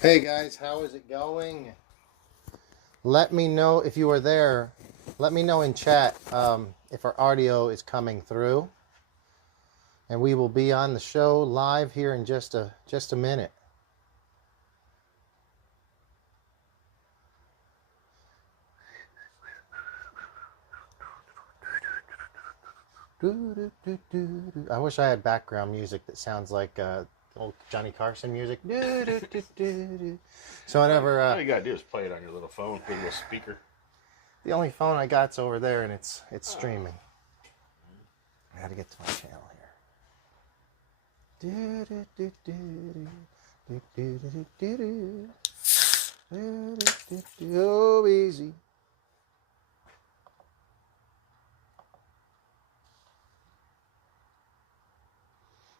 Hey guys, how is it going? Let me know if you are there. Let me know in chat if our audio is coming through, and we will be on the show live here in just a minute. I wish I had background music that sounds like old Johnny Carson music. So whenever all you gotta do is play it on your little phone, put a little speaker. the only phone I got's over there, and it's streaming. I got to get to my channel here. Oh, easy.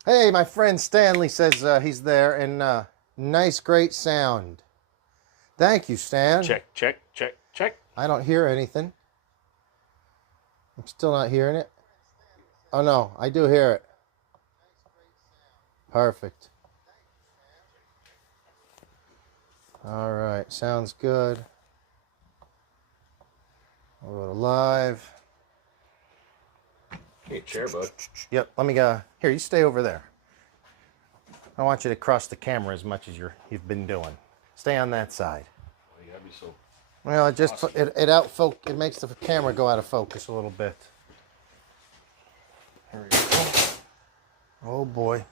Hey, my friend Stanley says he's there, and nice, great sound. Thank you, Stan. Check. I don't hear anything. I'm still not hearing it. Oh, no, I do hear it. Perfect. All right, sounds good. I'll go to live. Hey, chair, bud. Yep, let me go. Here, you stay over there. I want you to cross the camera as much as you've been doing. Stay on that side. Oh, you gotta be so. Well, it just awesome. it makes the camera go out of focus a little bit. Here we go. Oh boy.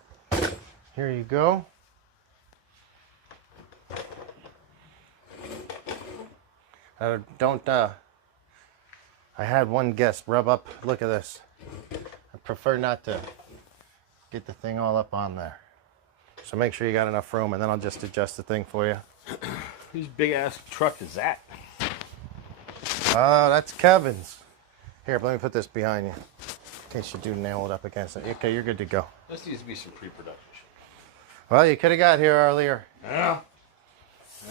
Here you go. I had one guest rub up. Look at this. I prefer not to get the thing all up on there. So make sure you got enough room, and then I'll just adjust the thing for you. Whose big ass truck is that? That's Kevin's. Here, let me put this behind you, in case you do nail it up against it. Okay, you're good to go. This needs to be some pre-production shit. Well, you could have got here earlier. Yeah.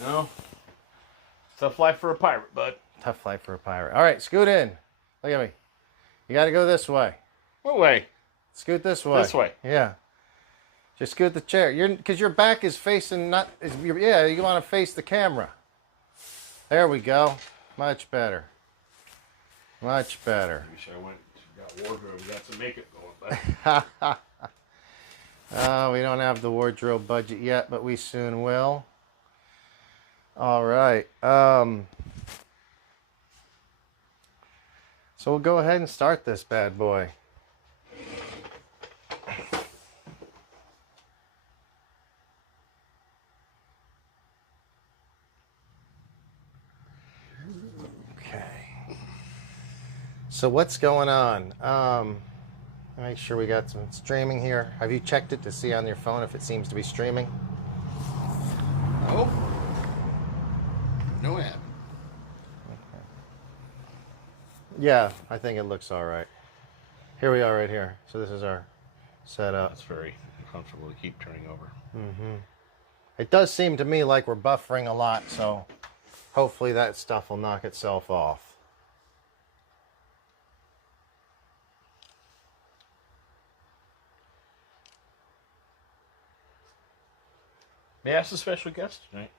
No. Tough life for a pirate, bud. Tough life for a pirate. All right, scoot in. Look at me. You got to go this way. What way? Scoot this way. This way. Yeah. Just scoot the chair. Because your back is facing yeah, you want to face the camera. There we go. Much better. Much better. I wish I went got wardrobe, got some makeup going, bud. We don't have the wardrobe budget yet, but we soon will. All right. So we'll go ahead and start this bad boy. Okay. So what's going on? Make sure we got some streaming here. Have you checked it to see on your phone if it seems to be streaming? No. No, I haven't. Okay. Yeah, I think it looks all right. Here we are right here. So this is our setup. That's very comfortable to keep turning over. Mm-hmm. It does seem to me like we're buffering a lot, so hopefully that stuff will knock itself off. May I have some special guests tonight?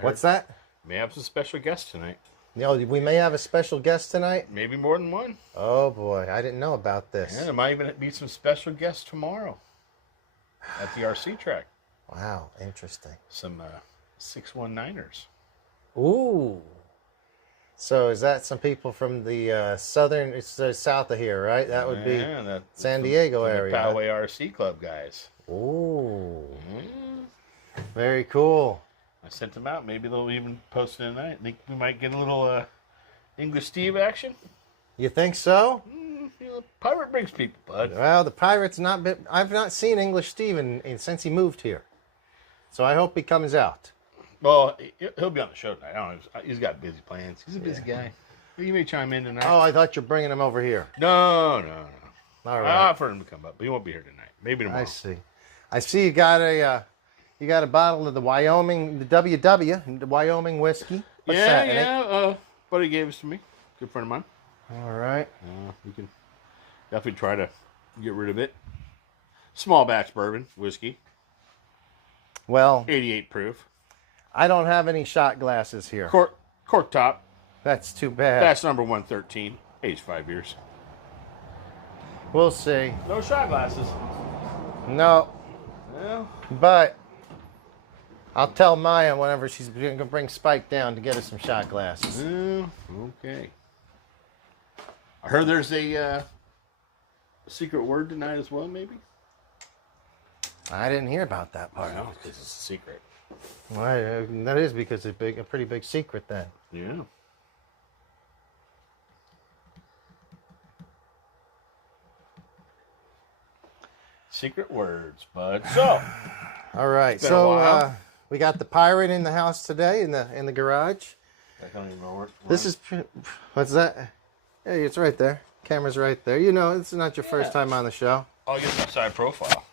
What's that? May I have some special guests tonight? We may have a special guest tonight. Maybe more than one. Oh boy, I didn't know about this. Yeah, there might even be some special guests tomorrow at the RC track. Wow, interesting. Some 619ers. Ooh. So is that some people from the southern, it's south of here, right? That would be San Diego area. The Poway RC Club guys. Ooh. Very cool. I sent them out. Maybe they'll even post it tonight. Think we might get a little English Steve action? You think so? Pirate brings people, bud. Well, the Pirate's not been... I've not seen English Steve since he moved here. So I hope he comes out. Well, he'll be on the show tonight. I don't know. He's got busy plans. He's a busy guy. He may chime in tonight. Oh, I thought you're bringing him over here. No. All right. I offered him to come up, but he won't be here tonight. Maybe tomorrow. I see you got a bottle of the Wyoming whiskey. What's that in it? Buddy gave this to me. Good friend of mine. All right. We can definitely try to get rid of it. Small batch bourbon whiskey. Well, 88 proof. I don't have any shot glasses here. Cork top. That's too bad. That's number 113. Age 5 years. We'll see. No shot glasses. No. Well, But I'll tell Maya whenever she's going to bring Spike down to get us some shot glasses. okay. I heard there's a secret word tonight as well, maybe? I didn't hear about that part. No, because it's a secret. Well, that is because it's a pretty big secret then. Yeah. Secret words, bud. So, All right, Been a while. we got the pirate in the house today in the garage. I don't even know where. This is what's that? Hey, it's right there. Camera's right there. You know, it's not your first time on the show. I'll get my side profile.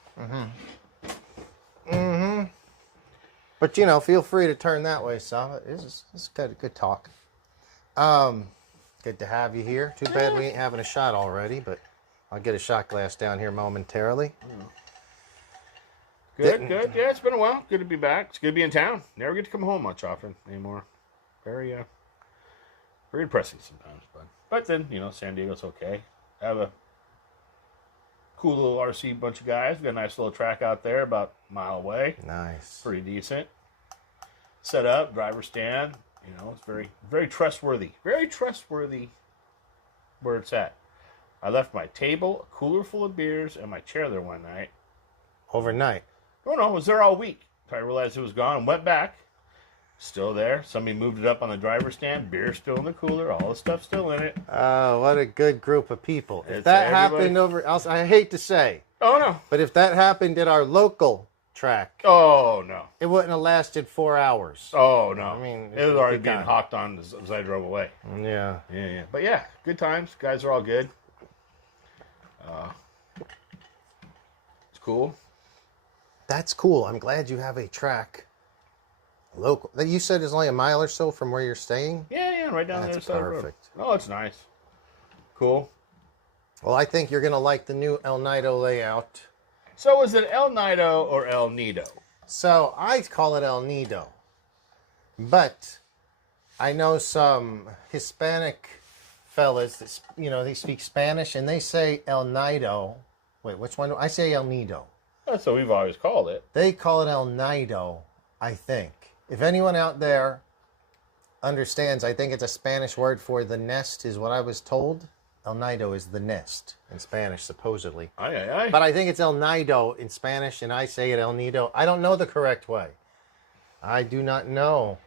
But you know, feel free to turn that way, Sal. It's good talk. Good to have you here. Too bad we ain't having a shot already, but I'll get a shot glass down here momentarily. Good. Yeah, it's been a while. Good to be back. It's good to be in town. Never get to come home much often anymore. Very depressing sometimes, but then San Diego's okay. I have a cool little RC bunch of guys. We got a nice little track out there, about a mile away. Nice. Pretty decent. Set up, driver stand. It's very, very trustworthy. Very trustworthy where it's at. I left my table, a cooler full of beers, and my chair there one night. Overnight. Oh no, I was there all week. I realized it was gone and went back. Still there. Somebody moved it up on the driver's stand. Beer still in the cooler. All the stuff still in it. Oh, what a good group of people. If It's that everybody. happened I hate to say, Oh no. but if that happened at our local track, Oh no. it wouldn't have lasted 4 hours. Oh no. I mean, it was already be being gone. hawked on as I drove away. Yeah. Yeah. But yeah, good times. Guys are all good. It's cool. That's cool. I'm glad you have a track local. That you said is only a mile or so from where you're staying? Yeah, right down That's the other side of the road. perfect. Oh, it's nice. Cool. Well, I think you're going to like the new El Nido layout. So is it El Nido or El Nido? So I call it El Nido. But I know some Hispanic fellas that, they speak Spanish and they say El Nido. Wait, which one? I say El Nido. That's what we've always called it. They call it El Nido, I think. If anyone out there understands, I think it's a Spanish word for the nest is what I was told. El Nido is the nest in Spanish, supposedly. Aye. But I think it's El Nido in Spanish, and I say it El Nido. I don't know the correct way. I do not know.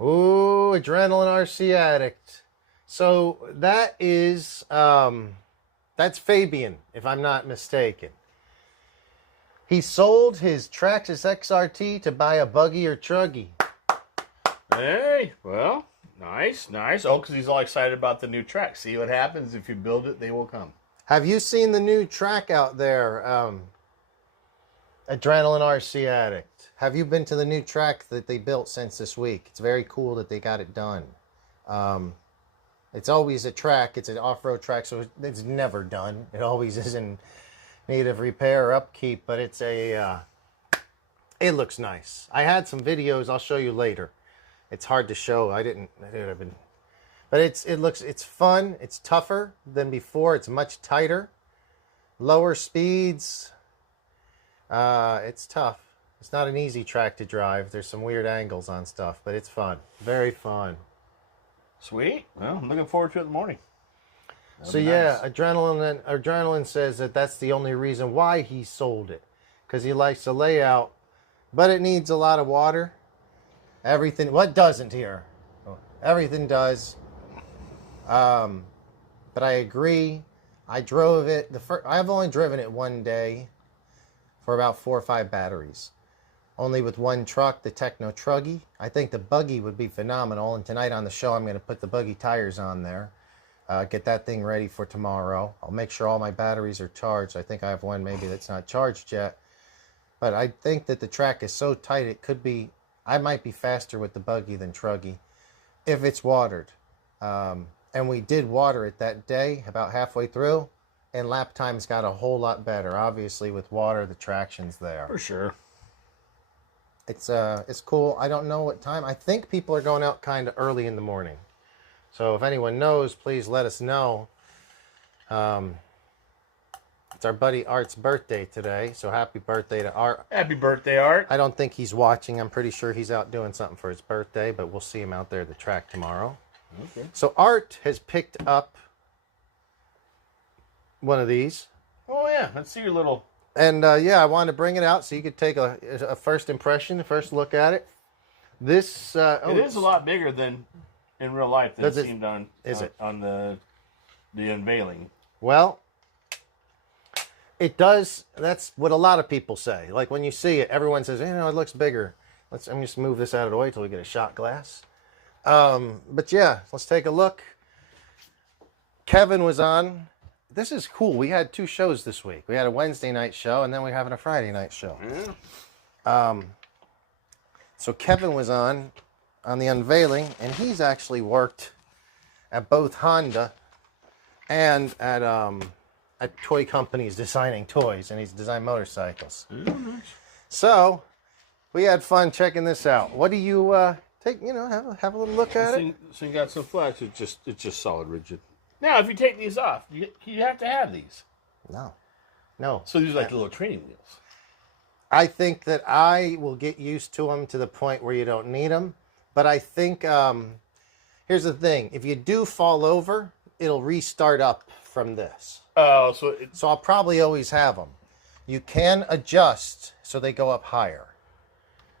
Ooh, Adrenaline RC Addict. So that is, that's Fabian, if I'm not mistaken. He sold his Traxxas XRT to buy a buggy or truggy. Hey, well, nice. Oh, because he's all excited about the new track. See what happens if you build it, they will come. Have you seen the new track out there, Adrenaline RC Addict? Have you been to the new track that they built since this week? It's very cool that they got it done. It's always a track. It's an off-road track, so it's never done. It always is in need of repair or upkeep, but it's it looks nice. I had some videos I'll show you later. It's hard to show. But it's fun. It's tougher than before. It's much tighter, lower speeds. It's tough. It's not an easy track to drive. There's some weird angles on stuff, but it's fun. Very fun. Sweet. Well, I'm looking forward to it in the morning. So yeah, Adrenaline says that that's the only reason why he sold it, because he likes the layout, but it needs a lot of water. Everything, what doesn't here? Everything does. But I agree. I drove it. I've only driven it one day for about 4 or 5 batteries. Only with one truck, the Techno Truggy. I think the buggy would be phenomenal. And tonight on the show, I'm going to put the buggy tires on there. Get that thing ready for tomorrow. I'll make sure all my batteries are charged. I think I have one maybe that's not charged yet. But I think that the track is so tight, it could be, I might be faster with the buggy than Truggy if it's watered. And we did water it that day, about halfway through, and lap time's got a whole lot better. Obviously, with water, the traction's there. For sure. It's cool. I don't know what time. I think people are going out kind of early in the morning. So if anyone knows, please let us know. It's our buddy Art's birthday today, so happy birthday to Art. Happy birthday, Art. I don't think he's watching. I'm pretty sure he's out doing something for his birthday, but we'll see him out there at the track tomorrow. Okay. So Art has picked up one of these. Oh, yeah. Let's see your little... And, yeah, I wanted to bring it out so you could take a first impression, a first look at it. This... it is a lot bigger than in real life than it seemed on the unveiling. Well, it does. That's what a lot of people say. Like when you see it, everyone says, you know, it looks bigger. I'm just move this out of the way till we get a shot glass. But yeah, let's take a look. Kevin was on. This is cool. We had 2 shows this week. We had a Wednesday night show, and then we're having a Friday night show. Yeah. So Kevin was on the unveiling, and he's actually worked at both Honda and at toy companies designing toys, and he's designed motorcycles. Nice. So we had fun checking this out. What do you take? You know, have a little look at it. This thing got some flex. It's just solid rigid. Now, if you take these off, you have to have these. No. So these are like the little training wheels. I think that I will get used to them to the point where you don't need them. But I think here's the thing: if you do fall over, it'll restart up from this. Oh, so I'll probably always have them. You can adjust so they go up higher,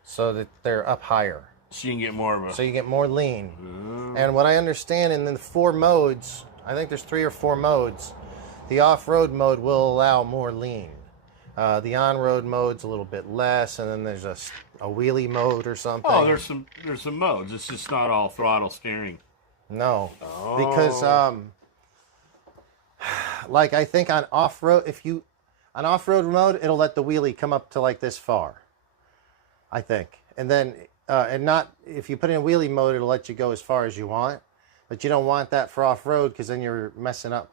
so that they're up higher. So you can get more of a... So you get more lean. And what I understand in the 4 modes, I think there's 3 or 4 modes. The off-road mode will allow more lean. The on-road mode's a little bit less, and then there's a wheelie mode or something. Oh, there's some modes. It's just not all throttle steering. No, because like I think on off-road, on off-road mode, it'll let the wheelie come up to like this far. I think, and then and not if you put in wheelie mode, it'll let you go as far as you want, but you don't want that for off-road because then you're messing up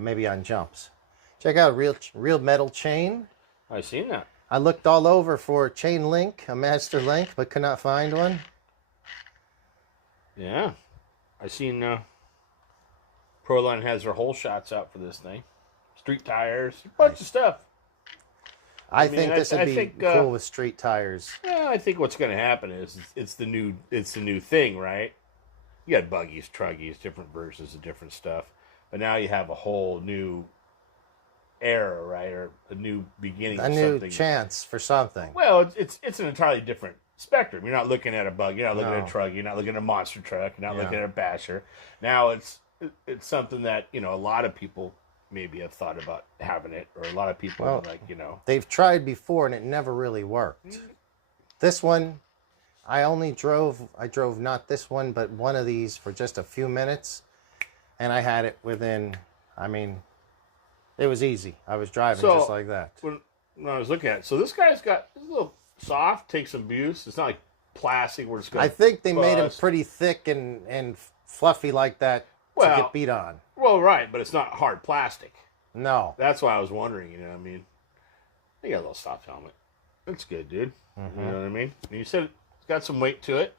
maybe on jumps. Check out a real metal chain. I've seen that. I looked all over for a chain link, a master link, but could not find one. Yeah. I seen Proline has their whole shots out for this thing. Street tires, a bunch of stuff. I think this would be cool with street tires. Yeah, I think what's going to happen is it's the new thing, right? You got buggies, truggies, different versions of different stuff, but now you have a whole new era, right, or a new beginning, a new chance for something. Well, it's an entirely different spectrum. You're not looking at a bug, you're not looking at a truggy, you're not looking at a monster truck, you're not looking at a basher. Now it's something that a lot of people maybe have thought about having it, or a lot of people they've tried before and it never really worked. This one, I drove not this one, but one of these for just a few minutes, and I had it within, it was easy. I was driving just like that. When I was looking at it, so this guy's got a little soft, takes some abuse. It's not like plastic where it's going to I think they made him pretty thick and fluffy like that to get beat on. Well, right, but it's not hard plastic. No. That's why I was wondering, They got a little soft helmet. That's good, dude. Mm-hmm. You know what I mean? And you said it's got some weight to it.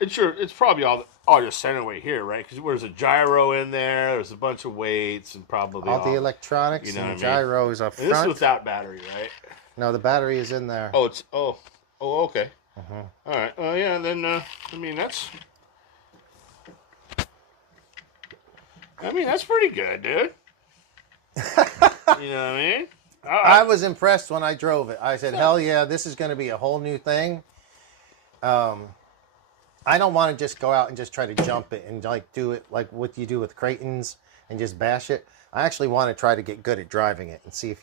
It's probably all just center weight here, right? Because there's a gyro in there. There's a bunch of weights and probably all the electronics and gyros up front. This is without battery, right? No, the battery is in there. Oh, okay. Uh-huh. All right. Well, yeah. Then that's pretty good, dude. You know what I mean? I was impressed when I drove it. I said, hell yeah, this is going to be a whole new thing. I don't want to just go out and just try to jump it and do it like what you do with Creightons and just bash it. I actually want to try to get good at driving it and see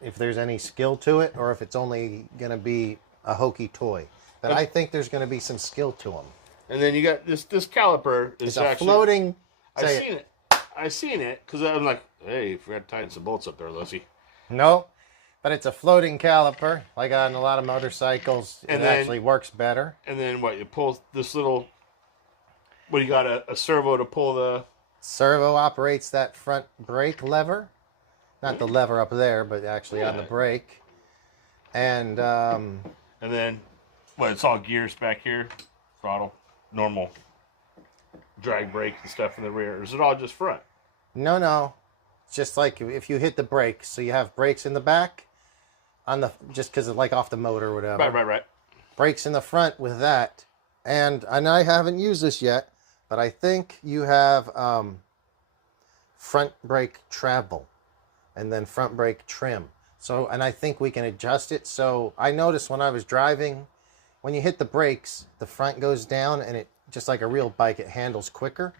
if there's any skill to it, or if it's only going to be a hokey toy. But I think there's going to be some skill to them. And then you got this caliper. It's actually floating. I seen it because I'm like, hey, you forgot to tighten some bolts up there, Losi. No, but it's a floating caliper. Like on a lot of motorcycles, it actually works better. And then what? You pull this little Well, you got a servo to pull the... Servo operates that front brake lever. Not the lever up there, but actually on the brake. And then, it's all gears back here. Throttle, normal drag brake and stuff in the rear. Or is it all just front? No. It's just like if you hit the brakes. So you have brakes in the back, just because of like off the motor or whatever. Right. Brakes in the front with that. And I haven't used this yet, but I think you have front brake travel and then front brake trim. So, and I think we can adjust it. So I noticed when I was driving, when you hit the brakes, the front goes down and it, just like a real bike, it handles quicker.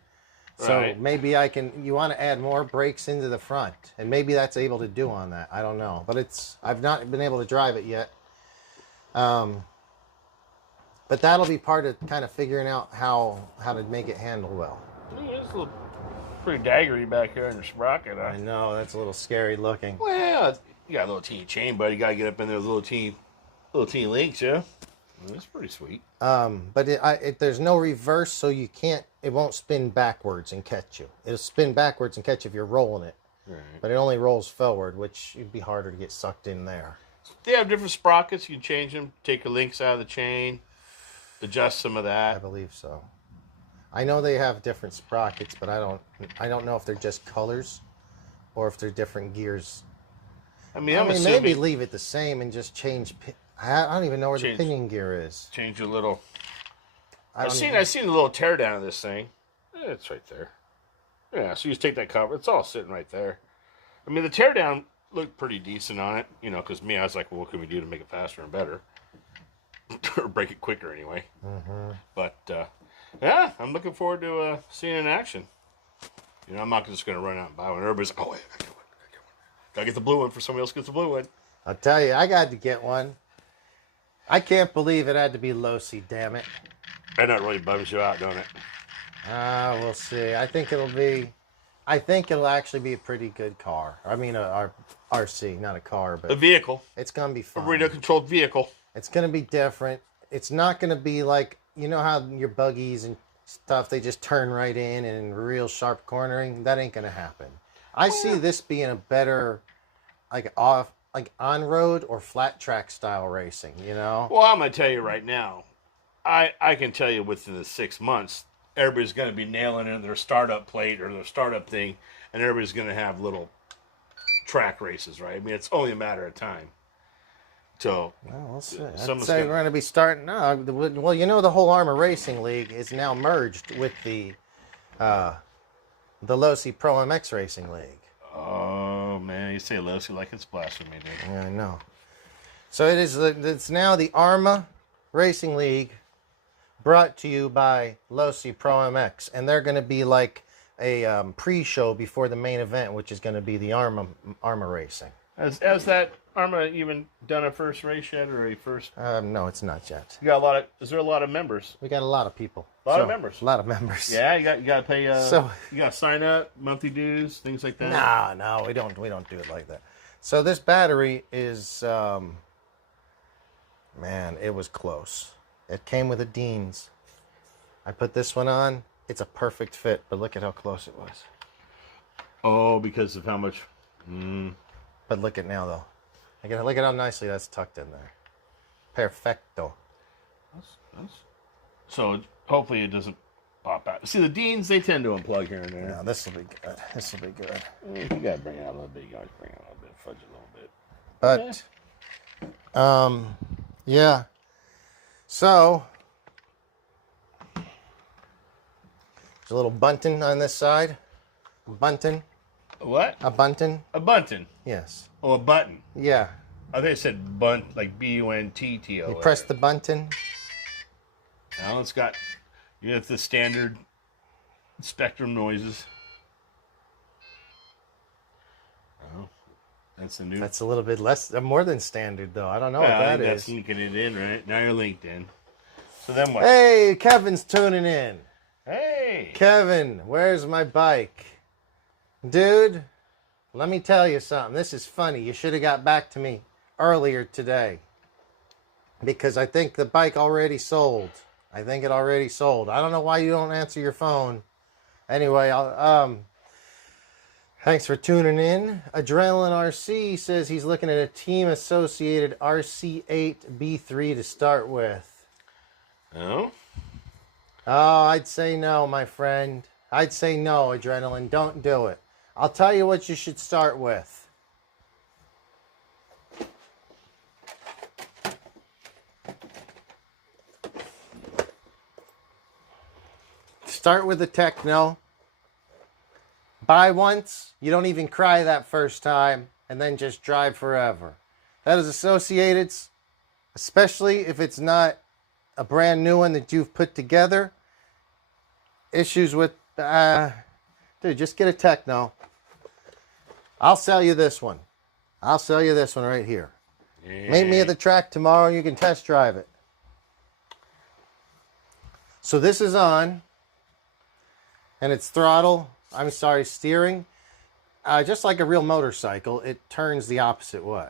So right. maybe you want to add more brakes into the front, and maybe that's able to do on that. I don't know, but I've not been able to drive it yet. But that'll be part of kind of figuring out how to make it handle well. It's a little pretty daggery back here in the sprocket. I know, that's a little scary looking. Well, you got a little teeny chain, but you got to get up in there with little teeny links, yeah? That's pretty sweet. But there's no reverse, so it won't spin backwards and catch you. It'll spin backwards and catch you if you're rolling it. Right. But it only rolls forward, which would be harder to get sucked in there. They have different sprockets. You can change them, take the links out of the chain, adjust some of that. I believe so. I know they have different sprockets, but I don't know if they're just colors or if they're different gears. I mean, maybe leave it the same and just change. I don't even know where the pinion gear is. Change a little. I've seen a little tear down of this thing. It's right there. Yeah, so you just take that cover. It's all sitting right there. I mean, the tear down looked pretty decent on it, because I was like, well, what can we do to make it faster and better? Or break it quicker anyway. Mm-hmm. But, yeah, I'm looking forward to seeing it in action. I'm not just going to run out and buy one. Everybody's like, oh, wait, I got one. Got to get the blue one for somebody else gets the blue one. I'll tell you, I got to get one. I can't believe it had to be Losi, damn it. And that really bums you out, don't it? We'll see. I think it'll actually be a pretty good car. I mean, a RC, not a car, but a vehicle. It's going to be fun. A radio-controlled vehicle. It's going to be different. It's not going to be like, how your buggies and stuff, they just turn right in real sharp cornering. That ain't going to happen. I see this being a better, on-road or flat track style racing, Well, I'm going to tell you right now, I can tell you within the 6 months, everybody's going to be nailing in their startup plate or their startup thing, and everybody's going to have little track races, right? I mean, it's only a matter of time. So, we'll see. I'd say we're going to be starting now. Well, the whole Armor Racing League is now merged with the Losi Pro MX Racing League. Oh, man, you say Losi like it's blasphemy, dude. Yeah, I know. So it's now the Arma Racing League, brought to you by Losi Pro MX, and they're going to be like a pre-show before the main event, which is going to be the Arma Racing. Has that Arma even done a first race yet, or a first? No, it's not yet. You got is there a lot of members? We got a lot of people. A lot of members. A lot of members. Yeah, you got to pay. You got to sign up, monthly dues, things like that. No, we don't do it like that. So this battery is, man, it was close. It came with a Dean's. I put this one on. It's a perfect fit, but look at how close it was. Oh, because of how much. But look at now, though. Look at how nicely that's tucked in there. Perfecto. So hopefully it doesn't pop out. See, the Deans, they tend to unplug here and there. No, this will be good. This will be good. You got to bring it out a little bit. You got to bring it out a little bit. Fudge it a little bit. But, yeah. So, there's a little bunting on this side. Bunting. What? A bunting. A bunting. Yes. Oh, a button. Yeah. I think it said bunt, like B-U-N-T-T-O. You press the button. Now it's got, the standard spectrum noises. Oh, that's the new. That's a little bit less, more than standard, though. I don't know what that is. That's linking it in, right? Now you're linked in. So then what? Hey, Kevin's tuning in. Hey. Kevin, where's my bike? Dude, let me tell you something. This is funny. You should have got back to me earlier today, because I think the bike already sold. I think it already sold. I don't know why you don't answer your phone. Anyway, thanks for tuning in. Adrenaline RC says he's looking at a team associated RC8 B3 to start with. No? Oh, I'd say no, my friend. I'd say no, Adrenaline. Don't do it. I'll tell you what you should start with. Start with the Techno. Buy once, you don't even cry that first time, and then just drive forever. That is Associated, especially if it's not a brand new one that you've put together. Issues with, dude, just get a Techno. I'll sell you this one. I'll sell you this one right here. Yeah. Meet me at the track tomorrow, you can test drive it. So this is on. And it's steering. Just like a real motorcycle, it turns the opposite way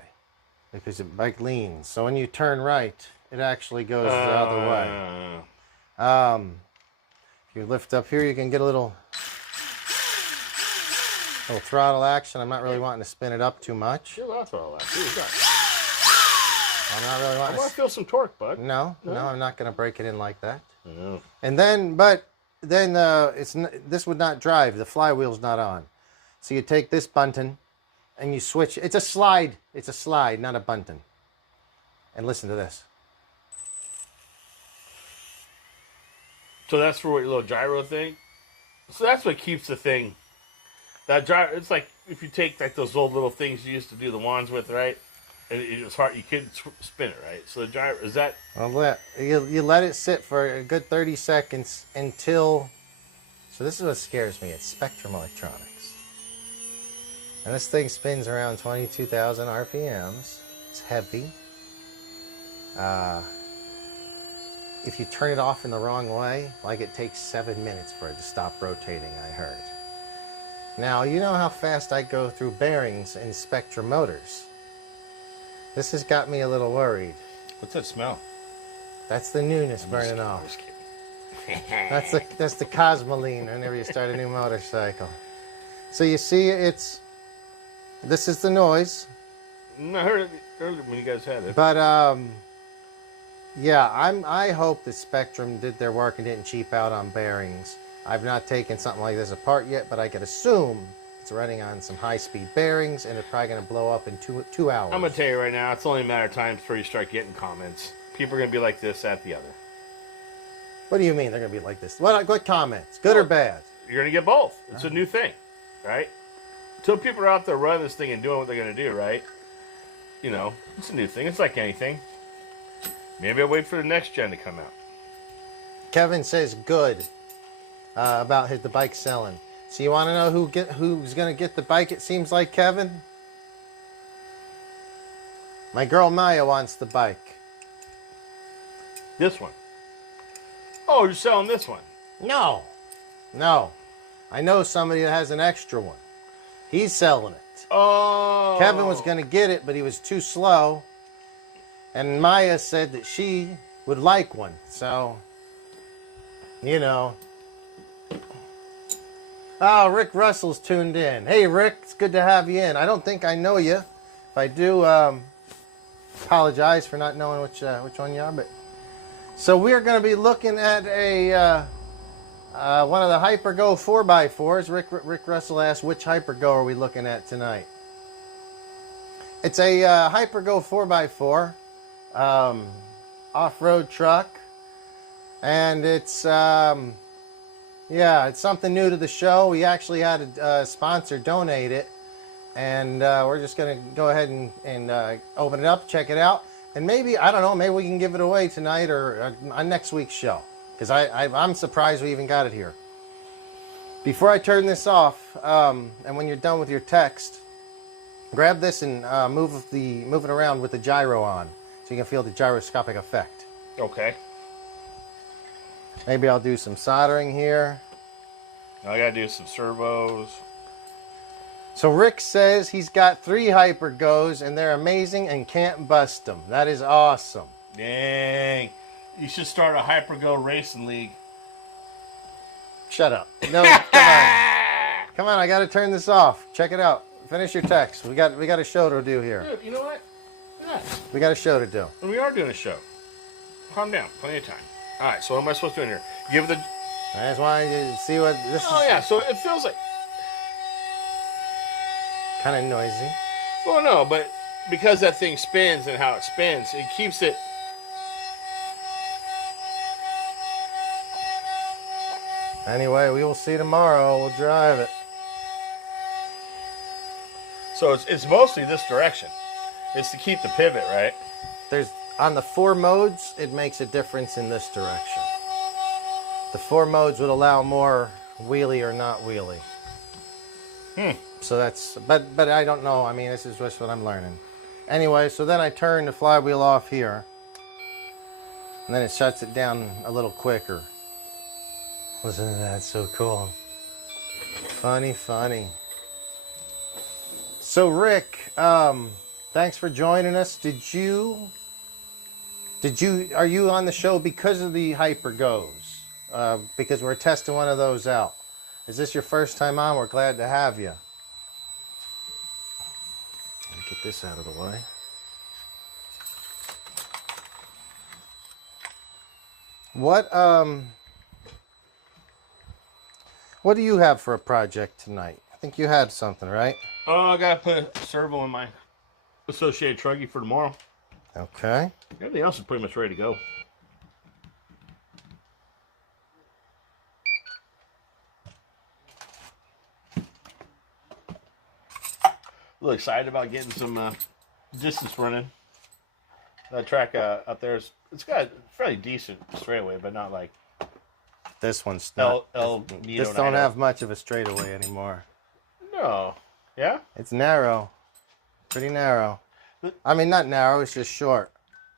because the bike leans. So when you turn right, it actually goes the other way. If you lift up here, you can get a little throttle action. I'm not really wanting to spin it up too much. You're allowed throttle action. I'm not really wanting to feel some torque, bud. No, I'm not going to break it in like that. No. And then, this would not drive. The flywheel's not on. So you take this button and you switch. It's a slide. It's a slide, not a button. And listen to this. So that's for your little gyro thing? So that's what keeps the thing. That gyro, it's like if you take like those old little things you used to do the wands with, right? And it's hard, you couldn't spin it, right? So the gyro, is that... Well, you let it sit for a good 30 seconds until... So this is what scares me. It's Spectrum Electronics. And this thing spins around 22,000 RPMs. It's heavy. If you turn it off in the wrong way, like it takes 7 minutes for it to stop rotating, I heard. Now, you know how fast I go through bearings in Spectrum motors. This has got me a little worried. What's that smell? That's the newness burning off. That's the Cosmoline whenever you start a new motorcycle. So you see, this is the noise. I heard it earlier when you guys had it. But yeah, I hope that Spectrum did their work and didn't cheap out on bearings. I've not taken something like this apart yet, but I could assume it's running on some high-speed bearings, and it's probably going to blow up in two hours. I'm going to tell you right now, it's only a matter of time before you start getting comments. People are going to be like this, that, the other. What do you mean they're going to be like this? What comments? Good or bad? You're going to get both. It's a new thing, right? Until people are out there running this thing and doing what they're going to do, right? You know, it's a new thing. It's like anything. Maybe I'll wait for the next gen to come out. Kevin says good about the bike selling. So you want to know who's going to get the bike, it seems like, Kevin? My girl Maya wants the bike. This one. Oh, you're selling this one? No. I know somebody that has an extra one. He's selling it. Oh. Kevin was going to get it, but he was too slow. And Maya said that she would like one. So, you know. Oh, Rick Russell's tuned in. Hey, Rick, it's good to have you in. I don't think I know you. If I do, apologize for not knowing which one you are. But so we're going to be looking at one of the Hypergo 4x4s. Rick Russell asked, which Hypergo are we looking at tonight? It's a Hypergo 4x4 off-road truck, and it's it's something new to the show. We actually had a sponsor donate it, and we're just going to go ahead and open it up, check it out, and maybe, I don't know, maybe we can give it away tonight or on next week's show, because I'm surprised we even got it here. Before I turn this off, and when you're done with your text, grab this and move it around with the gyro on, so you can feel the gyroscopic effect. Okay. Maybe I'll do some soldering here. I gotta do some servos. So Rick says he's got 3 Hypergos and they're amazing and can't bust them. That is awesome. Dang. You should start a Hypergo Racing League. Shut up. No, come on. Come on, I got to turn this off. Check it out. Finish your text. We got a show to do here. Dude, you know what? Yeah. We got a show to do. And we are doing a show. Calm down. Plenty of time. All right, so what am I supposed to do in here? Give the... I just wanted you to see what this Oh, is. yeah, so it feels like... Kind of noisy. Well, no, but because that thing spins and how it spins, it keeps it... Anyway, we will see tomorrow. We'll drive it. So it's mostly this direction. It's to keep the pivot, right? There's on the 4 modes, it makes a difference in this direction. The 4 modes would allow more wheelie or not wheelie. So that's, but I don't know. I mean, this is just what I'm learning. Anyway, so then I turn the flywheel off here, and then it shuts it down a little quicker. Listen to that, so cool. Funny, funny. So Rick, thanks for joining us. Are you on the show because of the Hypergos? Because we're testing one of those out. Is this your first time on? We're glad to have you. Let me get this out of the way. What do you have for a project tonight? I think you had something, right? Oh, I gotta put a servo in my associated truggy for tomorrow. Okay. Everything else is pretty much ready to go. A little excited about getting some distance running. That track up there it's got a fairly decent straightaway, but not like This one's not. Nito This don't have much of a straightaway anymore. No. Yeah? It's narrow. Pretty narrow. I mean, not narrow, it's just short.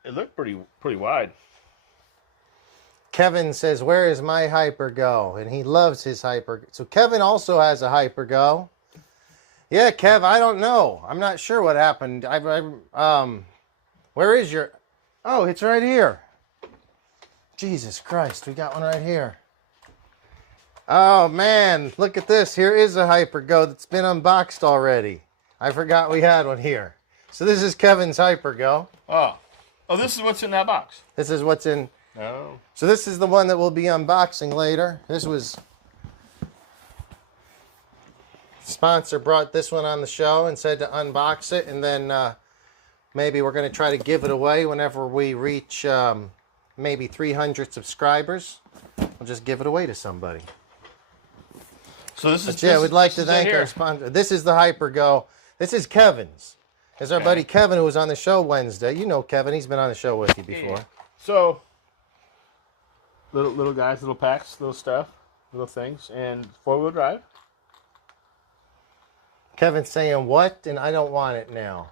It looked pretty wide. Kevin says, where is my Hypergo? And he loves his Hypergo. So Kevin also has a Hypergo. Yeah, Kev, I don't know. I'm not sure what happened. Where is your... Oh, it's right here. Jesus Christ, we got one right here. Oh, man, look at this. Here is a Hypergo that's been unboxed already. I forgot we had one here. So this is Kevin's Hypergo. Oh, this is what's in that box. This is what's in... Oh. So this is the one that we'll be unboxing later. This was... Sponsor brought this one on the show and said to unbox it, and then maybe we're going to try to give it away whenever we reach maybe 300 subscribers. We'll just give it away to somebody. So this is... Yeah, we'd like to thank our sponsor. This is the Hypergo. This is Kevin's. It's our buddy Kevin who was on the show Wednesday. You know Kevin. He's been on the show with you before. Yeah. So, little guys, little packs, little stuff, little things, and 4-wheel drive. Kevin's saying, what? And I don't want it now.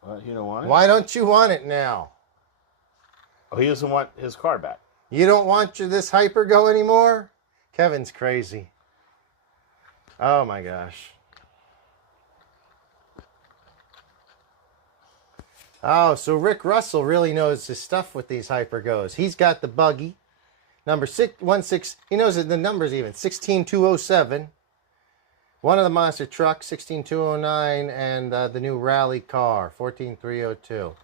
What, you don't want it? Why don't you want it now? Oh, he doesn't want his car back. You don't want this Hypergo anymore? Kevin's crazy. Oh my gosh. Oh, so Rick Russell really knows his stuff with these Hypergos. He's got the buggy. Number 616. He knows the numbers even. 16207. One of the monster trucks, 16209, and the new rally car, 14302.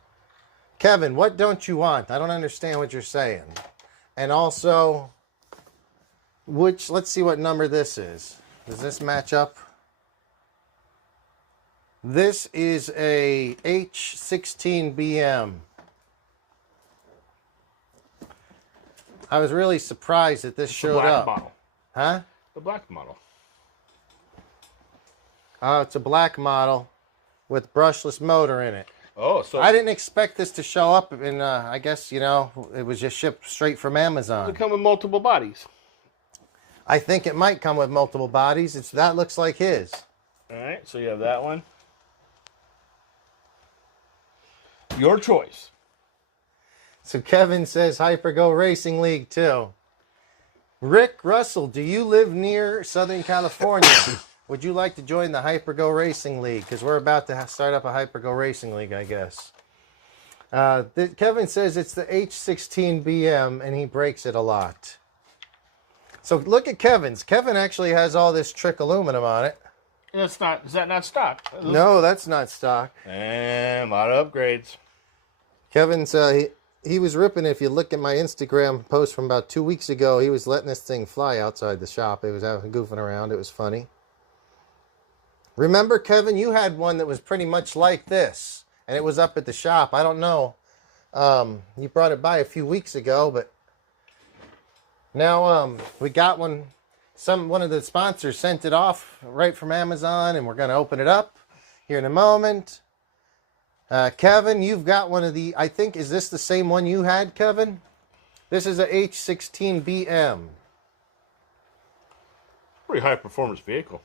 Kevin, what don't you want? I don't understand what you're saying. And also, let's see what number this is. Does this match up? This is a H16BM. I was really surprised that this showed up. The black model. Huh? The black model. It's a black model with brushless motor in it. Oh, so... I didn't expect this to show up in, I guess, it was just shipped straight from Amazon. They come with multiple bodies. I think it might come with multiple bodies. That looks like his. All right, so you have that one. Your choice. So Kevin says Hypergo Racing League too. Rick Russell, do you live near Southern California? Would you like to join the Hypergo Racing League? Because we're about to start up a Hypergo Racing League, I guess. Kevin says it's the H16BM and he breaks it a lot. So look at Kevin's. Kevin actually has all this trick aluminum on it. It's not. Is that not stock? No, that's not stock. And a lot of upgrades. Kevin's he was ripping it. If you look at my Instagram post from about 2 weeks ago, he was letting this thing fly outside the shop. It was goofing around. It was funny. Remember, Kevin, you had one that was pretty much like this, and it was up at the shop. I don't know. You brought it by a few weeks ago, but now we got one. One of the sponsors sent it off right from Amazon, and we're going to open it up here in a moment. Kevin, you've got one of the, I think, is this the same one you had, Kevin? This is a H16BM. Pretty high performance vehicle.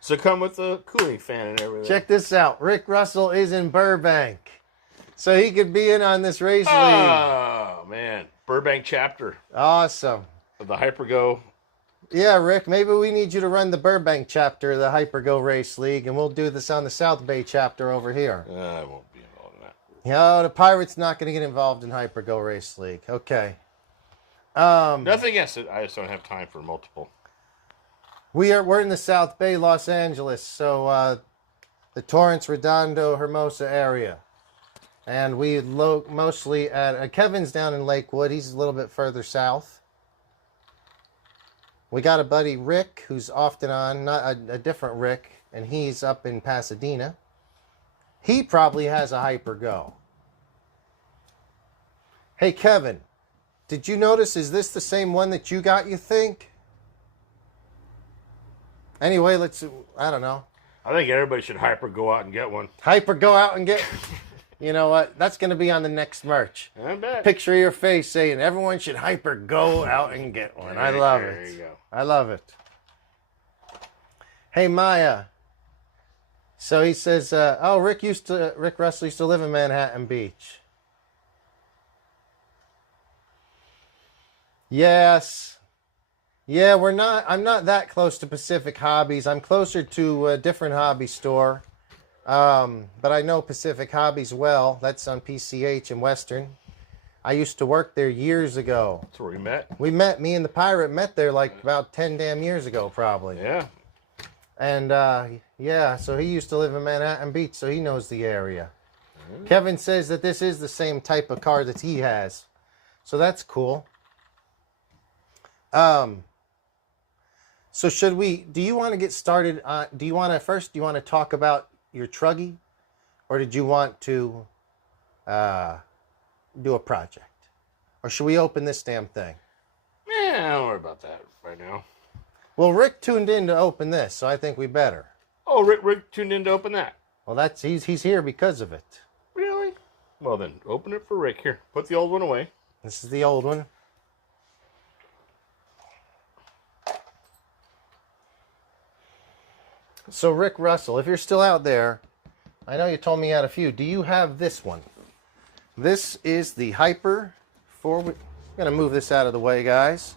So come with a cooling fan and everything. Check this out. Rick Russell is in Burbank. So he could be in on this race league. Oh, man. Burbank chapter Awesome. of the Hypergo. Yeah, Rick, maybe we need you to run the Burbank chapter of the Hypergo Race League, and we'll do this on the South Bay chapter over here. I won't be involved in that. No, the Pirates not going to get involved in Hypergo Race League. Okay. Nothing against it. I just don't have time for multiple. We're in the South Bay, Los Angeles, so the Torrance, Redondo, Hermosa area. And we look mostly at Kevin's down in Lakewood. He's a little bit further south. We got a buddy, Rick, who's often on, not a different Rick, and he's up in Pasadena. He probably has a Hypergo. Hey, Kevin, did you notice, is this the same one that you got, you think? Anyway, I don't know. I think everybody should go out and get one. Go out and get... You know what? That's going to be on the next merch. I bet. Picture your face saying, everyone should go out and get one. I love it. There you go. I love it. Hey, Maya. So he says, Rick Russell used to live in Manhattan Beach. Yes. Yeah, I'm not that close to Pacific Hobbies. I'm closer to a different hobby store. But I know Pacific Hobbies well. That's on PCH in Western. I used to work there years ago. That's where we met. Me and the Pirate met there like about 10 damn years ago, probably. Yeah. And, so he used to live in Manhattan Beach, so he knows the area. Kevin says that this is the same type of car that he has. So that's cool. So do you want to get started on, do you want to talk about your truggy, or did you want to do a project, or should we open this damn thing? Yeah, don't worry about that right now. Well, Rick tuned in to open this, so I think we better. Oh, Rick tuned in to open that. Well, he's here because of it. Really? Well, then open it for Rick. Here, put the old one away. This is the old one. So, Rick Russell, if you're still out there, I know you told me you had a few. Do you have this one? This is the Hyper 4. I'm going to move this out of the way, guys.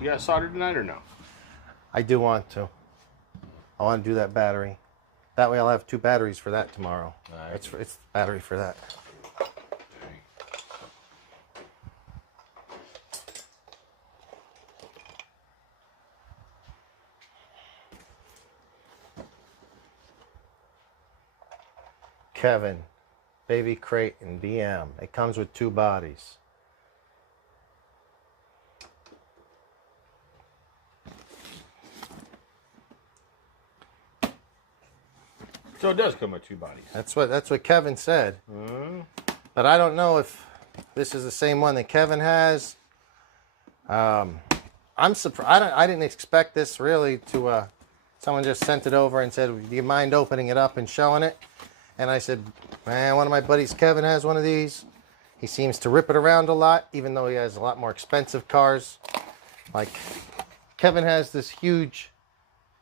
You got solder tonight or no? I do want to. I want to do that battery. That way I'll have 2 batteries for that tomorrow. Right. It's the battery for that. Kevin, Baby Crate, and BM. It comes with 2 bodies. So it does come with 2 bodies. That's what Kevin said. But I don't know if this is the same one that Kevin has. I'm surprised. I didn't expect this really to. Someone just sent it over and said, "Do you mind opening it up and showing it?" And I said, "Man, one of my buddies, Kevin, has one of these. He seems to rip it around a lot, even though he has a lot more expensive cars. Like Kevin has this huge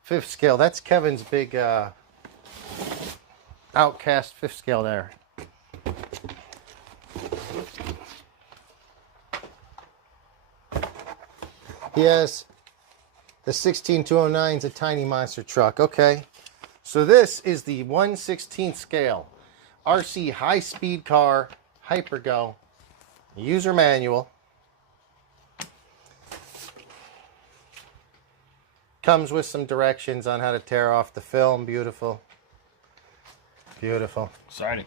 5th scale. That's Kevin's big Outcast 5th scale there." He has the 16209 is a tiny monster truck. Okay. So this is the 1/16 scale. RC high-speed car, Hypergo, user manual. Comes with some directions on how to tear off the film. Beautiful. Beautiful. Exciting.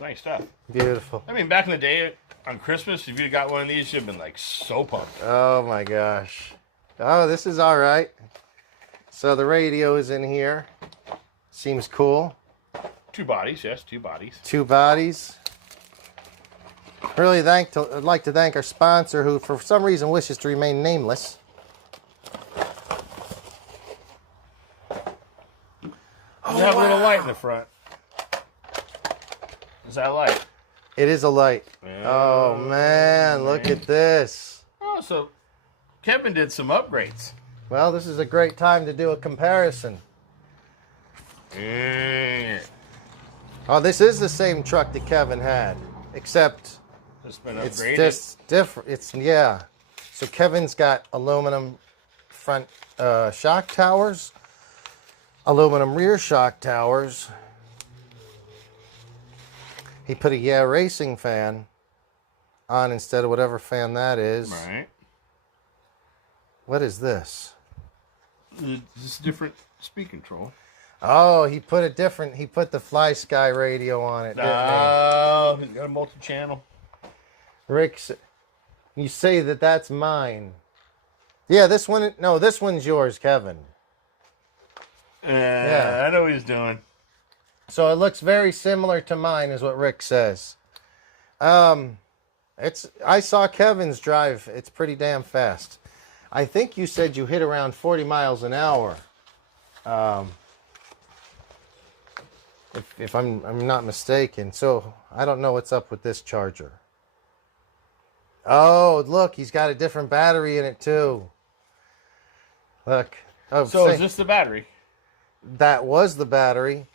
Nice stuff. Beautiful. I mean, back in the day, on Christmas, if you'd got one of these, you'd have been like so pumped. Oh my gosh. Oh, this is all right. So the radio is in here. Seems cool. 2 bodies, yes, 2 bodies. 2 bodies. Really I'd like to thank our sponsor, who for some reason wishes to remain nameless. You have a little light in the front. Is that light? It is a light. Oh man, look at this. Oh, so Kevin did some upgrades. Well, this is a great time to do a comparison. Oh, this is the same truck that Kevin had, except It's been it's upgraded. just different. Yeah. So Kevin's got aluminum front shock towers, aluminum rear shock towers. He put a Yeah Racing fan on instead of whatever fan that is. Right. What is this? This is different speed control. Oh, he put the Fly Sky radio on it, didn't Oh, he's got a multi-channel. he? Rick, you say that that's mine. Yeah, this one's yours, Kevin. Yeah, I know what he's doing. So it looks very similar to mine, is what Rick says. I saw Kevin's drive. It's pretty damn fast. I think you said you hit around 40 miles an hour. If I'm not mistaken. So I don't know what's up with this charger. Oh, look, he's got a different battery in it too. Look. Oh, So is this the battery? That was the battery,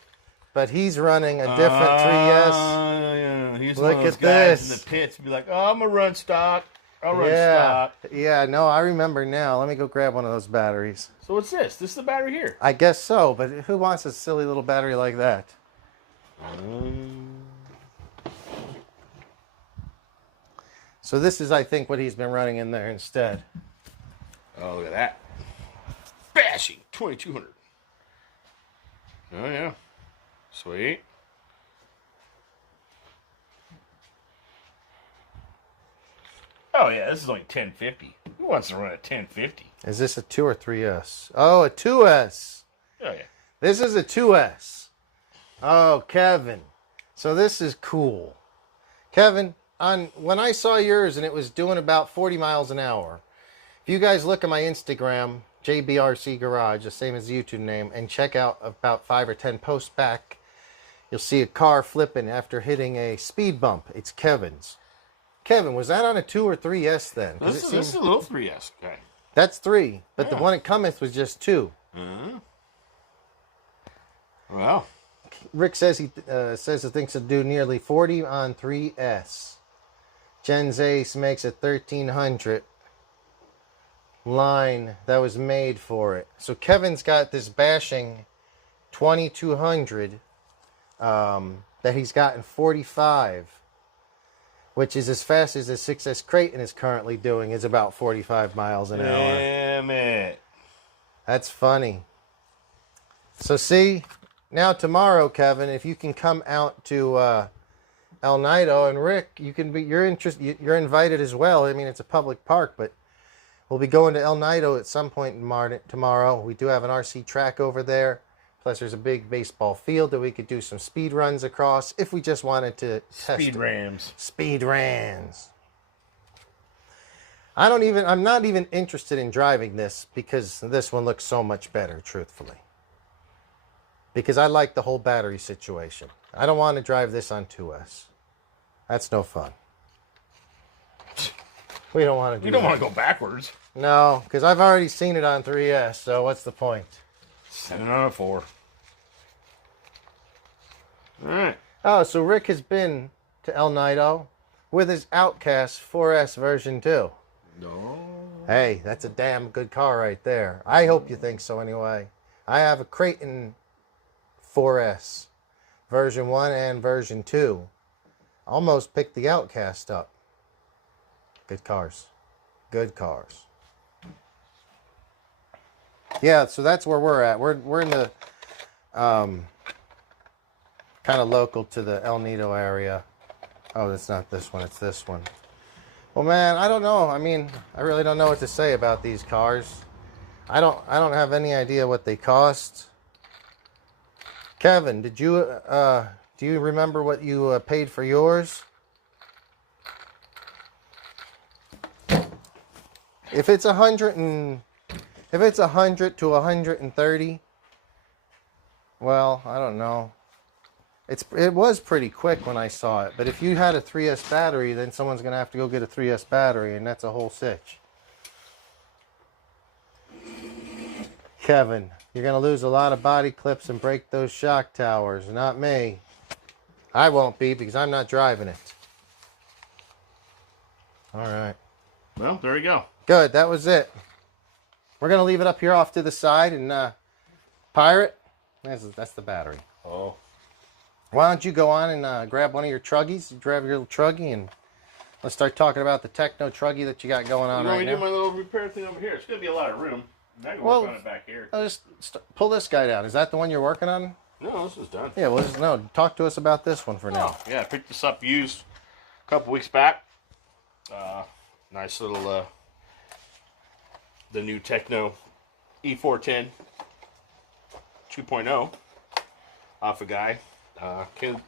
but he's running a different 3S. Yeah. He's Look one of those at guys this. in the pits. Be like, oh, I'm gonna run stock. I'll run Yeah, stock. yeah. No, I remember now. Let me go grab one of those batteries. So what's this? This is the battery here. I guess so, but who wants a silly little battery like that? So this is, I think, what he's been running in there instead. Oh, look at that. Bashing 2200. Oh, yeah. Sweet. Oh, yeah, this is only 1050. Who wants to run a 1050? Is this a 2 or 3S? Oh, a 2S. Oh, yeah. This is a 2S. Oh, Kevin. So this is cool. Kevin, when I saw yours and it was doing about 40 miles an hour, if you guys look at my Instagram, JBRC Garage, the same as the YouTube name, and check out about 5 or 10 posts back, you'll see a car flipping after hitting a speed bump. It's Kevin's. Kevin, was that on a 2 or 3S then? This is a little 3S guy. That's 3, but Yeah. the one it cometh was just 2. Well, Rick says he thinks it'll do nearly 40 on 3S. Jen's Ace makes a 1300 line that was made for it. So Kevin's got this bashing 2200 that he's gotten 45, which is as fast as the 6S Creighton is currently doing, is about 45 miles an hour. damn it. That's funny. So see, now tomorrow, Kevin, if you can come out to El Nido, and Rick, you're invited as well. I mean, it's a public park, but we'll be going to El Nido at some point tomorrow. We do have an RC track over there. Plus, there's a big baseball field that we could do some speed runs across if we just wanted to test Speed Rams. Speed Rams. I'm not even interested in driving this because this one looks so much better, truthfully. Because I like the whole battery situation. I don't want to drive this on 2S. That's no fun. We don't want to do We don't that. want to go backwards. No, because I've already seen it on 3S, so what's the point? 7 on a 4. All right. Oh, so Rick has been to El Nido with his Outcast 4S version too. No. Hey, that's a damn good car right there. I hope you think so anyway. I have a Creighton 4S version 1 and version 2. Almost picked the Outcast up. Good cars. Good cars. Yeah, so that's where we're at. We're in the kind of local to the El Nido area. Oh, it's not this one. It's this one. Well, man, I don't know. I mean, I really don't know what to say about these cars. I don't have any idea what they cost. Kevin, did you do you remember what you paid for yours? If it's 100 to 130, well, I don't know. It was pretty quick when I saw it, but if you had a 3S battery, then someone's gonna have to go get a 3S battery, and that's a whole sitch. Kevin, you're gonna lose a lot of body clips and break those shock towers. Not me. I won't be because I'm not driving it. All right. Well, there you go. Good, that was it. We're gonna leave it up here off to the side and Pirate. That's the battery. Oh. Why don't you go on and grab one of your truggies? Grab your little truggy and let's start talking about the techno truggy that you got going on right now. You want me to do my little repair thing over here? It's gonna be a lot of room. I can work on it back here. Just pull this guy down. Is that the one you're working on? No, this is done. Yeah, well, no. Talk to us about this one for now. Yeah, I picked this up used a couple weeks back. Nice little the new Techno E410 2.0 off a guy.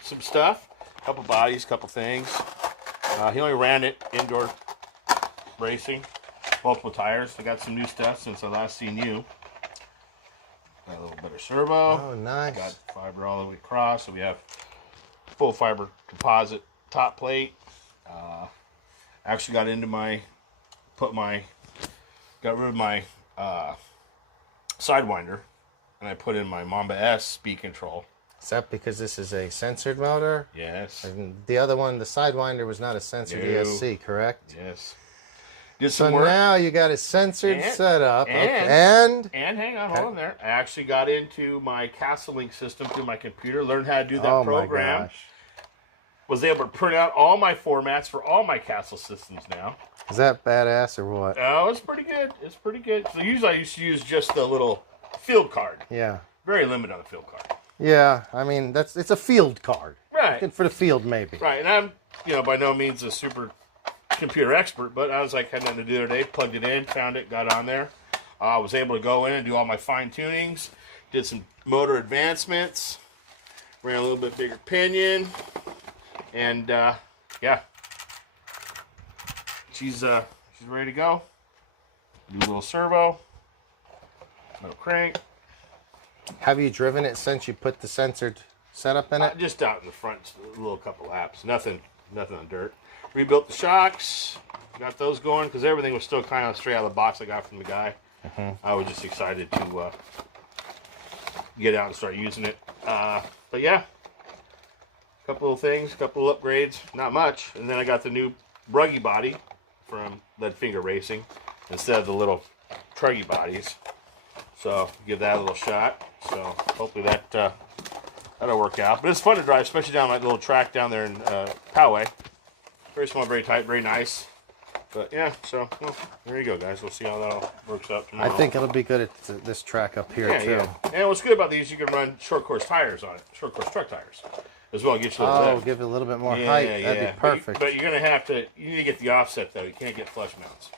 Some stuff, couple bodies, couple things. He only ran it indoor racing, multiple tires. I got some new stuff since I last seen you. Got a little better servo. Oh, nice. Got fiber all the way across, so we have full fiber composite top plate. Actually got into got rid of my Sidewinder, and I put in my Mamba S speed control. Is that because this is a censored motor? Yes. And the other one, the Sidewinder, was not a censored ESC, correct? Yes. Did So some work. now you got a censored setup. And hang on, hold on there. I actually got into my Castle Link system through my computer, learned how to do that program. My gosh. Was able to print out all my formats for all my Castle systems now. Is that badass or what? Oh, it's pretty good. It's pretty good. So usually I used to use just the little field card. Yeah. Very limited on the field card. Yeah, I mean, it's a field card. Right. Good for the field, maybe. Right, and I'm, by no means a super computer expert, but I was like, had nothing to do the other day, plugged it in, found it, got on there. I was able to go in and do all my fine tunings, did some motor advancements, ran a little bit bigger pinion, and yeah, she's ready to go. Do a little servo, little crank. Have you driven it since you put the censored setup in it? Just out in the front, a little couple laps. Nothing on dirt. Rebuilt the shocks, got those going because everything was still kind of straight out of the box I got from the guy. I was just excited to get out and start using it. But yeah, a couple of things, a couple of upgrades, not much. And then I got the new bruggy body from Leadfinger Racing instead of the little truggy bodies. So give that a little shot. So hopefully that'll work out. But it's fun to drive, especially down that little track down there in Poway. Very small, very tight, very nice. But yeah, so well, there you go, guys. We'll see how that all works out tomorrow. I think it'll be good at this track up here too. Yeah. And what's good about these, you can run short course tires on it, short course truck tires, as well. Get you a little lift. Give it a little bit more height. That'd be perfect. But you're gonna have to. You need to get the offset though. You can't get flush mounts.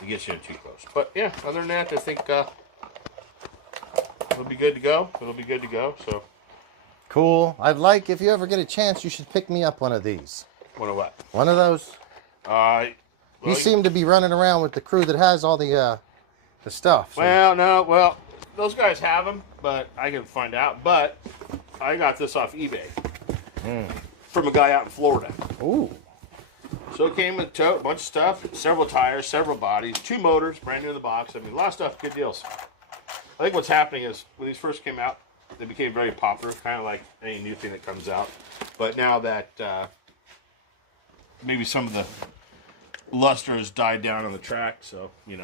It gets you in too close. But yeah, other than that, I think it'll be good to go. So cool. I'd like, if you ever get a chance, you should pick me up one of these. One of what? One of those. You seem to be running around with the crew that has all the stuff. So. Well, those guys have them, but I can find out. But I got this off eBay from a guy out in Florida. Ooh. So it came with a tote, a bunch of stuff, several tires, several bodies, 2 motors, brand new in the box. I mean, a lot of stuff, good deals. I think what's happening is when these first came out, they became very popular, kind of like any new thing that comes out. But now that maybe some of the luster has died down on the track, so it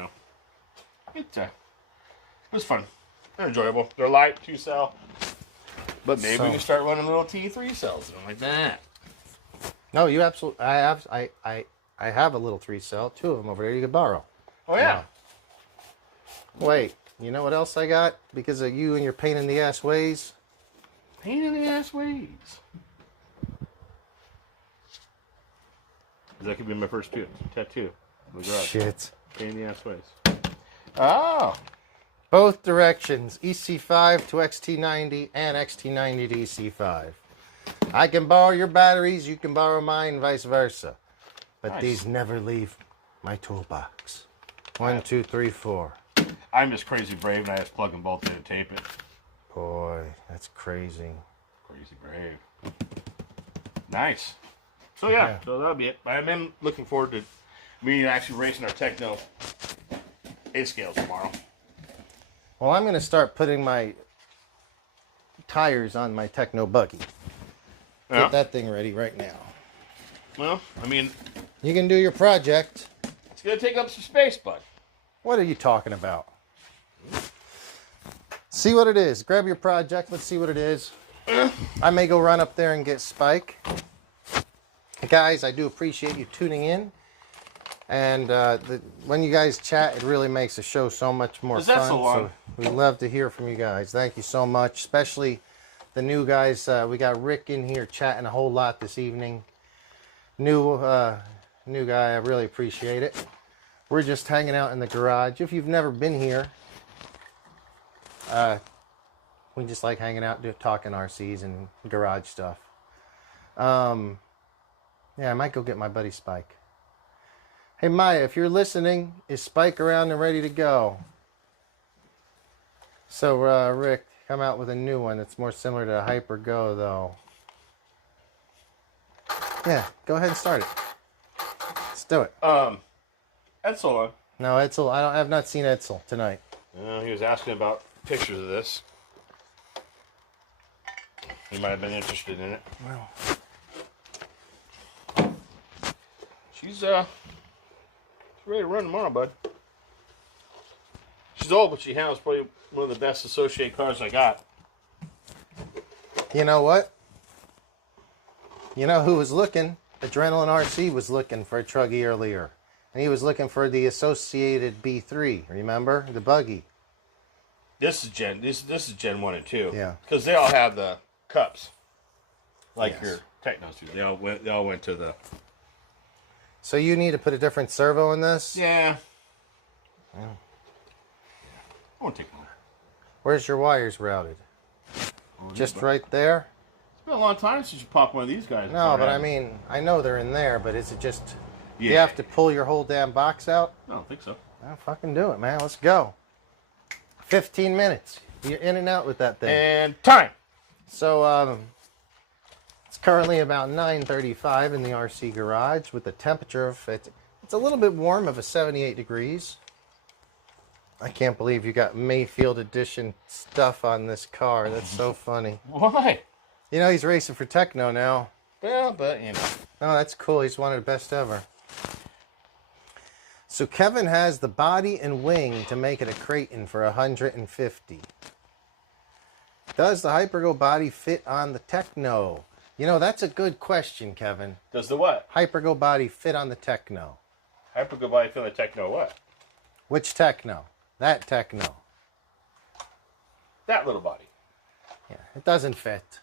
was fun. They're enjoyable. They're light, 2 cell. But maybe we can start running little T3 cells and like that. No, you absolutely. I have a little 3-cell. 2 of them over there. You could borrow. Oh yeah. Wait. You know what else I got? Because of you and your pain in the ass ways. Pain in the ass ways. That could be my first tattoo. Shit. Pain in the ass ways. Oh. Both directions, EC5 to XT90 and XT90 to EC5. I can borrow your batteries, you can borrow mine, vice versa. But Nice. these never leave my toolbox. 1, 2, 3, 4. I'm just crazy brave, and I just plug them both in and tape it. Boy, that's crazy. Crazy brave. Nice. So yeah, so that'll be it. I've been looking forward to me actually racing our Techno 8 scales tomorrow. Well, I'm going to start putting my tires on my Techno buggy. Yeah. Get that thing ready right now. Well, I mean, You can do your project. it's gonna take up some space, bud. What are you talking about? See what it is. Grab your project. Let's see what it is. I may go run up there and get Spike. Guys, I do appreciate you tuning in. And when you guys chat, it really makes the show so much more fun. So we love to hear from you guys. Thank you so much, especially the new guys. We got Rick in here chatting a whole lot this evening. New guy, I really appreciate it. We're just hanging out in the garage. If you've never been here, we just like hanging out, talking RCs and garage stuff. Yeah, I might go get my buddy Spike. Hey Maya, if you're listening, is Spike around and ready to go? So Rick, come out with a new one that's more similar to Hypergo though. Yeah, go ahead and start it. Let's do it. Edsel on. No, Edsel, I have not seen Edsel tonight. He was asking about pictures of this. He might have been interested in it. Well, She's ready to run tomorrow, bud. She's old, but she has probably one of the best associated cars I got. you know what? You know who was looking? Adrenaline RC was looking for a Truggy earlier. And he was looking for the associated B3, remember? The buggy. This is Gen 1 and 2. Yeah. Because they all have the cups. Like Yes. your Technos do. They all went to the... So you need to put a different servo in this? Yeah. I won't take long. Where's your wires routed? Just right there? It's been a long time since you popped one of these guys. No, but I mean, I know they're in there, but is it just... Yeah. You have to pull your whole damn box out? I don't think so. Well, fucking do it, man. Let's go. 15 minutes. You're in and out with that thing. And time. So, it's currently about 9:35 in the RC garage with the temperature of... It's a little bit warm of a 78 degrees. I can't believe you got Mayfield edition stuff on this car. That's so funny. Why? You know, he's racing for Techno now. Well, but, you know. Oh, that's cool. He's one of the best ever. So Kevin has the body and wing to make it a Creighton for 150. Does the Hypergo body fit on the Techno? You know, that's a good question, Kevin. Does the what? Hypergo body fit on the Techno? Hypergo body feel the Techno what? Which Techno? That Techno. That little body. Yeah, it doesn't fit.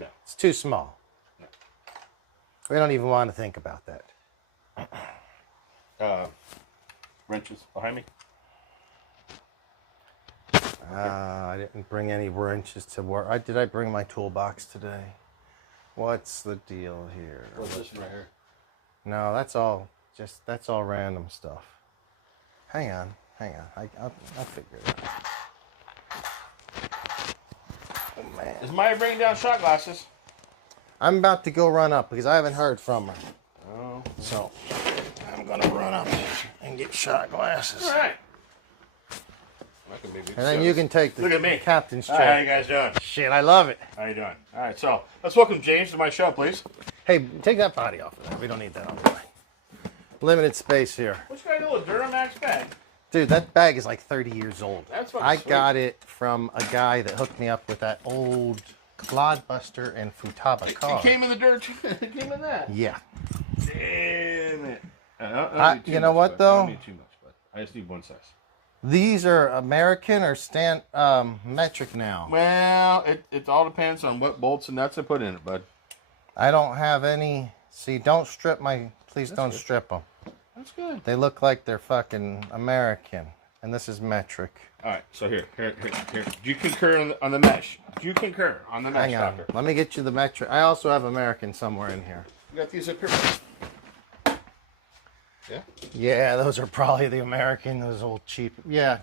No. It's too small. No. We don't even want to think about that. Wrenches behind me. I didn't bring any wrenches to work. Did I bring my toolbox today? What's the deal here? What's this one right here? No, that's all random stuff. Hang on. I'll figure it out. Oh man. Is Maya bringing down shot glasses? I'm about to go run up because I haven't heard from her. Oh. So I'm gonna run up and get shot glasses. All right. And then you can take the Look at me. captain's chair. How you guys doing? Shit, I love it. How you doing? All right, so let's welcome James to my show, please. Hey, take that body off of there. We don't need that on the way. Limited space here. What's got a little Duramax bag? Dude, that bag is like 30 years old. That's fucking I sweet. got it from a guy that hooked me up with that old Clodbuster and Futaba car. It came in the dirt. It came in that. Yeah. Damn it. I don't need You know what, I though? don't need too much, but I just need one size. These are American or metric now? Well, it all depends on what bolts and nuts I put in it, bud. I don't have any. See, don't strip my. Please don't strip them. That's good. They look like they're fucking American, and this is metric. All right, so here. Do you concur on the mesh? Do you concur on the mesh, Hang on. Doctor? Let me get you the metric. I also have American somewhere in here. You got these up here? Yeah? Yeah, those are probably the American, those old cheap. Yeah.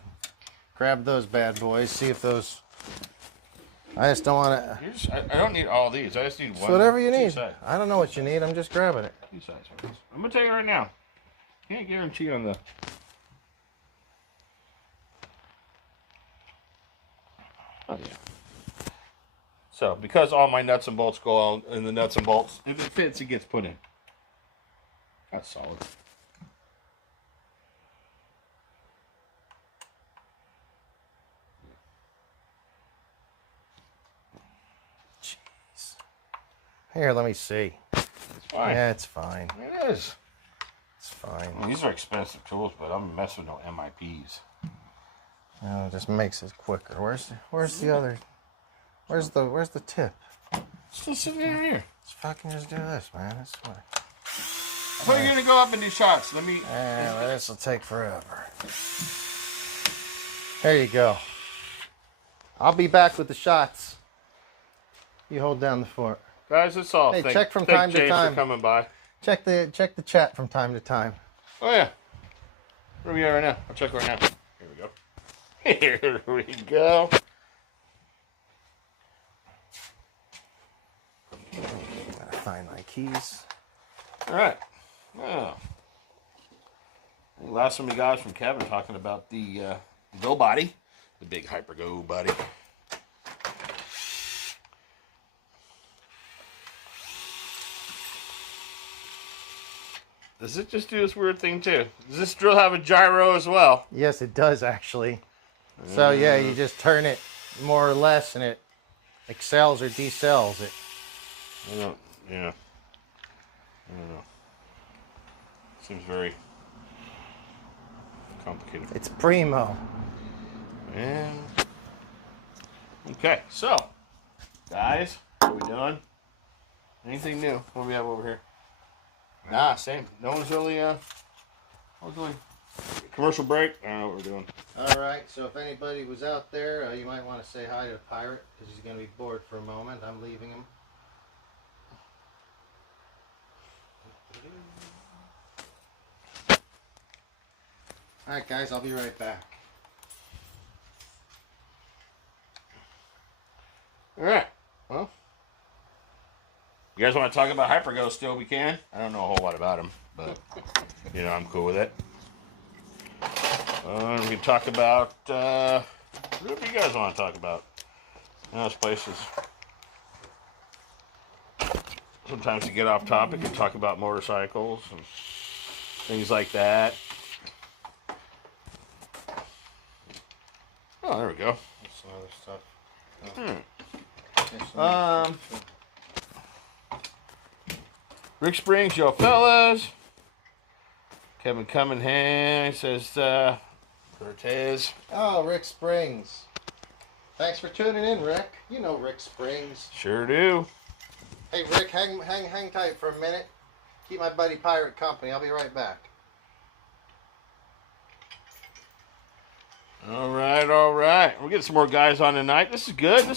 Grab those bad boys. See if those. I just don't want to. I don't need all these. I just need one. So whatever you need. Size. I don't know what you need. I'm just grabbing it. Two size ones. I'm going to tell you right now. Can't guarantee on the. Oh, yeah. So, because all my nuts and bolts go on in the nuts and bolts, if it fits, it gets put in. That's solid. Jeez. Here, let me see. It's fine. Yeah, it's fine. It is. It's fine. Well, these are expensive tools, but I'm messing with no MIPs. It just makes it quicker. Where's the other? Where's the tip? It's just sitting right here. Let's fucking just do this, man. That's what. I thought you were gonna go up and do shots. Let me. This will take forever. There you go. I'll be back with the shots. You hold down the fort. Guys, that's all. Hey, check from time to James time. for coming by. Check the chat from time to time. Oh yeah. Where are we at right now? I'll check right now. Here we go. Here we go. Gotta find my keys. All right. Well, last one we got was from Kevin talking about the Go body, the big Hypergo body. Does it just do this weird thing too? Does this drill have a gyro as well? Yes, it does actually. So yeah, you just turn it more or less, and it excels or decells it. I don't know. Seems very complicated. It's primo. Yeah. Okay, so guys, what are we doing? Anything new? What do we have over here? Nah, same. No one's really commercial break. I don't know what we're doing. All right. So if anybody was out there, you might want to say hi to the pirate because he's going to be bored for a moment. I'm leaving him. All right, guys. I'll be right back. All right. Well, you guys want to talk about Hypergo still? We can. I don't know a whole lot about him, but I'm cool with it. We can talk about whatever you guys want to talk about. This place is sometimes you get off topic and talk about motorcycles and things like that. Oh, there we go. That's some other stuff. Rick Springs, yo fellas. Kevin Cunningham says, Cortez. Oh, Rick Springs. Thanks for tuning in, Rick. You know Rick Springs. Sure do. Hey, Rick, hang tight for a minute. Keep my buddy Pirate company. I'll be right back. All right. We're getting some more guys on tonight. This is good. Yeah,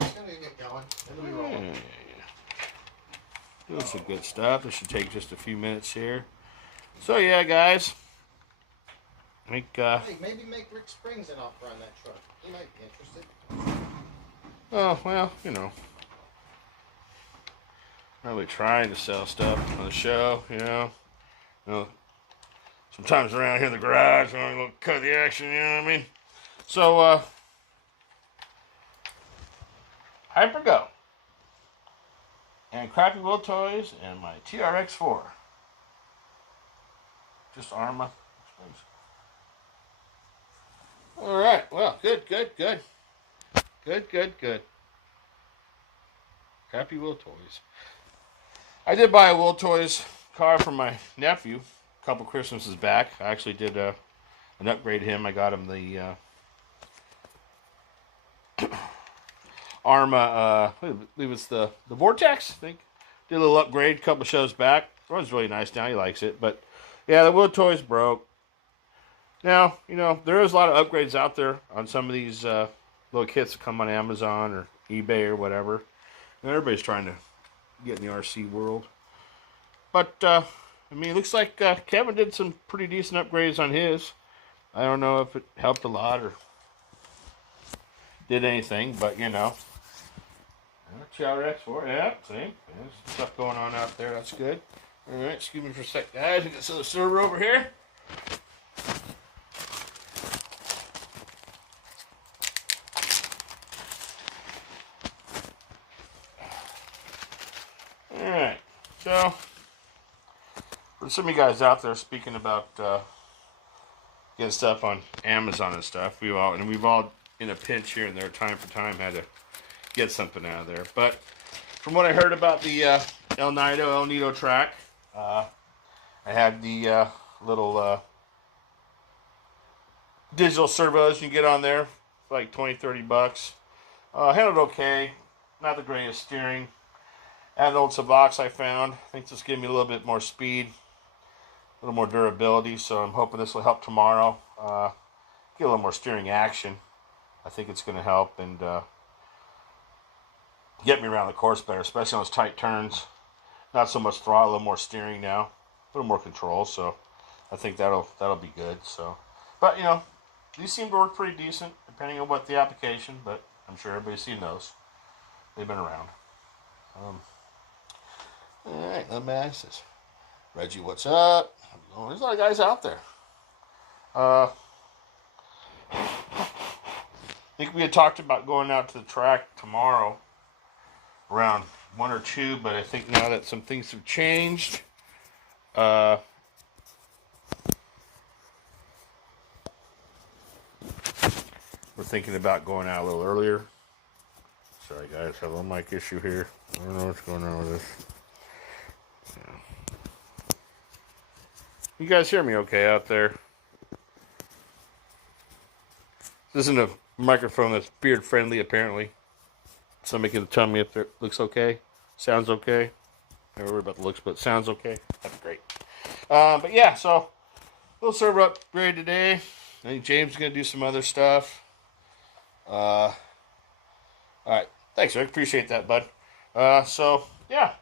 it's going to get going. It'll be rolling. Doing some good stuff. This should take just a few minutes here. So, yeah, guys. Hey, maybe make Rick Springs an offer on that truck. He might be interested. Oh, well, not really trying to sell stuff on the show, sometimes around here in the garage, we want to cut the action, you know what I mean? So, Hypergo. And Crappy Will Toys and my TRX4. Just Arma. All right. Well, good. Happy Will Toys. I did buy a Will Toys car for my nephew a couple Christmases back. I actually did an upgrade to him. I got him the Arma, I believe it's the Vortex, I think. Did a little upgrade a couple shows back. It was really nice now. He likes it. But, yeah, the Will Toys broke. Now, you know, there is a lot of upgrades out there on some of these little kits that come on Amazon or eBay or whatever. And everybody's trying to get in the RC world. But, I mean, it looks like Kevin did some pretty decent upgrades on his. I don't know if it helped a lot or did anything, but, you know. Chowder X4, yeah, see? There's stuff going on out there, that's good. Alright, excuse me for a sec, guys. We got some server over here. Alright, so for some of you guys out there speaking about getting stuff on Amazon and stuff, we've all in a pinch here and there, time for time, had to get something out of there. But from what I heard about the El Nido track, I had the little digital servos you can get on there for like $20-$30. Handled okay, not the greatest steering. Add an old Savox I found. I think this will give me a little bit more speed, a little more durability. So I'm hoping this will help tomorrow. Get a little more steering action. I think it's going to help and get me around the course better, especially on those tight turns. Not so much throttle, a little more steering now, a little more control. So I think that'll be good. So, but you know, these seem to work pretty decent depending on what the application. But I'm sure everybody's seen those. They've been around. All right, let me ask this. Reggie, what's up? Oh, there's a lot of guys out there. I think we had talked about going out to the track tomorrow around 1 or 2, but I think now that some things have changed, we're thinking about going out a little earlier. Sorry guys, have a little mic issue here. I don't know what's going on with this. Yeah. You guys hear me okay out there? This isn't a microphone that's beard friendly apparently. Somebody can tell me if it looks okay, sounds okay. Never worry about the looks, but sounds okay. That'd be great. But yeah, so little server upgrade today. I think James is gonna do some other stuff. All right, thanks, Rick. Appreciate that, bud. So yeah.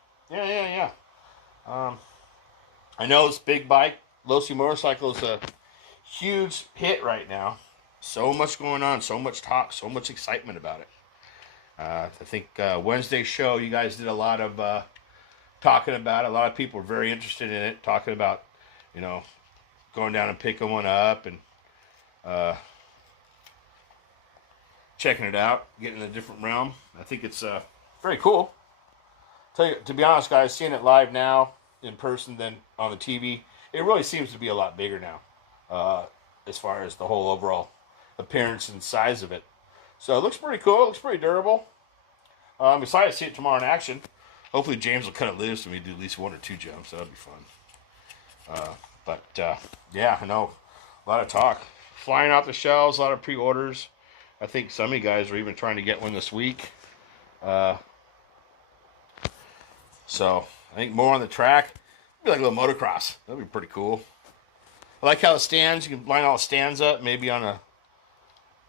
I know this big bike, Losi motorcycle, is a huge hit right now. So much going on, so much talk, so much excitement about it. I think Wednesday's show, you guys did a lot of talking about it. A lot of people were very interested in it, talking about, you know, going down and picking one up and checking it out, getting in a different realm. I think it's very cool. Tell you, to be honest, guys, seeing it live now in person than on the TV, it really seems to be a lot bigger now as far as the whole overall appearance and size of it. So it looks pretty cool. It looks pretty durable. I'm excited to see it tomorrow in action. Hopefully James will cut it loose and we do at least 1 or 2 jumps. That'll be fun. Yeah, I know. A lot of talk. Flying off the shelves, a lot of pre-orders. I think some of you guys are even trying to get one this week. So I think more on the track. It'd be like a little motocross. That'd be pretty cool. I like how the stands, you can line all the stands up, maybe on a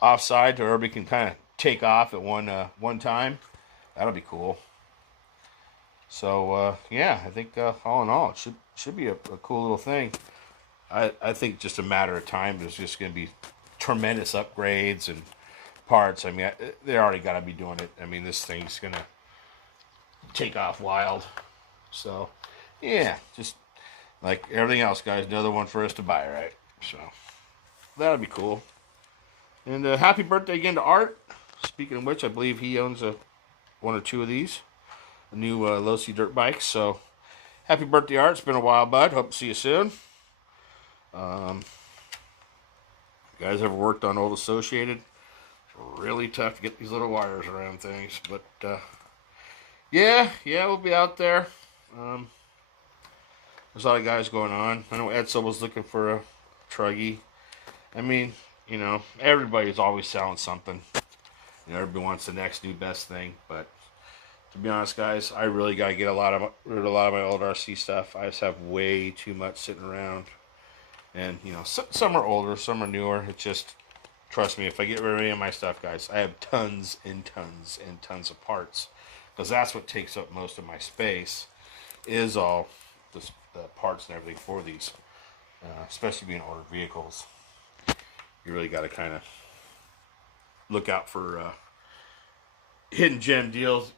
offside, or everybody can kind of take off at one time. That'll be cool. So yeah, I think all in all, it should be a cool little thing. I think just a matter of time. There's just going to be tremendous upgrades and parts. I mean, they already got to be doing it. I mean, this thing's going to take off wild. So yeah, just like everything else, guys, another one for us to buy, right? So that'll be cool. And happy birthday again to Art. Speaking of which, I believe he owns 1 or 2 of these, the new Losi dirt bikes. So happy birthday, Art. It's been a while, bud. Hope to see you soon. You guys ever worked on old Associated? It's really tough to get these little wires around things. But Yeah, we'll be out there. There's a lot of guys going on. I know Edsel was looking for a truggy. I mean, everybody's always selling something. Everybody wants the next new best thing. But to be honest, guys, I really got to get rid of a lot of my old RC stuff. I just have way too much sitting around. And, some are older, some are newer. It's just, trust me, if I get rid of any of my stuff, guys, I have tons and tons and tons of parts. Because that's what takes up most of my space, is all the parts and everything for these. Especially being older vehicles. You really got to kind of look out for hidden gem deals,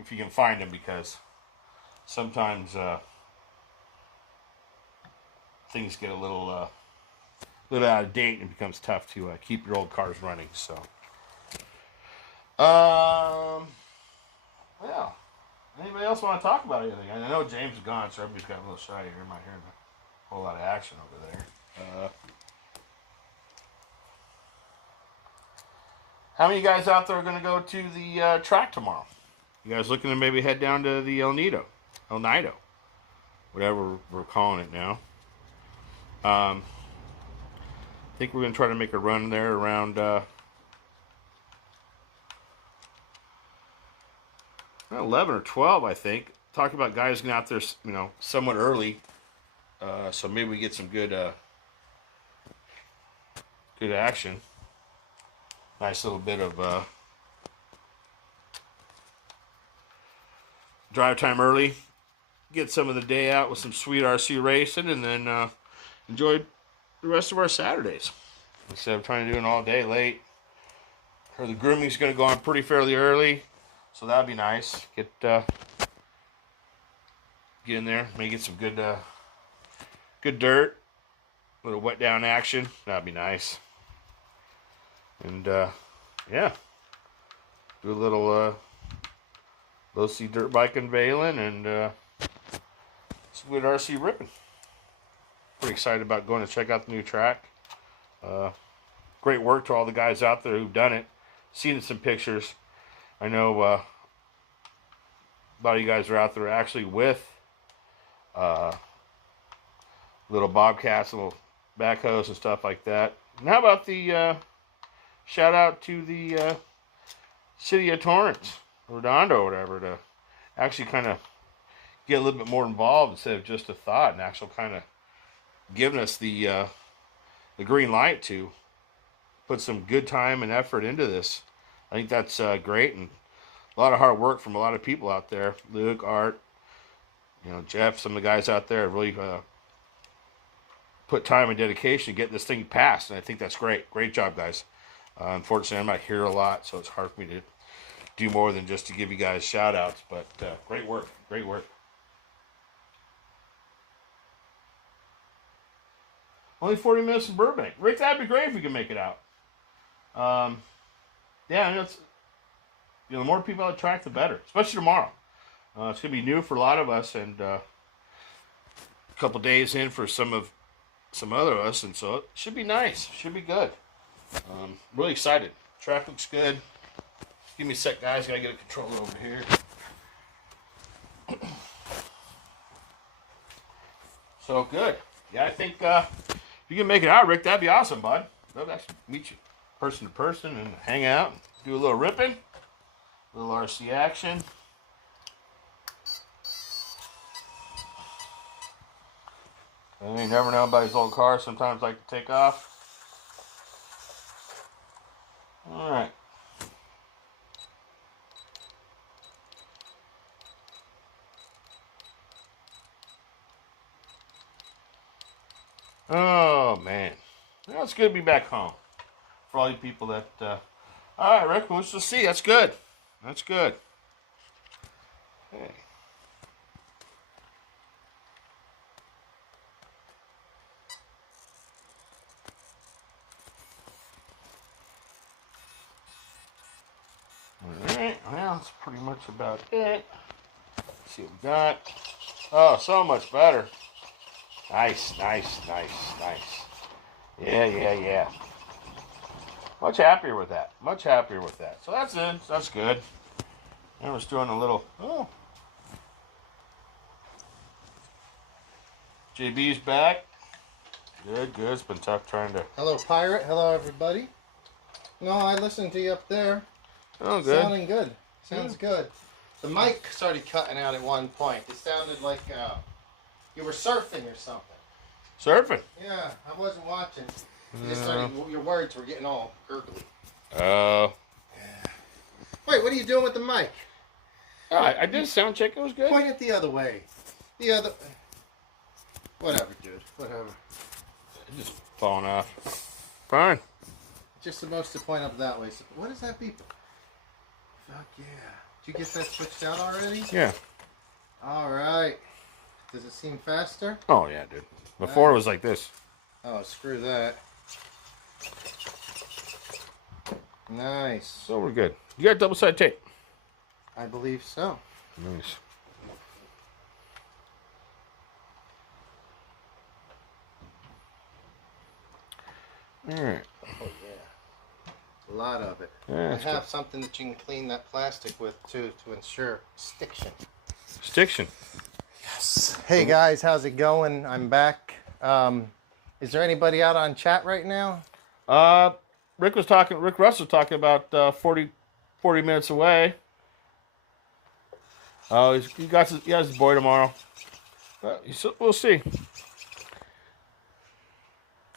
if you can find them, because sometimes things get a little out of date and it becomes tough to keep your old cars running. So, yeah. Anybody else want to talk about anything? I know James is gone, so everybody's got a little shy here. I'm not hearing a whole lot of action over there. How many guys out there are going to go to the track tomorrow? You guys looking to maybe head down to the El Nido, whatever we're calling it now. I think we're going to try to make a run there around 11 or 12, I think. Talking about guys getting out there, somewhat early, so maybe we get some good action. Nice little bit of drive time early. Get some of the day out with some sweet RC racing, and then enjoy the rest of our Saturdays. Instead of trying to do it all day late. Or the grooming's going to go on pretty fairly early, so that'd be nice. Get in there, maybe get some good dirt, a little wet down action. That'd be nice. And, yeah, do a little Losi dirt bike unveiling and some good RC ripping. Pretty excited about going to check out the new track. Great work to all the guys out there who've done it. Seen some pictures. I know a lot of you guys are out there actually with little bobcats, little backhoes and stuff like that. And how about the shout out to the city of Torrance, Redondo, or whatever, to actually kind of get a little bit more involved instead of just a thought, and actual kind of giving us the green light to put some good time and effort into this. I think that's great, and a lot of hard work from a lot of people out there. Luke, Art, Jeff, some of the guys out there really put time and dedication to get this thing passed, and I think that's great. Great job, guys. Unfortunately, I'm not here a lot, so it's hard for me to do more than just to give you guys shout outs, but great work. Great work. Only 40 minutes in Burbank. Rick, that'd be great if we could make it out. Yeah, I know it's, the more people on the track, the better, especially tomorrow. It's going to be new for a lot of us, and a couple days in for some other of us, and so it should be nice. Should be good. Really excited. Track looks good. Give me a sec, guys. Gotta get a controller over here. So good. Yeah, I think if you can make it out, Rick, that'd be awesome, bud. I'd actually meet you person to person and hang out and do a little ripping, a little RC action. And you never know about these old cars. Sometimes like to take off. All right. Oh, man. Well, it's good to be back home. For all you people that... all right, Rick, let's just see. That's good. That's good. Okay. Alright, well, that's pretty much about it. Let's see what we got. Oh, so much better. Nice, nice, nice, nice. Yeah. Much happier with that. Much happier with that. So that's it. That's good. I was doing a little. Oh. JB's back. Good, good. It's been tough trying to. Hello, Pirate. Hello, everybody. No, I listened to you up there. Oh, good. Sounding good. Sounds good. The mic started cutting out at one point. It sounded like you were surfing or something. Surfing? Yeah, I wasn't watching. You just started, your words were getting all gurgly. Oh. Wait, what are you doing with the mic? I did a sound check. It was good. Point it the other way. The other... Whatever, dude. Whatever. It's just falling off. Fine. Just supposed to point up that way. So, what is that beep? Fuck yeah. Did you get that switched out already? Yeah. Alright. Does it seem faster? Oh, yeah, dude. Before it was like this. Oh, screw that. Nice. So we're good. You got double-sided tape? I believe so. Nice. All right. Oh, yeah. A lot of it. Yeah, I have something that you can clean that plastic with, too, to ensure stiction. Stiction. Yes. Hey, guys. How's it going? I'm back. Is there anybody out on chat right now? Rick Russ was talking about 40 minutes away. Oh, he has his boy tomorrow. We'll see.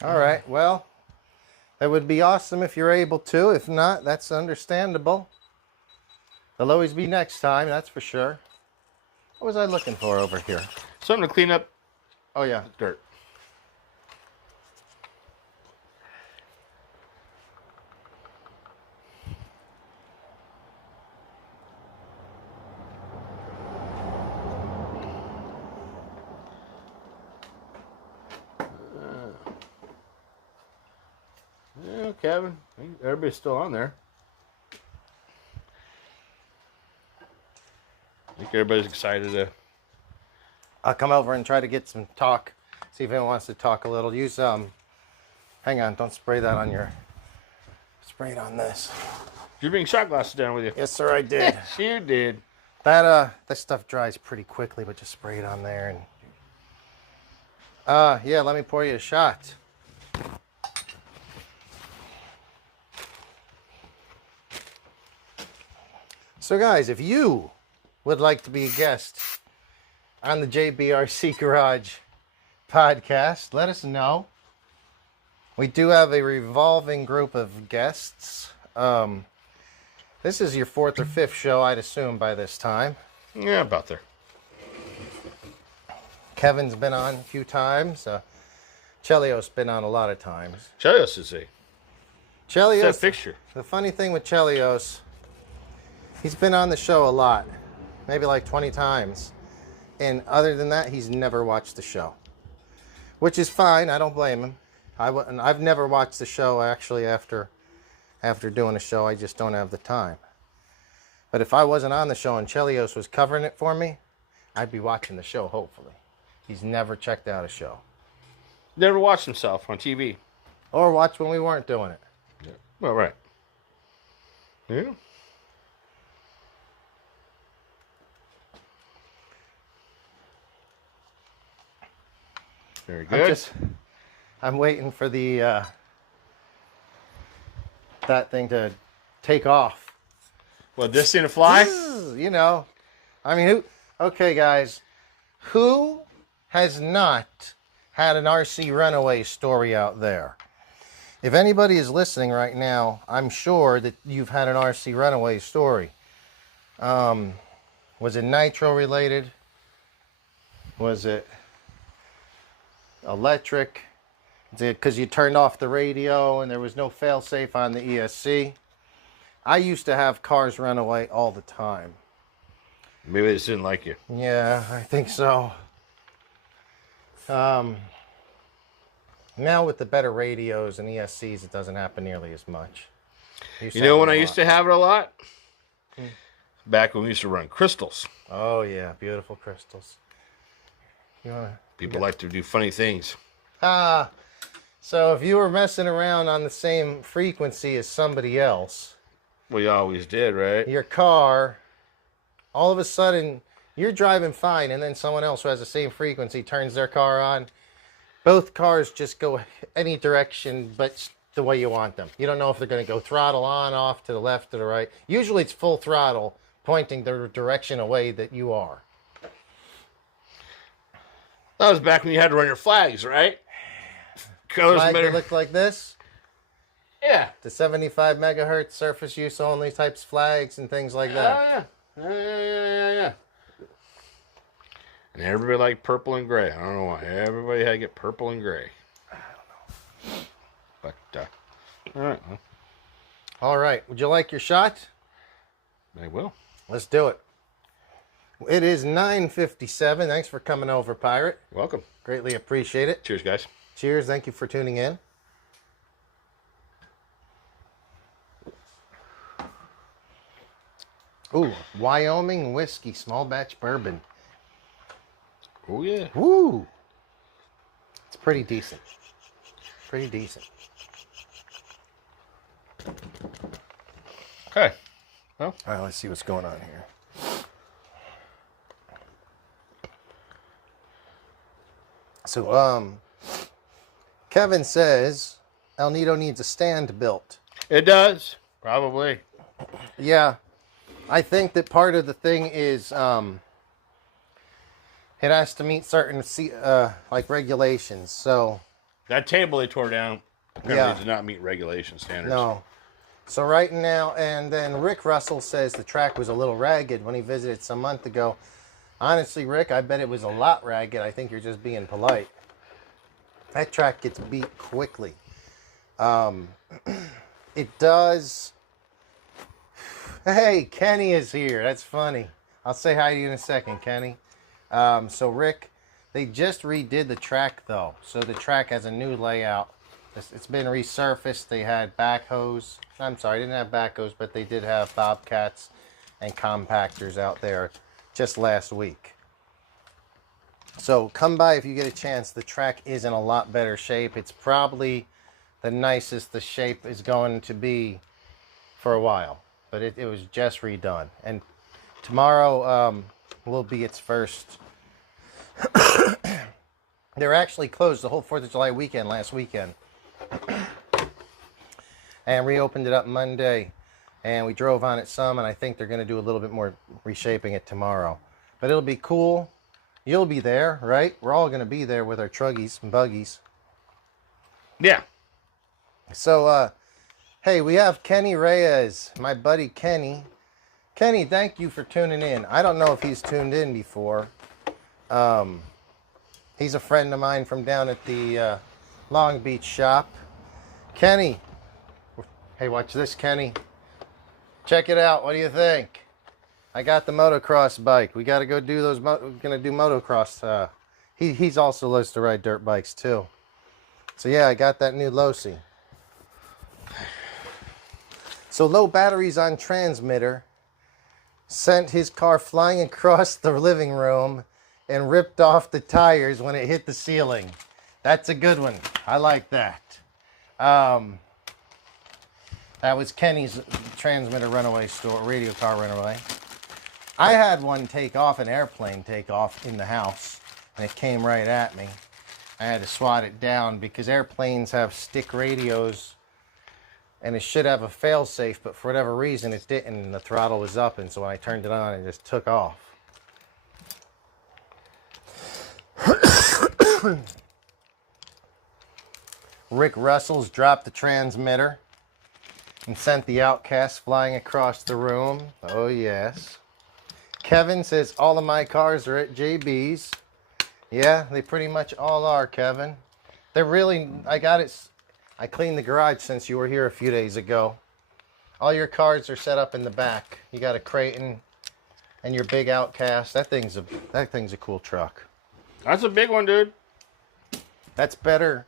All right. Well, that would be awesome if you're able to. If not, that's understandable. There'll always be next time, that's for sure. What was I looking for over here? Something to clean up. Oh, yeah. Dirt. Yeah, Kevin. Everybody's still on there. I think everybody's excited to. I'll come over and try to get some talk. See if anyone wants to talk a little. Use, hang on, don't spray that on your, spray it on this. You're bringing shot glasses down with you. Yes, sir, I did. You did. That stuff dries pretty quickly, but just spray it on there. And yeah, let me pour you a shot. So guys, if you would like to be a guest on the JBRC Garage podcast, let us know. We do have a revolving group of guests. This is your 4th or 5th show, I'd assume, by this time. Yeah, about there. Kevin's been on a few times. Chelio's been on a lot of times. Chelios is a Chelios, fixture. The funny thing with Chelios, he's been on the show a lot, maybe like 20 times. And other than that, he's never watched the show, which is fine. I don't blame him. I've never watched the show actually after doing a show. I just don't have the time. But if I wasn't on the show and Chelios was covering it for me, I'd be watching the show, hopefully. He's never checked out a show. Never watched himself on TV. Or watched when we weren't doing it. Yeah. Well, right. Yeah. Very good. I'm waiting for the that thing to take off. Well, this thing to fly? You know, I mean, okay, guys, who has not had an RC runaway story out there? If anybody is listening right now, I'm sure that you've had an RC runaway story. Was it nitro related? Was it electric? Because you turned off the radio and there was no fail-safe on the ESC. I used to have cars run away all the time. Maybe they just didn't like you. Yeah, I think so. Now with the better radios and ESCs, it doesn't happen nearly as much. You know when I used to have it a lot? Back when we used to run crystals. Oh, yeah, beautiful crystals. People like to do funny things. So if you were messing around on the same frequency as somebody else, Well, you always did, right? your car All of a sudden, you're driving fine, and then someone else who has the same frequency turns their car on. Both cars just go any direction but the way you want them. You don't know if they're going to go throttle on, off, to the left, to the right. Usually it's full throttle, pointing the direction away that you are. That was back when you had to run your flags, right? Colors Flag better. that looked like this? Yeah. The 75 megahertz surface use only types flags and things like that. Yeah. And everybody liked purple and gray. I don't know why. Everybody had to get purple and gray. I don't know. But, all right. Well, All right. Would you like your shot? I will. Let's do it. It is 9:57. Thanks for coming over, Pirate. Welcome. Greatly appreciate it. Cheers, guys. Cheers. Thank you for tuning in. Ooh, Wyoming whiskey, small batch bourbon. Oh, yeah. Woo! It's pretty decent. Pretty decent. Okay. Well, All right, let's see what's going on here. So, Kevin says El Nido needs a stand built. it does. Probably. Yeah, I think that part of the thing is it has to meet certain like regulations. So That table they tore down apparently Yeah. did not meet regulation standards. no. So right now, and then Rick Russell says the track was a little ragged when he visited some month ago. Honestly, Rick, I bet it was a lot ragged. I think you're just being polite. That track gets beat quickly. It does. Hey, Kenny is here. That's funny. I'll say hi to you in a second, Kenny. So, Rick, they just redid the track, though. So the track has a new layout. It's been resurfaced. They had backhoes. I'm sorry, they didn't have backhoes, but they did have bobcats and compactors out there just last week. So come by if you get a chance. The track is in a lot better shape. It's probably the nicest the shape is going to be for a while. But it was just redone. And tomorrow will be its first. They were actually closed the whole 4th of July weekend last weekend. And reopened it up Monday. And we drove on it some, and I think they're going to do a little bit more reshaping it tomorrow. But it'll be cool. You'll be there, right? We're all going to be there with our truggies and buggies. Yeah. So, hey, we have Kenny Reyes, my buddy Kenny. Kenny, thank you for tuning in. I don't know if he's tuned in before. He's a friend of mine from down at the Long Beach shop. Kenny. Hey, watch this, Kenny. Check it out. What do you think? I got the motocross bike. We got to go do those. We're gonna do motocross. He's also loves to ride dirt bikes too. So yeah, I got that new Losi. So low batteries on transmitter sent his car flying across the living room and ripped off the tires when it hit the ceiling. That's a good one. I like that. That was Kenny's transmitter runaway radio car runaway. I had one take off, an airplane take off in the house, and it came right at me. I had to swat it down because airplanes have stick radios and it should have a fail-safe, but for whatever reason it didn't, and the throttle was up, and so when I turned it on, it just took off. Rick Russell's dropped the transmitter and sent the outcast flying across the room. Oh, yes. Kevin says, all of my cars are at JB's. Yeah, they pretty much all are, Kevin. They're really, I cleaned the garage since you were here a few days ago. All your cars are set up in the back. You got a Creighton and your big outcast. That thing's a cool truck. That's a big one, dude. That's better.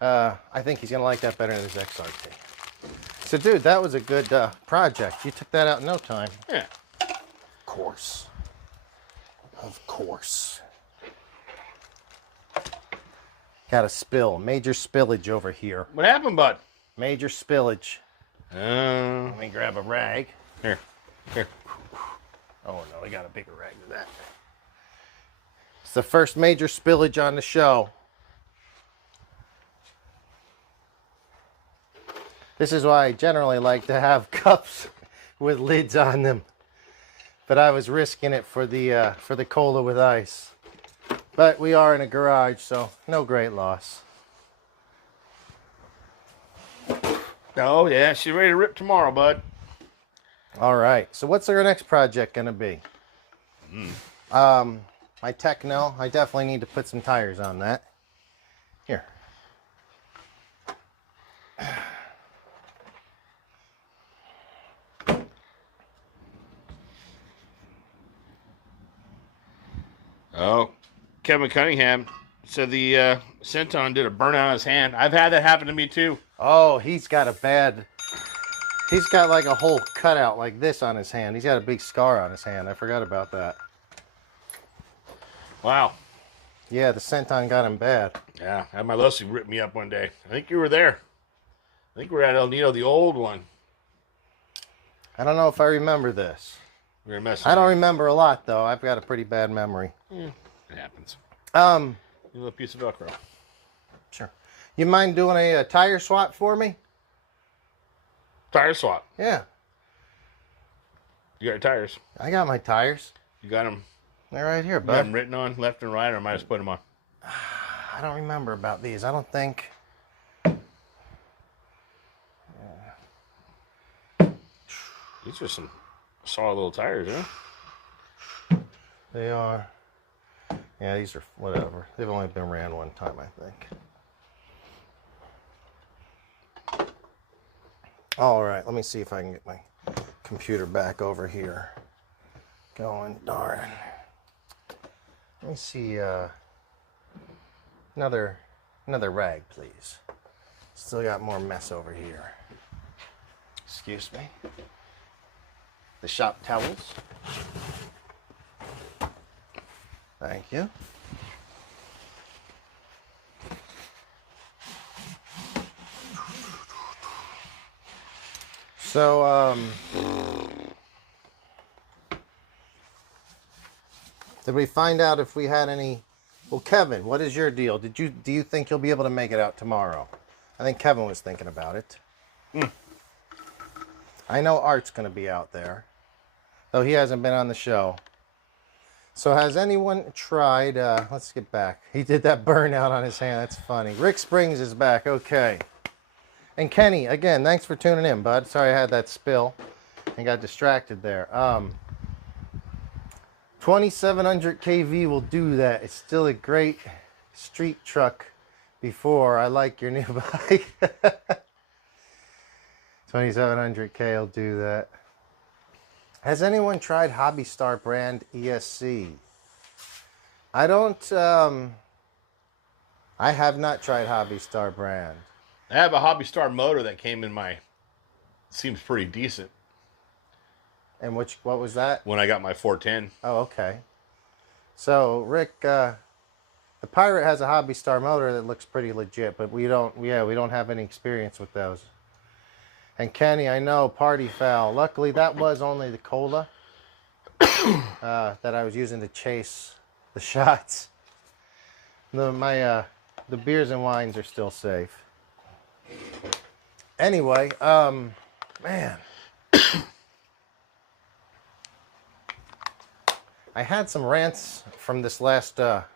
I think he's going to like that better than his XRT. So, dude, that was a good project. You took that out in no time. Yeah. Of course. Of course. Got a spill. Major spillage over here. What happened, bud? Major spillage. Here. Let me grab a rag. Here. Oh no, we got a bigger rag than that. It's the first major spillage on the show. This is why I generally like to have cups with lids on them. But I was risking it for the cola with ice. But we are in a garage, so no great loss. Oh, yeah, she's ready to rip tomorrow, bud. All right, so what's our next project going to be? My Techno, I definitely need to put some tires on that. Here. Oh, Kevin Cunningham said the Centon did a burnout on his hand. I've had that happen to me, too. Oh, he's got like a whole cutout like this on his hand. He's got a big scar on his hand. I forgot about that. Wow. Yeah, the Centon got him bad. Yeah, I had my Losi rip me up one day. I think you were there. I think we were at El Nido, the old one. I don't know if I remember this. We were messing. I don't remember a lot, though. I've got a pretty bad memory. Yeah, it happens. A little piece of Velcro. Sure. You mind doing a tire swap for me? Tire swap. Yeah. You got your tires. I got my tires. You got them. They're right here, You got bud. them written on left and right, or am I just putting them on? I don't remember about these. I don't think. These are some solid little tires, huh? They are. Yeah, these are whatever. They've only been ran one time, I think. All right, let me see if I can get my computer back over here. Going, darn. Let me see. Another rag, please. Still got more mess over here. Excuse me. The shop towels. Thank you. So, did we find out if we had any? Well, Kevin, what is your deal? Do you think you'll be able to make it out tomorrow? I think Kevin was thinking about it. I know Art's going to be out there, though he hasn't been on the show. So has anyone tried, let's get back. He did that burnout on his hand. That's funny. Rick Springs is back. Okay. And Kenny, again, thanks for tuning in, bud. Sorry I had that spill and got distracted there. 2700 kV will do that. It's still a great street truck before. I like your new bike. 2700K will do that. Has anyone tried Hobby Star brand ESC? I don't, I have not tried Hobby Star brand. I have a Hobby Star motor that came in my, seems pretty decent. And what was that? When I got my 410. Oh, okay. So, Rick, the Pirate has a Hobby Star motor that looks pretty legit, but we don't have any experience with those. And Kenny, I know, party foul. Luckily, that was only the cola that I was using to chase the shots. The beers and wines are still safe. Anyway, man. I had some rants from this last, what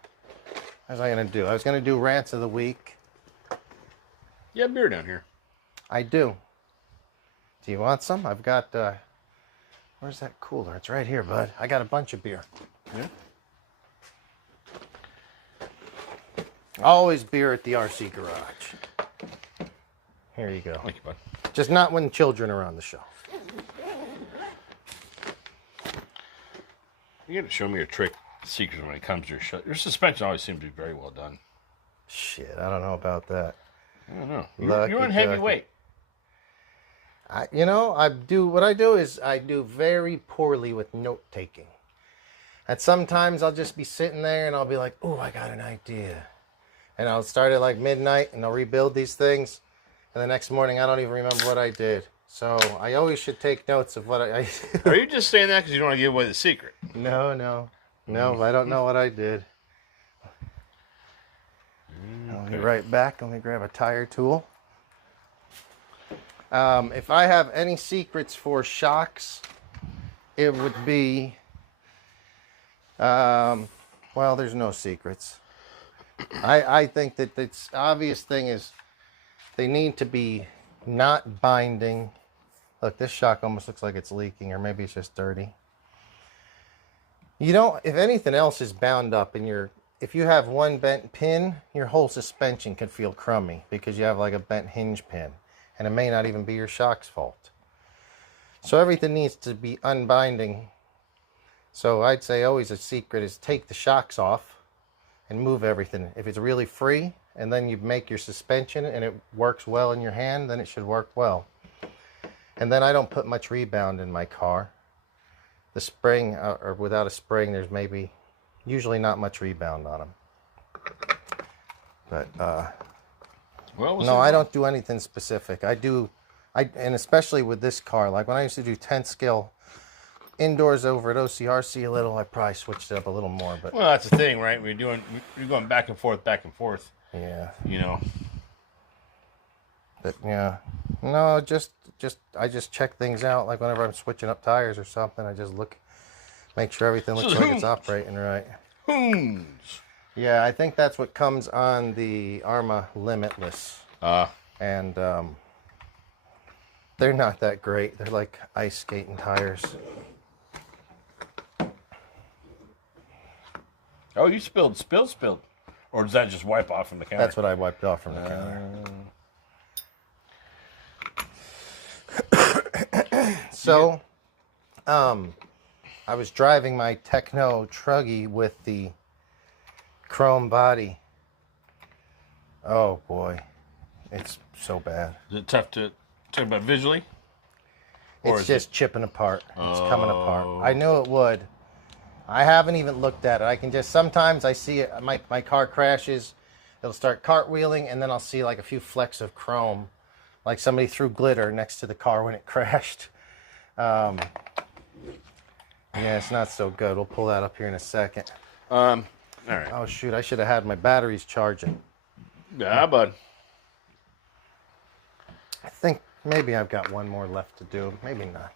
was I going to do? I was going to do rants of the week. You have beer down here. I do. Do you want some? I've got, where's that cooler? It's right here, bud. I got a bunch of beer. Yeah. Always beer at the RC garage. Here you go. Thank you, bud. Just not when children are on the show. You got to show me your trick secrets when it comes to your suspension always seems to be very well done. Shit, I don't know about that. I don't know. Lucky You're on heavyweight. I do very poorly with note taking. And sometimes I'll just be sitting there and I'll be like, oh, I got an idea. And I'll start at like midnight and I'll rebuild these things. And the next morning I don't even remember what I did. So I always should take notes of what I Are you just saying that because you don't want to give away the secret? No, I don't know what I did. I'll be right back. Let me grab a tire tool. If I have any secrets for shocks, it would be, well, there's no secrets. I think that the obvious thing is they need to be not binding. Look, this shock almost looks like it's leaking, or maybe it's just dirty. You don't, if anything else is bound up in if you have one bent pin, your whole suspension can feel crummy because you have like a bent hinge pin, and it may not even be your shock's fault. So everything needs to be unbinding. So I'd say always a secret is take the shocks off and move everything. If it's really free, and then you make your suspension and it works well in your hand, then it should work well. And then I don't put much rebound in my car. The spring, or without a spring, there's usually not much rebound on them. But, no, I don't do anything specific. And especially with this car, like when I used to do 10th scale indoors over at Losi RC a little, I probably switched it up a little more. But well, that's the thing, right? You're going back and forth. Yeah. You know. But yeah, no, I just check things out. Like whenever I'm switching up tires or something, I just make sure everything looks like it's operating right. Yeah, I think that's what comes on the Arma Limitless. And they're not that great. They're like ice skating tires. Oh, you spilled. Or does that just wipe off from the counter? That's what I wiped off from the counter. So, I was driving my Techno Truggy with the chrome body. Oh boy, it's so bad. Is it tough to talk about visually? It's just chipping apart. It's coming apart. I knew it would. I haven't even looked at it. I can just, sometimes I see it, my car crashes, it'll start cartwheeling, and then I'll see like a few flecks of chrome, like somebody threw glitter next to the car when it crashed. Yeah, it's not so good. We'll pull that up here in a second. All right. Oh shoot, I should have had my batteries charging. Yeah, bud. I think maybe I've got one more left to do. Maybe not.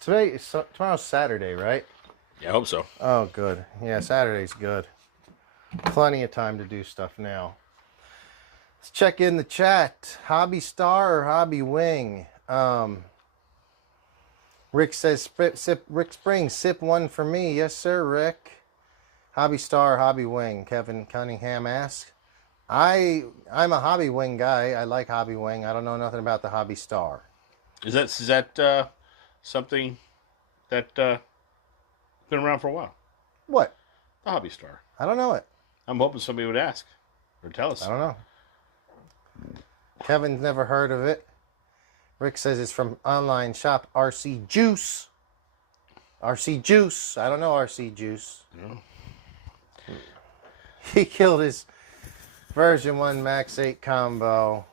Tomorrow's Saturday, right? Yeah, I hope so. Oh, good. Yeah, Saturday's good. Plenty of time to do stuff now. Let's check in the chat. Hobby Star or Hobby Wing? Rick says, Rick Springs, sip one for me. Yes, sir, Rick. Hobby Star or Hobby Wing? Kevin Cunningham asks. I'm a Hobby Wing guy. I like Hobby Wing. I don't know nothing about the Hobby Star. Is that something that been around for a while? What? The Hobby Star. I don't know it. I'm hoping somebody would ask or tell us. I don't know. Kevin's never heard of it. Rick says it's from online shop RC Juice. RC Juice. I don't know RC Juice. No. He killed his version 1 Max 8 combo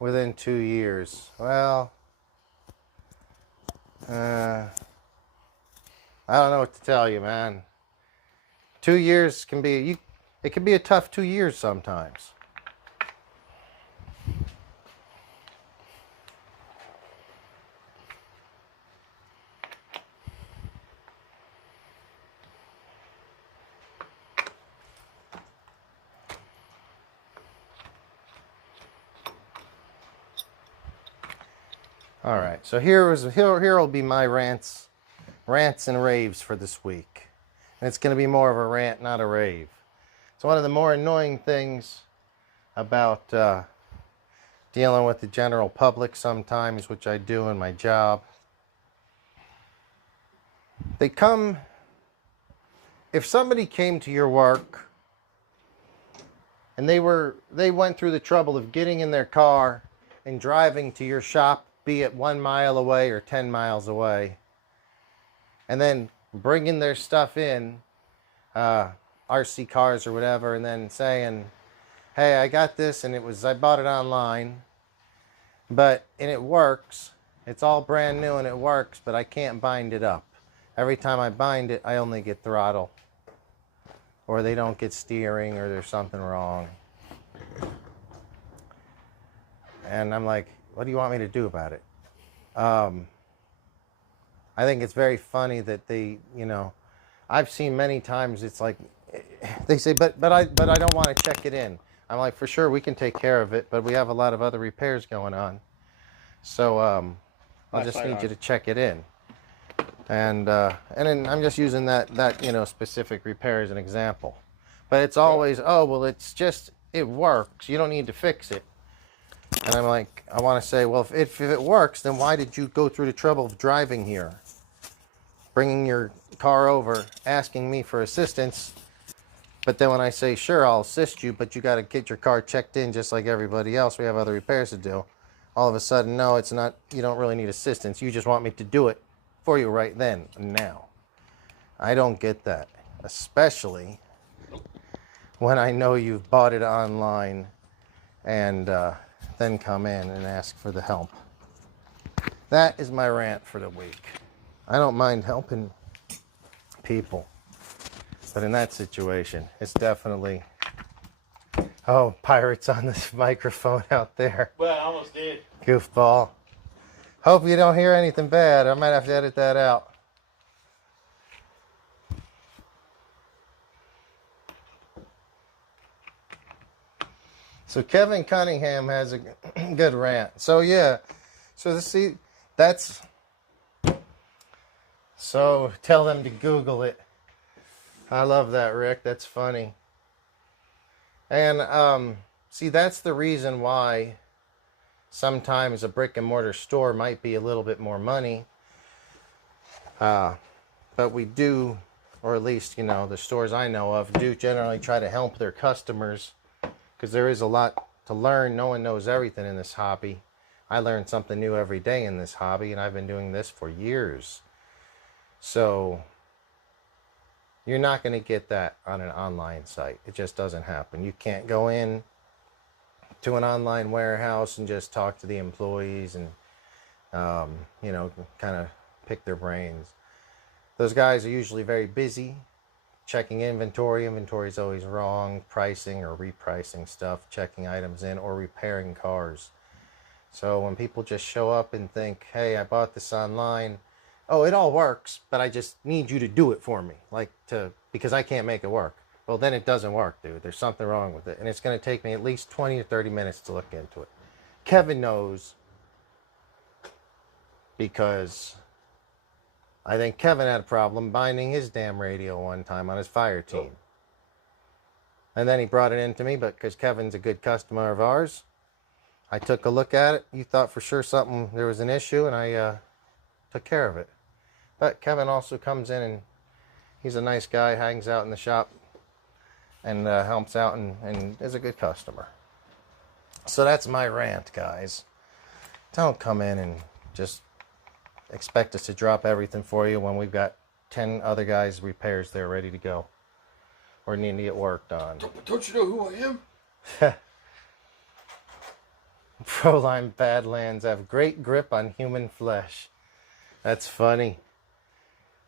within 2 years. Well, I don't know what to tell you, man. 2 years can be it can be a tough 2 years sometimes. All right, so here will be my rants and raves for this week. And it's going to be more of a rant, not a rave. It's one of the more annoying things about dealing with the general public sometimes, which I do in my job. If somebody came to your work and they went through the trouble of getting in their car and driving to your shop, be it 1 mile away or 10 miles away, and then bringing their stuff in, RC cars or whatever, and then saying, hey, I got this and I bought it online, and it works. It's all brand new and it works, but I can't bind it up. Every time I bind it, I only get throttle, or they don't get steering, or there's something wrong. And I'm like, what do you want me to do about it? I think it's very funny that they, I've seen many times it's like, they say, but I don't want to check it in. I'm like, for sure, we can take care of it, but we have a lot of other repairs going on. So I'll just need you to check it in. And then I'm just using that specific repair as an example. But it's always, oh, well, it works. You don't need to fix it. And I'm like, I want to say, well, if it works, then why did you go through the trouble of driving here? Bringing your car over, asking me for assistance. But then when I say, sure, I'll assist you, but you got to get your car checked in just like everybody else. We have other repairs to do. All of a sudden, no, it's not, you don't really need assistance. You just want me to do it for you right then and now. I don't get that, especially when I know you've bought it online and then come in and ask for the help. That is my rant for the week. I don't mind helping people, but in that situation, it's definitely, oh, pirates on this microphone out there. Well, I almost did. Goofball. Hope you don't hear anything bad. I might have to edit that out. So Kevin Cunningham has a good rant. So yeah. So tell them to Google it. I love that, Rick. That's funny. And see, that's the reason why sometimes a brick and mortar store might be a little bit more money. But we do, or at least, the stores I know of do generally try to help their customers, because there is a lot to learn. No one knows everything in this hobby. I learn something new every day in this hobby, and I've been doing this for years. So you're not going to get that on an online site. It just doesn't happen. You can't go in to an online warehouse and just talk to the employees and, kind of pick their brains. Those guys are usually very busy checking inventory. Inventory is always wrong, pricing or repricing stuff, checking items in, or repairing cars. So when people just show up and think, hey, I bought this online, oh, it all works, but I just need you to do it for me, because I can't make it work. Well, then it doesn't work, dude. There's something wrong with it. And it's going to take me at least 20 to 30 minutes to look into it. Kevin knows, because I think Kevin had a problem binding his damn radio one time on his fire team. And then he brought it in to me, but because Kevin's a good customer of ours, I took a look at it. You thought for sure there was an issue, and I took care of it. But Kevin also comes in, and he's a nice guy, hangs out in the shop, and helps out and is a good customer. So that's my rant, guys. Don't come in and just expect us to drop everything for you when we've got 10 other guys' repairs there ready to go or need to get worked on. Don't you know who I am? Proline Badlands have great grip on human flesh. That's funny.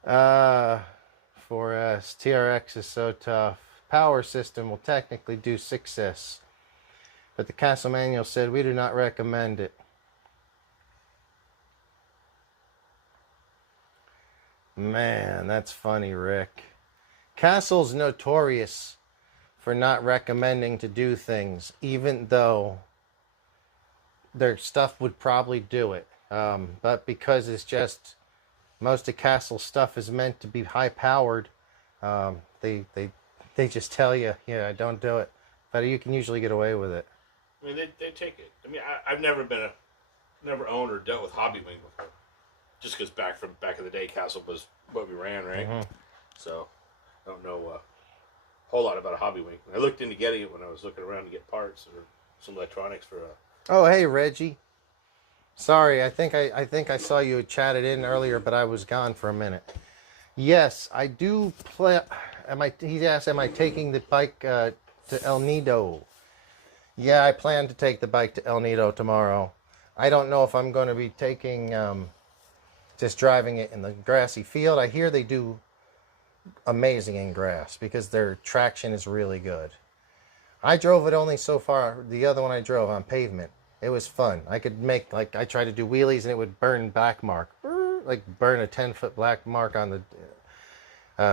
4S TRX is so tough. Power system will technically do 6S, but the Castle manual said we do not recommend it. Man, that's funny, Rick. Castle's notorious for not recommending to do things, even though their stuff would probably do it. But because it's just, most of Castle's stuff is meant to be high powered, they just tell you, yeah, don't do it. But you can usually get away with it. I mean, they take it. I mean, I've never owned or dealt with Hobby Wing before. Just because back in the day, Castle was what we ran, right? Mm-hmm. So I don't know a whole lot about a Hobby Wing. I looked into getting it when I was looking around to get parts or some electronics for a... Oh, hey, Reggie. Sorry, I think I saw you chatted in earlier, but I was gone for a minute. Yes, I do play. He asked, am I taking the bike to El Nido? Yeah, I plan to take the bike to El Nido tomorrow. I don't know if I'm going to be taking, just driving it in the grassy field. I hear they do amazing in grass because their traction is really good. I drove it only so far. The other one I drove on pavement. It was fun. I could make, like, I tried to do wheelies and it would burn black mark. Like burn a 10-foot black mark on the,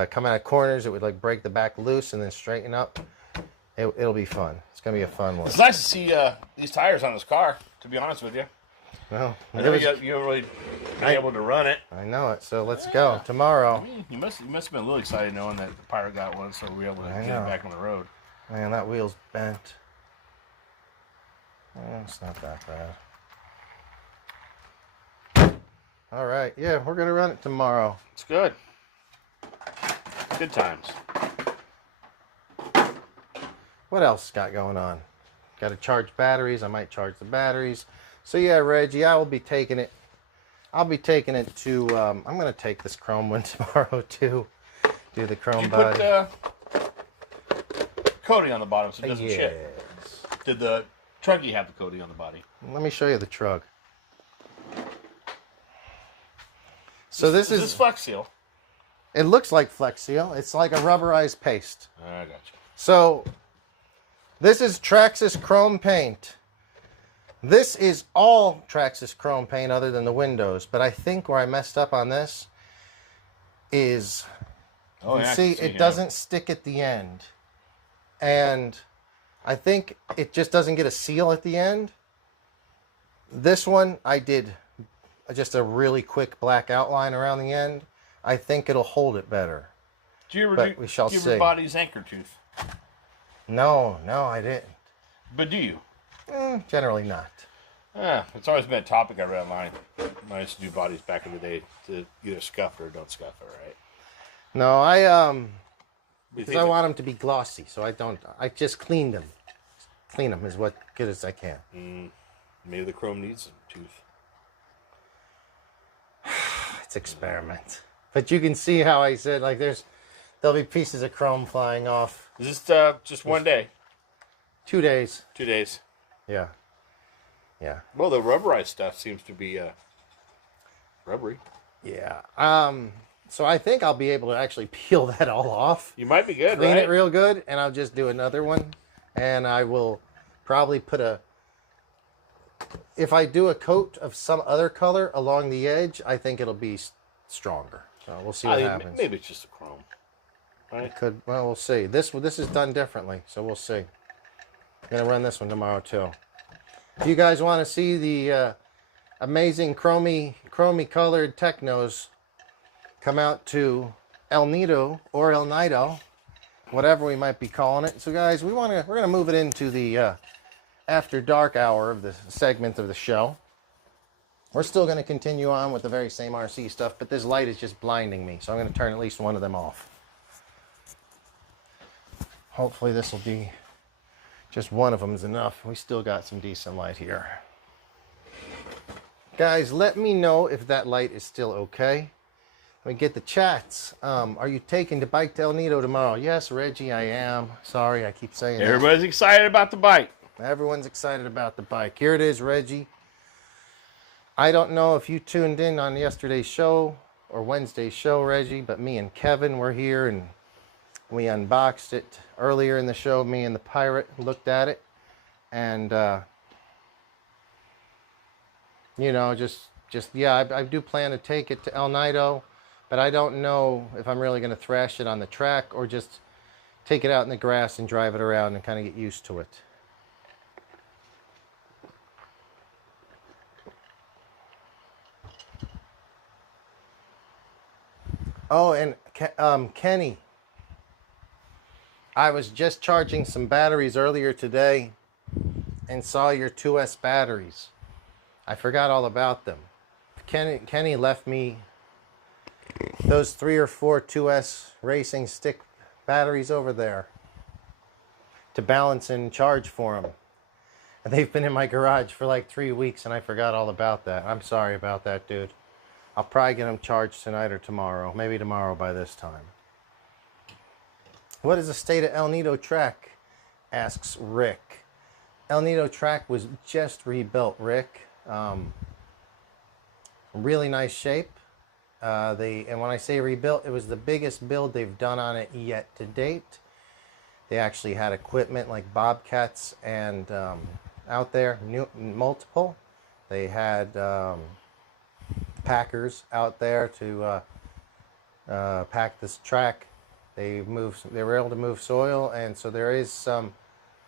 come out of corners. It would like break the back loose and then straighten up. It'll be fun. It's going to be a fun one. It's nice to see these tires on this car, to be honest with you. Well, I know you haven't really been able to run it. I know it. So let's go tomorrow. I mean, you must have been a little excited knowing that the Pirate got one, so we were able to get it back on the road. Man, that wheel's bent. It's not that bad. All right. Yeah, we're going to run it tomorrow. It's good. Good times. What else got going on? Got to charge batteries. I might charge the batteries. So yeah, Reggie, I will be taking it. I'll be taking it to. I'm going to take this chrome one tomorrow too. Do the chrome body. Put coating on the bottom so it doesn't chip. Did the Truggy have the coating on the body? Let me show you the Trug. So this is Flex Seal. It looks like Flex Seal. It's like a rubberized paste. I got you. So this is Traxxas chrome paint. This is all Traxxas chrome paint other than the windows. But I think where I messed up on this is, it doesn't stick at the end. And I think it just doesn't get a seal at the end. This one, I did just a really quick black outline around the end. I think it'll hold it better. We shall see. Your body's anchor tooth? No, I didn't. But do you? Generally not. It's always been a topic I read online. I used to do bodies back in the day to either scuff or don't scuff it, right? No, because I want them to be glossy, so I don't. I just clean them. Clean them as good as I can. Maybe the chrome needs a tooth. It's experiment. But you can see how I said, like, there'll be pieces of chrome flying off. Is this just one day? 2 days. 2 days. Yeah. Well, the rubberized stuff seems to be rubbery. Yeah. So I think I'll be able to actually peel that all off. You might be good, Clean it real good, and I'll just do another one. And I will probably put if I do a coat of some other color along the edge, I think it'll be stronger. So we'll see what happens. Maybe it's just a chrome. Right? It could. Well, we'll see. This is done differently, so we'll see. I'm going to run this one tomorrow, too. If you guys want to see the amazing chromy colored Technos, come out to El Nido or El Nido, whatever we might be calling it. So guys, we're gonna move it into the after dark hour of the segment of the show. We're still gonna continue on with the very same RC stuff, but this light is just blinding me, so I'm gonna turn at least one of them off. Hopefully this will be just one of them is enough. We still got some decent light here. Guys, let me know if that light is still okay. Let me get the chats. Are you taking the bike to El Nido tomorrow? Yes, Reggie, I am. Sorry, I keep saying Everybody's excited about the bike. Everyone's excited about the bike. Here it is, Reggie. I don't know if you tuned in on yesterday's show or Wednesday's show, Reggie, but me and Kevin were here and we unboxed it earlier in the show. Me and the Pirate looked at it. And, I do plan to take it to El Nido. But I don't know if I'm really going to thrash it on the track or just take it out in the grass and drive it around and kind of get used to it. Oh, and Kenny, I was just charging some batteries earlier today and saw your 2S batteries. I forgot all about them. Kenny left me those 3 or 4 2S racing stick batteries over there to balance and charge for them. And they've been in my garage for like 3 weeks and I forgot all about that. I'm sorry about that, dude. I'll probably get them charged tonight or tomorrow. Maybe tomorrow by this time. What is the state of El Nido track? Asks Rick. El Nido track was just rebuilt, Rick. Really nice shape. And when I say rebuilt, it was the biggest build they've done on it yet to date. They actually had equipment like Bobcats and out there, multiple. They had packers out there to pack this track. They were able to move soil, and so there is some.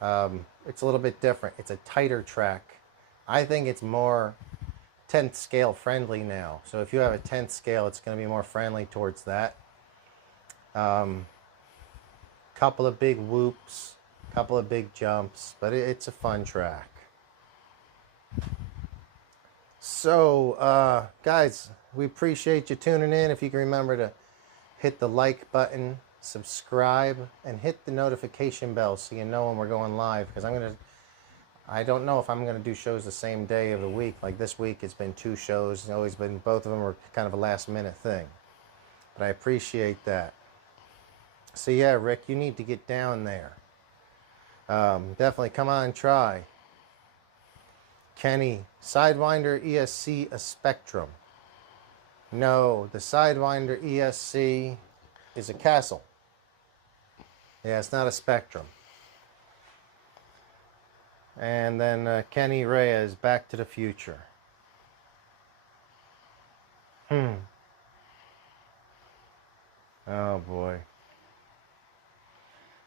It's a little bit different. It's a tighter track. I think it's more 10th scale friendly now. So if you have a 10th scale, it's going to be more friendly towards that. Couple of big whoops, couple of big jumps, but it's a fun track. So, guys, we appreciate you tuning in. If you can remember to hit the like button, subscribe, and hit the notification bell so you know when we're going live. Because I don't know if I'm going to do shows the same day of the week. Like this week, it's been 2 shows. It's always been, both of them were kind of a last minute thing. But I appreciate that. So yeah, Rick, you need to get down there. Definitely come on and try. Kenny, Sidewinder ESC a Spectrum. No, the Sidewinder ESC is a Castle. Yeah, it's not a Spectrum. And then Kenny Reyes, Back to the Future. Oh boy.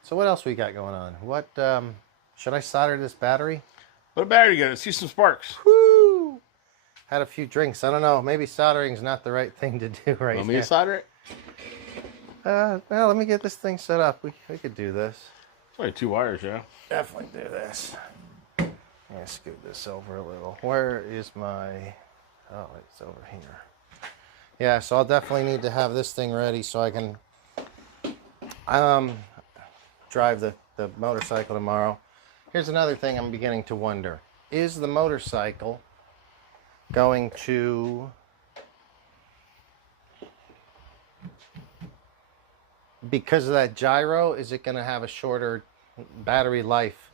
So what else we got going on? What should I solder this battery? What a battery you got? I see some sparks. Woo! Had a few drinks. I don't know. Maybe soldering's not the right thing to do right now. Want me to solder it? Well, let me get this thing set up. We could do this. It's only 2 wires, yeah. Definitely do this. I'm gonna scoot this over a little. Where is my? Oh, it's over here. Yeah, so I'll definitely need to have this thing ready so I can drive the motorcycle tomorrow. Here's another thing I'm beginning to wonder. Is the motorcycle going to because of that gyro, is it going to have a shorter battery life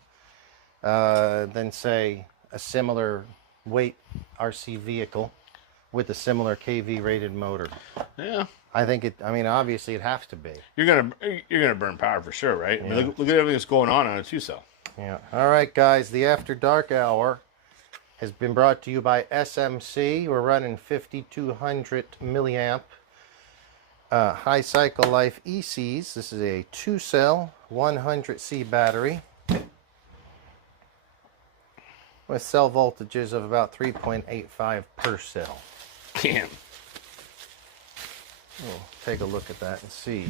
than, say, a similar weight RC vehicle with a similar KV rated motor? Yeah. I think it. I mean, obviously, it has to be. You're gonna burn power for sure, right? Yeah. I mean, look at everything that's going on a 2-cell. Yeah. All right, guys. The After Dark Hour has been brought to you by SMC. We're running 5200 milliamp high cycle life ECs. This is a 2-cell 100C battery with cell voltages of about 3.85 per cell. Damn. We'll take a look at that and see.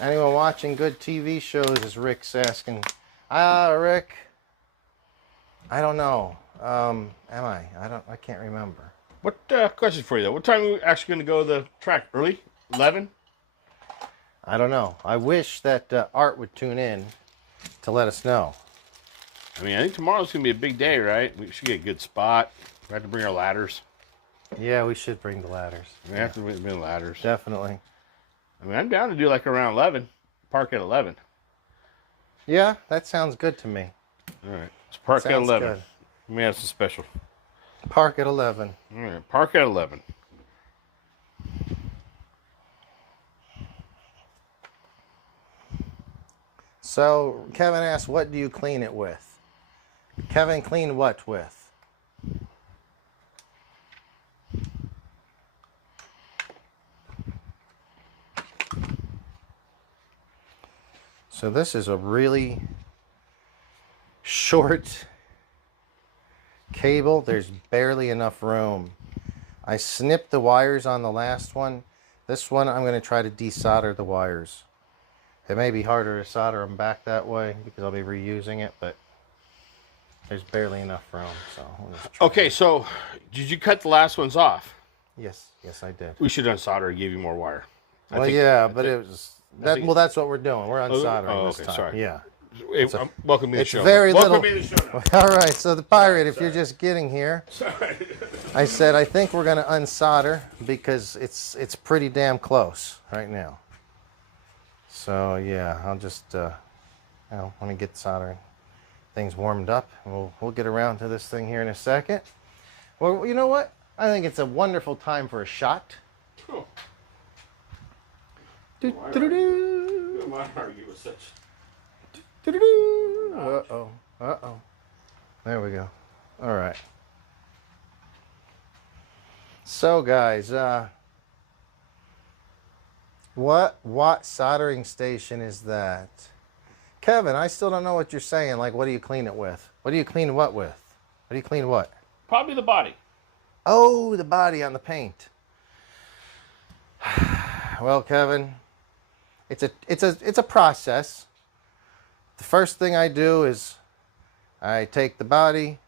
Anyone watching good TV shows, as Rick's asking. Rick, I don't know. Am I? I can't remember. What question for you though? What time are we actually going to go to the track? Early? 11? I don't know. I wish that Art would tune in to let us know. I mean, I think tomorrow's going to be a big day, right? We should get a good spot. We have to bring our ladders. Yeah, we should bring the ladders. We have to bring the ladders. Definitely. I mean, I'm down to do like around 11. Park at 11. Yeah, that sounds good to me. All right. Let's park at Sounds 11. good. Let me have some special. Park at 11. All right. Park at 11. So, Kevin asked, what do you clean it with? Kevin, clean what with? So this is a really short cable. There's barely enough room. I snipped the wires on the last one. This one, I'm going to try to desolder the wires. It may be harder to solder them back that way because I'll be reusing it, but there's barely enough room. So we'll just try. Okay, so did you cut the last ones off? Yes, I did. We should unsolder and give you more wire. Well, it was that. Well, that's what we're doing. We're unsoldering this time. Sorry. Yeah. Hey, welcome to the It's show. very welcome little. to the show now. All right, so the pirate, if you're just getting here, Sorry. I said I think we're going to unsolder because it's pretty damn close right now. So yeah, I'll just let me get soldering things warmed up. We'll get around to this thing here in a second. Well, you know what? I think it's a wonderful time for a shot. Cool. Do-do-do-do. Who am I argue with such? Do-do-do. Uh-oh. Uh-oh. There we go. All right. So, guys, what watt soldering station is that? Kevin, I still don't know what you're saying. Like, what do you clean it with? What do you clean what with? What do you clean what? Probably the body. Oh, the body on the paint. Well, Kevin, it's a process. The first thing I do is I take the body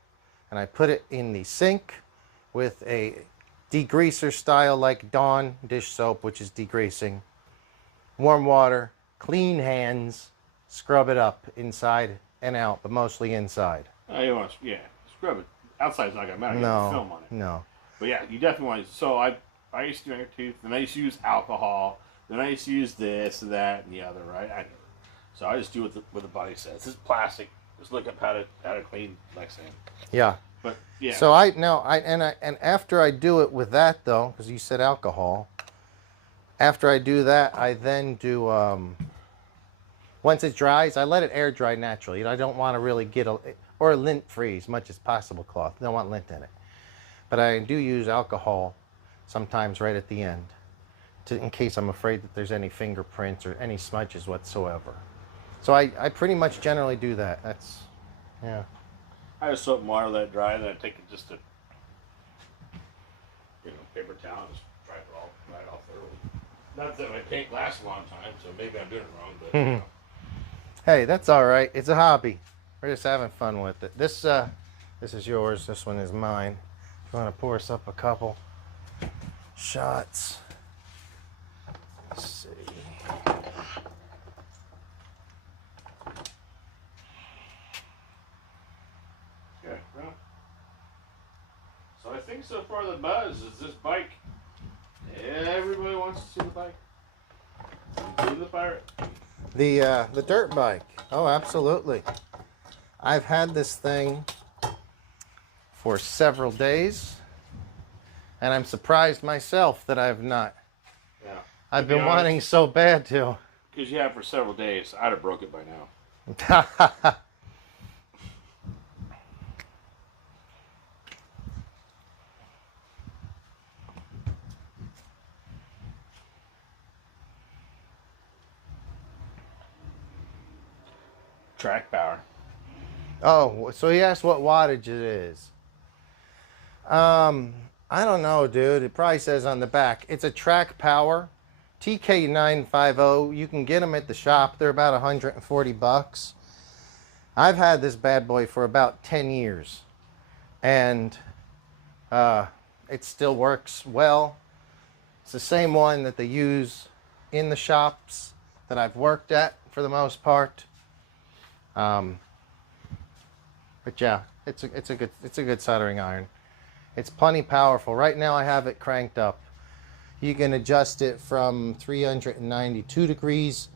and I put it in the sink with a degreaser style like Dawn dish soap, which is degreasing. Warm water, clean hands, scrub it up inside and out, but mostly inside. Oh, you want to, scrub it. Outside's not gonna matter. You have film on it. No. But yeah, you definitely want to. So I used to do tooth, then I used to use alcohol, then I used to use this and that and the other, right? So I just do what the body says. This is plastic. Just look up how to clean next thing. Yeah. But yeah. So and after I do it with that though, because you said alcohol. After I do that, I then do once it dries, I let it air dry naturally. I don't want to really get or lint free as much as possible cloth. I don't want lint in it. But I do use alcohol sometimes right at the end, in case I'm afraid that there's any fingerprints or any smudges whatsoever. So I pretty much generally do that. That's, yeah. I just soap and water, let it dry, and then I take it just to, paper towel and just dry it all right off thoroughly. Not that my paint lasts a long time, so maybe I'm doing it wrong, but Hey, that's all right. It's a hobby. We're just having fun with it. This is yours. This one is mine. If you want to pour us up a couple shots. Let's see. yeah, well. So I think so far the buzz is this bike. Everybody wants to see the bike. See the pirate. The dirt bike. Oh, absolutely. I've had this thing for several days, and I'm surprised myself that I've not. Yeah. I've been wanting so bad to. Because you have for several days. I'd have broke it by now. Track power. Oh, so he asked what wattage it is. I don't know, dude. It probably says on the back. It's a Track Power TK950. You can get them at the shop. They're about 140 bucks. I've had this bad boy for about 10 years. And it still works well. It's the same one that they use in the shops that I've worked at for the most part. But yeah, it's a good soldering iron. It's plenty powerful. Right now I have it cranked up. You can adjust it from 392 degrees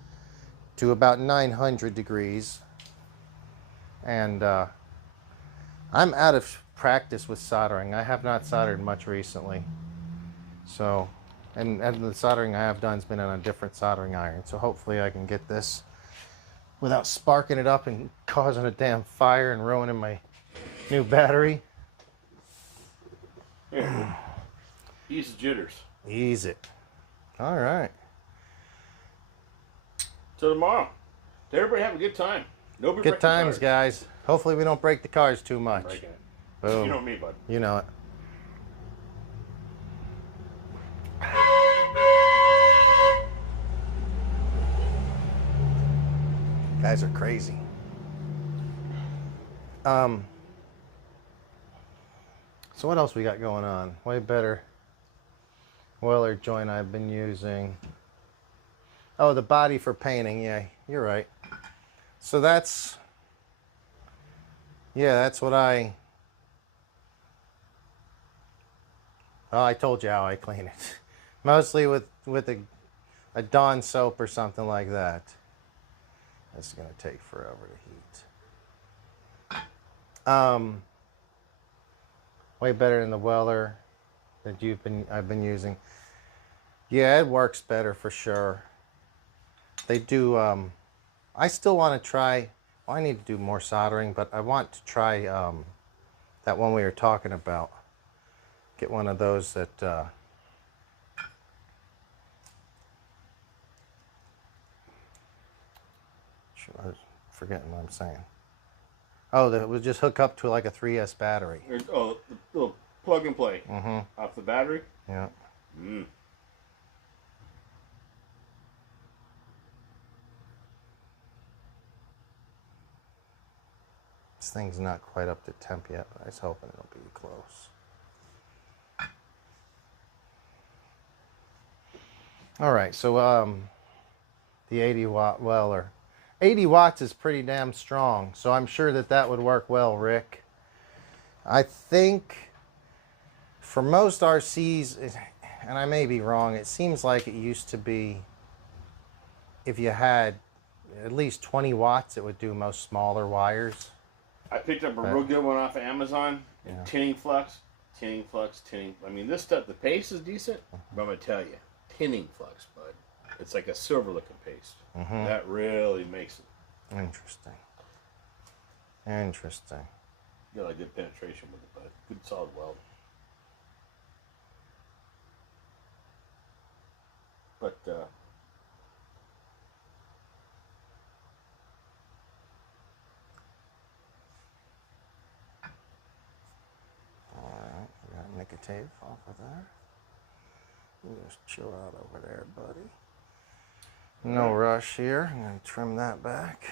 to about 900 degrees. And I'm out of practice with soldering. I have not soldered much recently. So, and the soldering I have done has been on a different soldering iron. So hopefully I can get this without sparking it up and causing a damn fire and ruining my new battery. Here, ease the jitters. Ease it. All right. Till tomorrow. Everybody have a good time. Nobody Good times, guys. Hopefully we don't break the cars too much. Breaking it. Boom. You know me, bud. You know it. Guys are crazy. So what else we got going on? Way better oiler joint I've been using. Oh, the body for painting. Yeah, you're right. So that's what I told you how I clean it. Mostly with a Dawn soap or something like that. This is going to take forever to Way better than the Weller that I've been using. Yeah, it works better for sure. They do. I still want to try. Well, I need to do more soldering, but I want to try that one we were talking about. Get one of those that. I was forgetting what I'm saying. Oh, that would just hook up to like a 3S battery. Oh, the little plug and play Mm-hmm. off the battery. Yeah. Mm. This thing's not quite up to temp yet, but I was hoping it'll be close. All right, so the 80-watt Weller. 80 watts is pretty damn strong, so I'm sure that would work well, Rick. I think for most RCs, and I may be wrong, it seems like it used to be if you had at least 20 watts, it would do most smaller wires. I picked up a real good one off of Amazon. Yeah. Tinning flux. I mean, this stuff, the paste is decent, but I'm going to tell you, tinning flux, bud. It's like a silver looking paste. Mm-hmm. That really makes it. Interesting. Interesting. You got a good penetration with it, bud. Good solid weld. But, Alright, we got nicotine off of there. You just chill out over there, buddy. No rush here. I'm going to trim that back.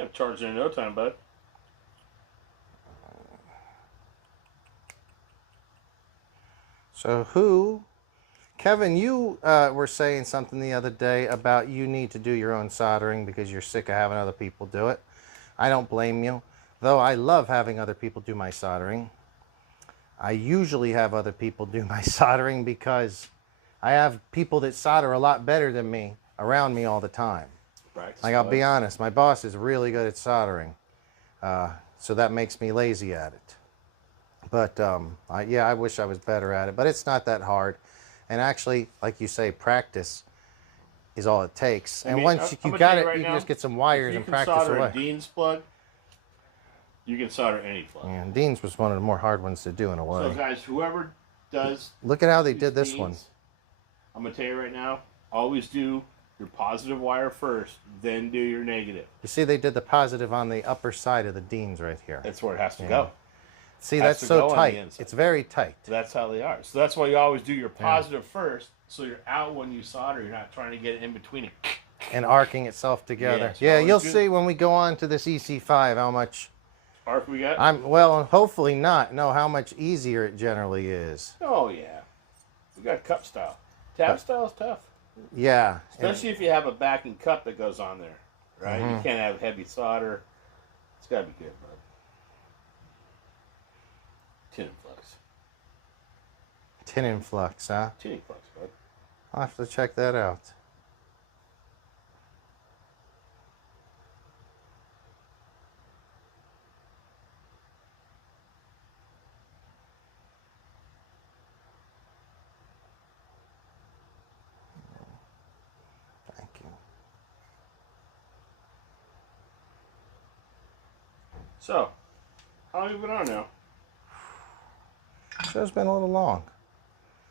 I'm charging in no time, bud. So Kevin, you were saying something the other day about you need to do your own soldering because you're sick of having other people do it. I don't blame you, though I love having other people do my soldering. I usually have other people do my soldering because I have people that solder a lot better than me around me all the time. Practice, Like, I'll be honest, my boss is really good at soldering, so that makes me lazy at it. But I wish I was better at it, but it's not that hard. And actually, like you say, practice is all it takes. And once you got it, you can just get some wires and practice away. You can solder a Dean's plug. You can solder any plug. Yeah, Dean's was one of the more hard ones to do in a way. So guys, whoever does, look at how they did this one. I'm gonna tell you right now, always do your positive wire first, then do your negative. You see, they did the positive on the upper side of the Dean's right here. That's where it has to go. See, that's so tight. It's very tight. That's how they are. So that's why you always do your positive first, so you're out when you solder. You're not trying to get it in between it. And arcing itself together. Yes, yeah, you'll see when we go on to this EC5 how much arc we got. Well, hopefully not. No, how much easier it generally is. Oh yeah, we got cup style. Tab style is tough. Yeah, especially if you have a backing cup that goes on there, right? You can't have heavy solder. It's got to be good, bud. Tin flux. Tin flux, huh? Tin flux, bud. I'll have to check that out. Thank you. So, how long have you been on now? Show's been a little long.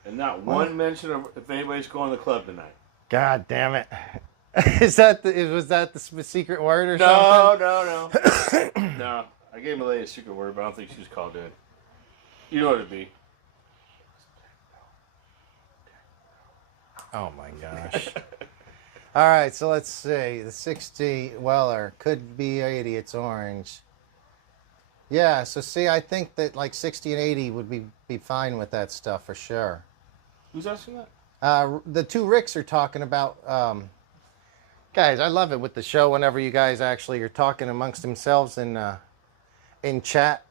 And not one mention of if anybody's going to the club tonight. God damn it. Was that the secret word or something? No. No. I gave Malay a secret word, but I don't think she was called in. You know what it'd be. Oh my gosh. All right, so let's see. The 60 Weller could be 80. It's orange. Yeah, so see, I think that like 60 and 80 would be fine with that stuff for sure. Who's asking that? The two Ricks are talking about... guys, I love it with the show whenever you guys actually are talking amongst themselves in chat.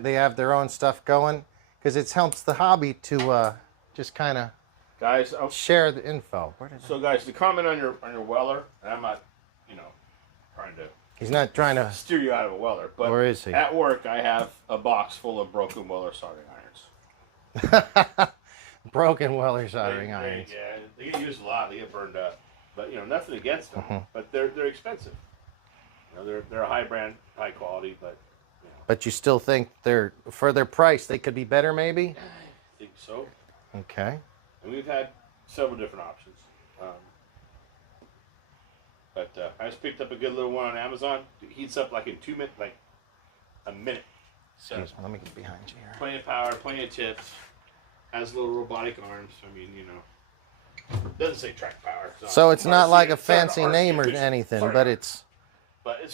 They have their own stuff going because it helps the hobby to just kind of guys share the info. So guys, to comment on your Weller, and I'm not, trying to He's not trying to... steer you out of a welder. But or is he? At work, I have a box full of broken welder soldering irons. Broken welder soldering irons. Yeah, they get used a lot. They get burned up. But, you know, nothing against them. But they're expensive. You know, they're a high brand, high quality, but... You know. But you still think they're, for their price, they could be better maybe? I think so. Okay. And we've had several different options. But I just picked up a good little one on Amazon. It heats up like in 2 minutes, like a minute. So Excuse me, let me get behind you here. plenty of power, plenty of tips. Has little robotic arms. I mean, you know, doesn't say track power. So it's not like a it's not fancy RC, name or anything, but it's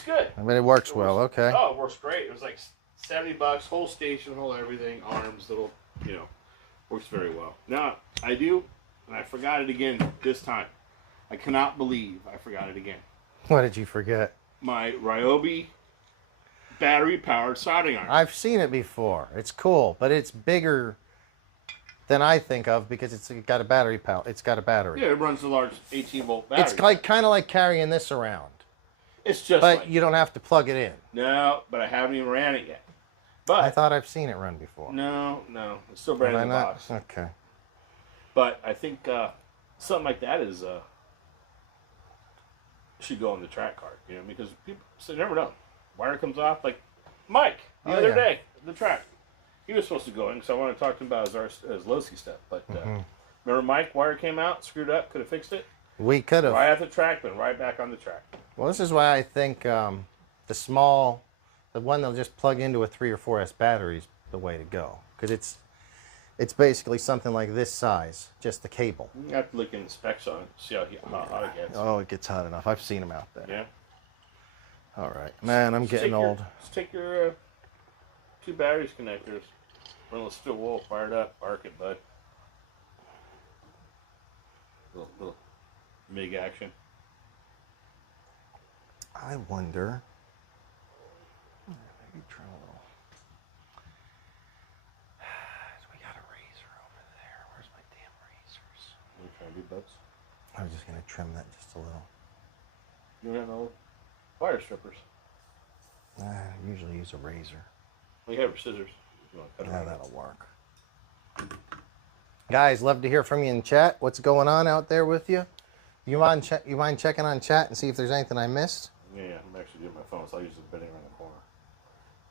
good. I mean, it works well. Okay. Oh, it works great. It was like $70, whole station, whole everything, arms, little, you know, works very well. Now I do, and I forgot it again this time. I cannot believe I forgot it again. What did you forget? My Ryobi battery-powered soldering iron. I've seen it before. It's cool, but it's bigger than I think of because it's got a battery power. It's got a battery. Yeah, it runs a large 18-volt battery. It's like kind of like carrying this around. It's just but like, you don't have to plug it in. No, but I haven't even ran it yet. But I thought I've seen it run before. No, it's still brand new in the box. Okay. But I think something like that is should go on the track card, you know, because people say never know. Wire comes off, like Mike the other day, the track. He was supposed to go in, so I want to talk to him about his Losi stuff. But remember, Mike, wire came out, screwed up, could have fixed it. We could have. Right at the track, but right back on the track. Well, this is why I think the one they'll just plug into a 3 or 4S battery is the way to go, because it's basically something like this size, just the cable. You have to look in the specs on it, see how hot it gets. Oh, it gets hot enough. I've seen them out there. Yeah. All right, man, I'm getting old. Just take your 2 batteries connectors, run a steel wool, fire it up, arc it, bud. Little MIG action. I wonder. Maybe try a little. We got a razor over there. Where's my damn razors? What are you trying to do, buds? I was just gonna trim that just a little. You don't have no wire strippers. I usually use a razor. Well, you have your scissors. You want to cut Yeah, it that'll work. Guys, love to hear from you in chat. What's going on out there with you? You mind checking on chat and see if there's anything I missed? Yeah, I'm actually doing my phone, so I'll use the bidding around the corner.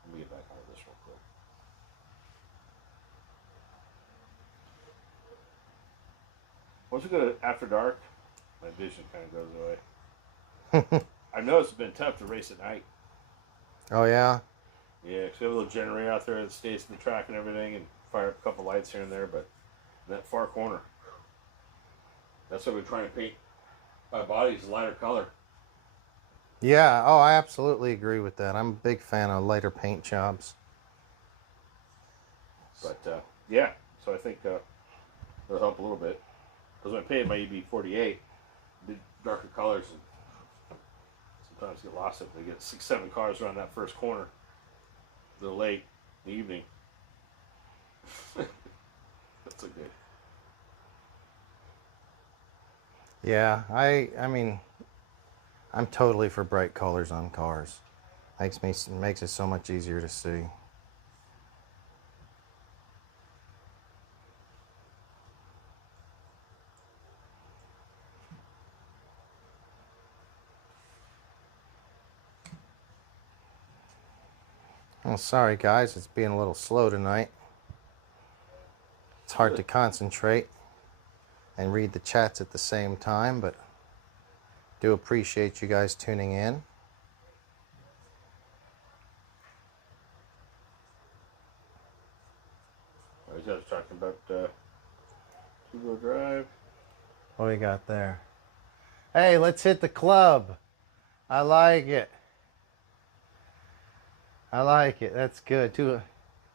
Let me get back out of this real quick. Once we go to after dark, my vision kind of goes away. I know it's been tough to race at night. Oh, yeah? Yeah, because we have a little generator out there that stays in the track and everything, and fire up a couple lights here and there, but in that far corner, that's why we're trying to paint my body's a lighter color. Yeah, oh, I absolutely agree with that. I'm a big fan of lighter paint jobs. But, yeah, so I think it'll help a little bit. Because when I painted my EB48, the darker colors sometimes get lost if they get 6-7 cars around that first corner a little late in the evening. That's a good. Yeah, I mean, I'm totally for bright colors on cars. Makes it so much easier to see. Oh, sorry guys, it's being a little slow tonight. It's hard to concentrate and read the chats at the same time, but do appreciate you guys tuning in. I was just talking about two-wheel drive. What do we got there? Hey, let's hit the club. I like it. I like it. That's good too.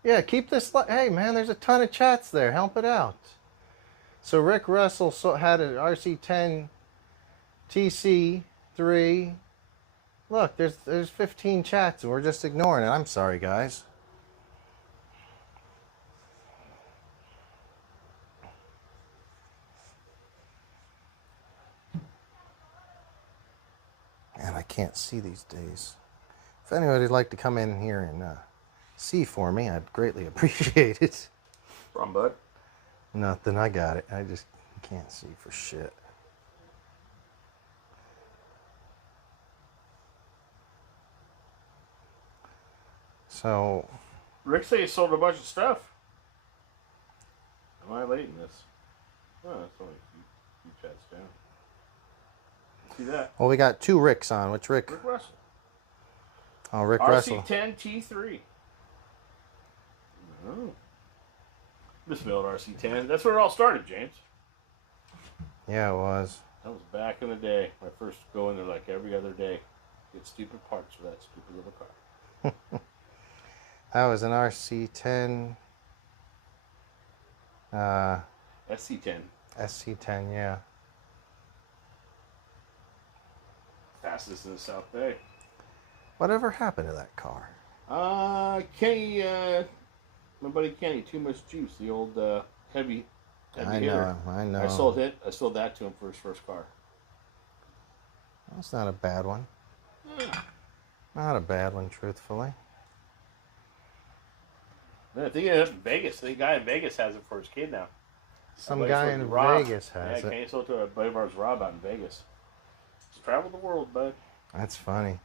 Yeah, keep this. Hey, man, there's a ton of chats there. Help it out. So Rick Russell had an RC10 TC3. Look, there's 15 chats and we're just ignoring it. I'm sorry, guys. And I can't see these days. If anybody'd like to come in here and see for me, I'd greatly appreciate it. Wrong, bud. Nothing, I got it. I just can't see for shit. So, Rick said he sold a bunch of stuff. Am I late in this? Oh, that's only a few chats down. See that? well, we got 2 Ricks on. Which Rick? Rick Russell. Oh, Rick Russell. RC10 T3. Oh. Misspelled RC10. That's where it all started, James. Yeah, it was. That was back in the day. My first go in there like every other day. Get stupid parts for that stupid little car. That was an RC10. SC10. SC10, yeah. Fastest in the South Bay. Whatever happened to that car? Kenny, my buddy Kenny, Too Much Juice, the old heavy I hitter. know, I know. I sold that to him for his first car. That's not a bad one. Yeah. Not a bad one, truthfully. Man, I think it's in Vegas. The guy in Vegas has it for his kid now. Some My buddy guy sold it in to Rob. Vegas has Yeah, it. Kenny sold it to a buddy of ours, Rob, out in Vegas. Just travel the world, bud. That's funny.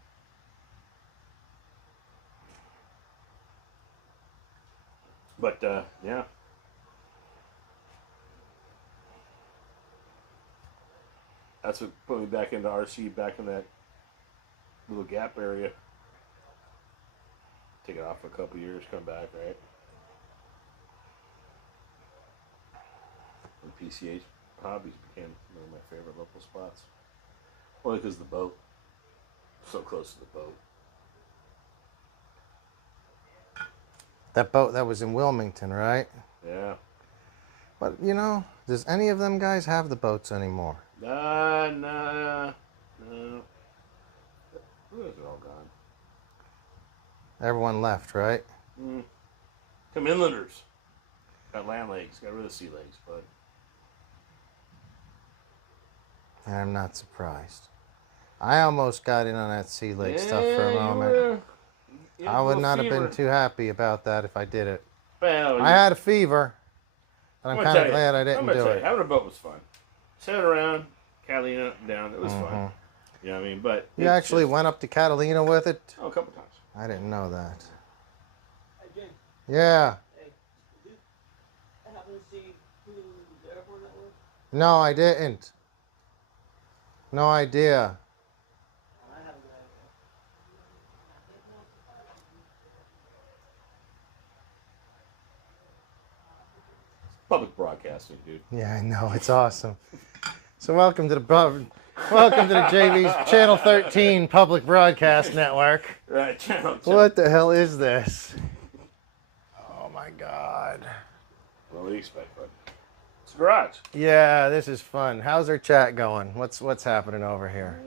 But, yeah. That's what put me back into RC, back in that little gap area. Take it off for a couple years, come back, right? And PCH Hobbies became one of my favorite local spots. Only because of the boat. So close to the boat. That boat that was in Wilmington, right? Yeah. But, you know, does any of them guys have the boats anymore? No. Those are all gone. Everyone left, right? Come inlanders. Got land legs. Got rid of sea legs, but And I'm not surprised. I almost got in on that sea lake stuff for a moment. I would not have been too happy about that if I did it. Well, I had a fever, but I'm kind of glad I didn't do it. Having a boat was fun. Sailing around, Catalina, up and down, it was fun. You know what I mean? But You actually went up to Catalina with it? a couple times. I didn't know that. Hey, Jim. Yeah. Hey, did you happen to see who the airport that was? No, I didn't. No idea. I have a good idea. Public broadcasting, dude. Yeah, I know. It's awesome. So welcome to the JV's Channel 13 Public Broadcast Network. Right, channel. What the hell is this? Oh my God. What do you expect, bud? It's a garage. Yeah, this is fun. How's our chat going? What's happening over here?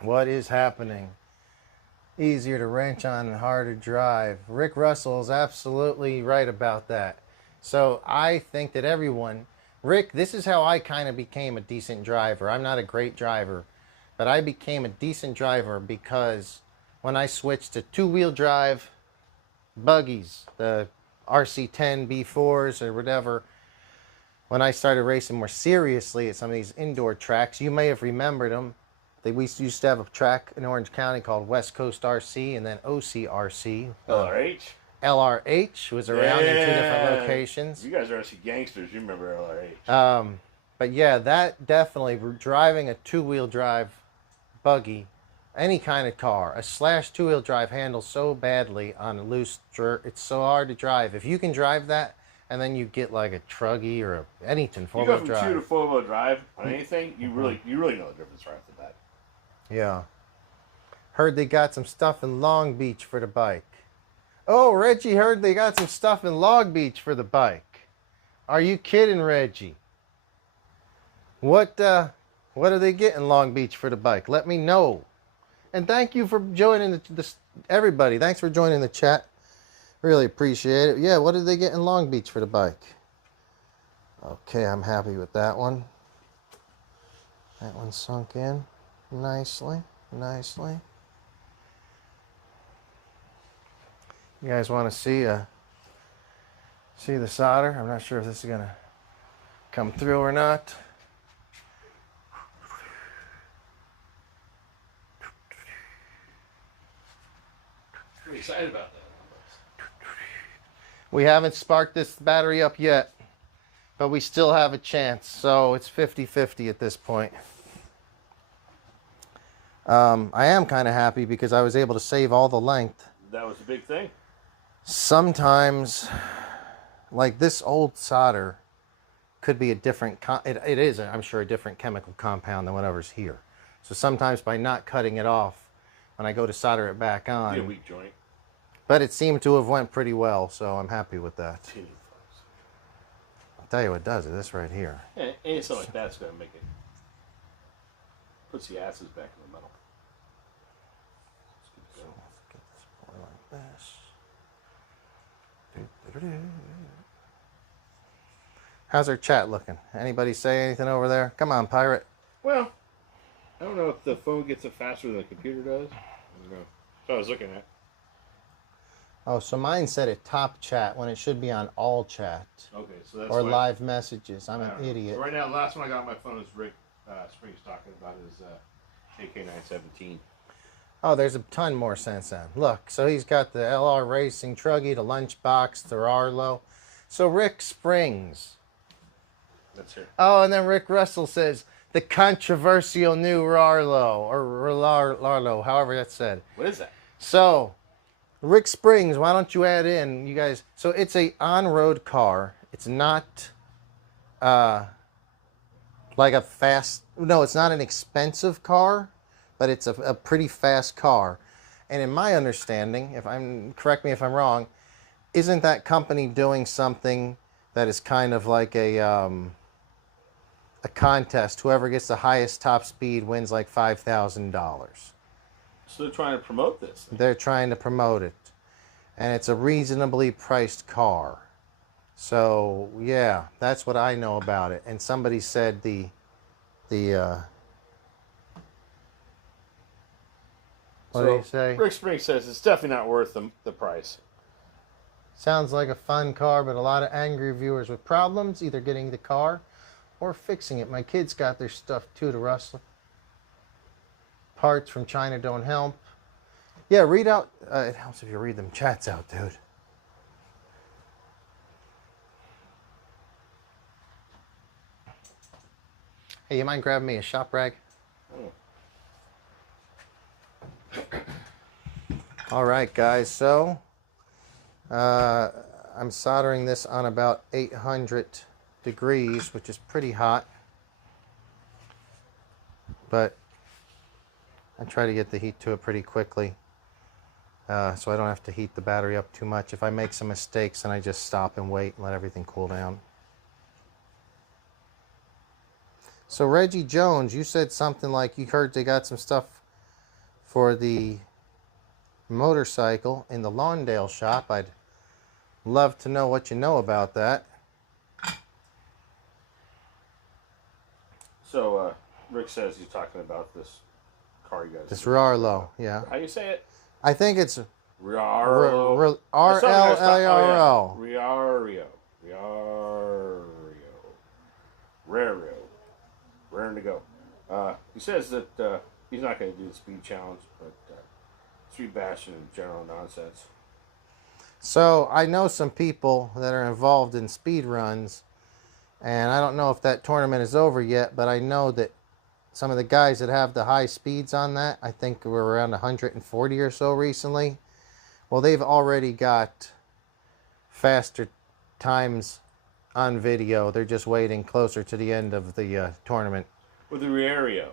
What is happening? Easier to wrench on and harder to drive. Rick Russell is absolutely right about that. So I think that everyone, Rick, this is how I kind of became a decent driver. I'm not a great driver, but I became a decent driver because when I switched to two-wheel drive buggies, the RC10 B4s or whatever, when I started racing more seriously at some of these indoor tracks, you may have remembered them. We used to have a track in Orange County called West Coast RC and then OCRC. LRH? LRH was around in 2 different locations. You guys are RC gangsters. You remember LRH. But yeah, that definitely, driving a two-wheel drive buggy, any kind of car, a slash two-wheel drive handles so badly on a loose dirt. It's so hard to drive. If you can drive that, and then you get like a Truggy or a anything four-wheel drive. You go from 2 to 4-wheel drive on anything, you really know the difference right off the bat. Yeah. Heard they got some stuff in Long Beach for the bike. Oh, Reggie heard they got some stuff in Long Beach for the bike. Are you kidding, Reggie? What are they getting Long Beach for the bike? Let me know. And thank you for joining everybody. Thanks for joining the chat. Really appreciate it. Yeah, what did they get in Long Beach for the bike? Okay, I'm happy with that one. That one sunk in. nicely, nicely. You guys want to see the solder? I'm not sure if this is gonna come through or not. Pretty excited about that. We haven't sparked this battery up yet, but we still have a chance. So it's 50-50 at this point. I am kind of happy because I was able to save all the length. That was the big thing. Sometimes, like this old solder could be a different, it is, I'm sure, a different chemical compound than whatever's here. So sometimes by not cutting it off, when I go to solder it back on. Be a weak joint. But it seemed to have went pretty well, so I'm happy with that. I'll tell you what does it, this right here. Yeah, anything like that's going to make it. Puts the acids back in the metal. So let's get this more like this. How's our chat looking? Anybody say anything over there? Come on, pirate. Well, I don't know if the phone gets it faster than the computer does. I don't know. So I was looking at. Oh, so mine said it top chat when it should be on all chat. Okay, so that's or why, live messages. I'm an idiot. So right now, the last one I got on my phone is Rick Springs talking about his AK-917. Oh, there's a ton more since then. Look, so he's got the LR Racing Truggy, the Lunchbox, the Arlo. So Rick Springs. That's it. Oh, and then Rick Russell says the controversial new Rarlo or Larlo, however that's said. What is that? So, Rick Springs, why don't you add in, you guys? So it's a on-road car. It's not like a fast. No, it's not an expensive car, but it's a pretty fast car. And in my understanding, correct me if I'm wrong, isn't that company doing something that is kind of like a contest? Whoever gets the highest top speed wins like $5,000. So they're trying to promote this. They're trying to promote it, and it's a reasonably priced car. So yeah, that's what I know about it. And somebody said what did he say? Rick Springs says it's definitely not worth the price. Sounds like a fun car, but a lot of angry viewers with problems, either getting the car or fixing it. My kids got their stuff too, to Russell. Parts from China don't help. Yeah, read out. It helps if you read them chats out, dude. Hey, you mind grabbing me a shop rag? All right, guys. So, I'm soldering this on about 800 degrees, which is pretty hot. But I try to get the heat to it pretty quickly, so I don't have to heat the battery up too much. If I make some mistakes, then I just stop and wait and let everything cool down. So Reggie Jones, you said something like you heard they got some stuff for the motorcycle in the Lawndale shop. I'd love to know what you know about that. So Rick says he's talking about this car you guys. This Rarlo, yeah. How do you say it? I think it's Riaro. R-L-A-R-O. Riario. Rario. Raring to go. He says that he's not going to do the speed challenge, but street bashing and general nonsense. So I know some people that are involved in speed runs, and I don't know if that tournament is over yet, but I know that some of the guys that have the high speeds on that, I think we're around 140 or so recently. Well, they've already got faster times on video. They're just waiting closer to the end of the tournament. With the Riario.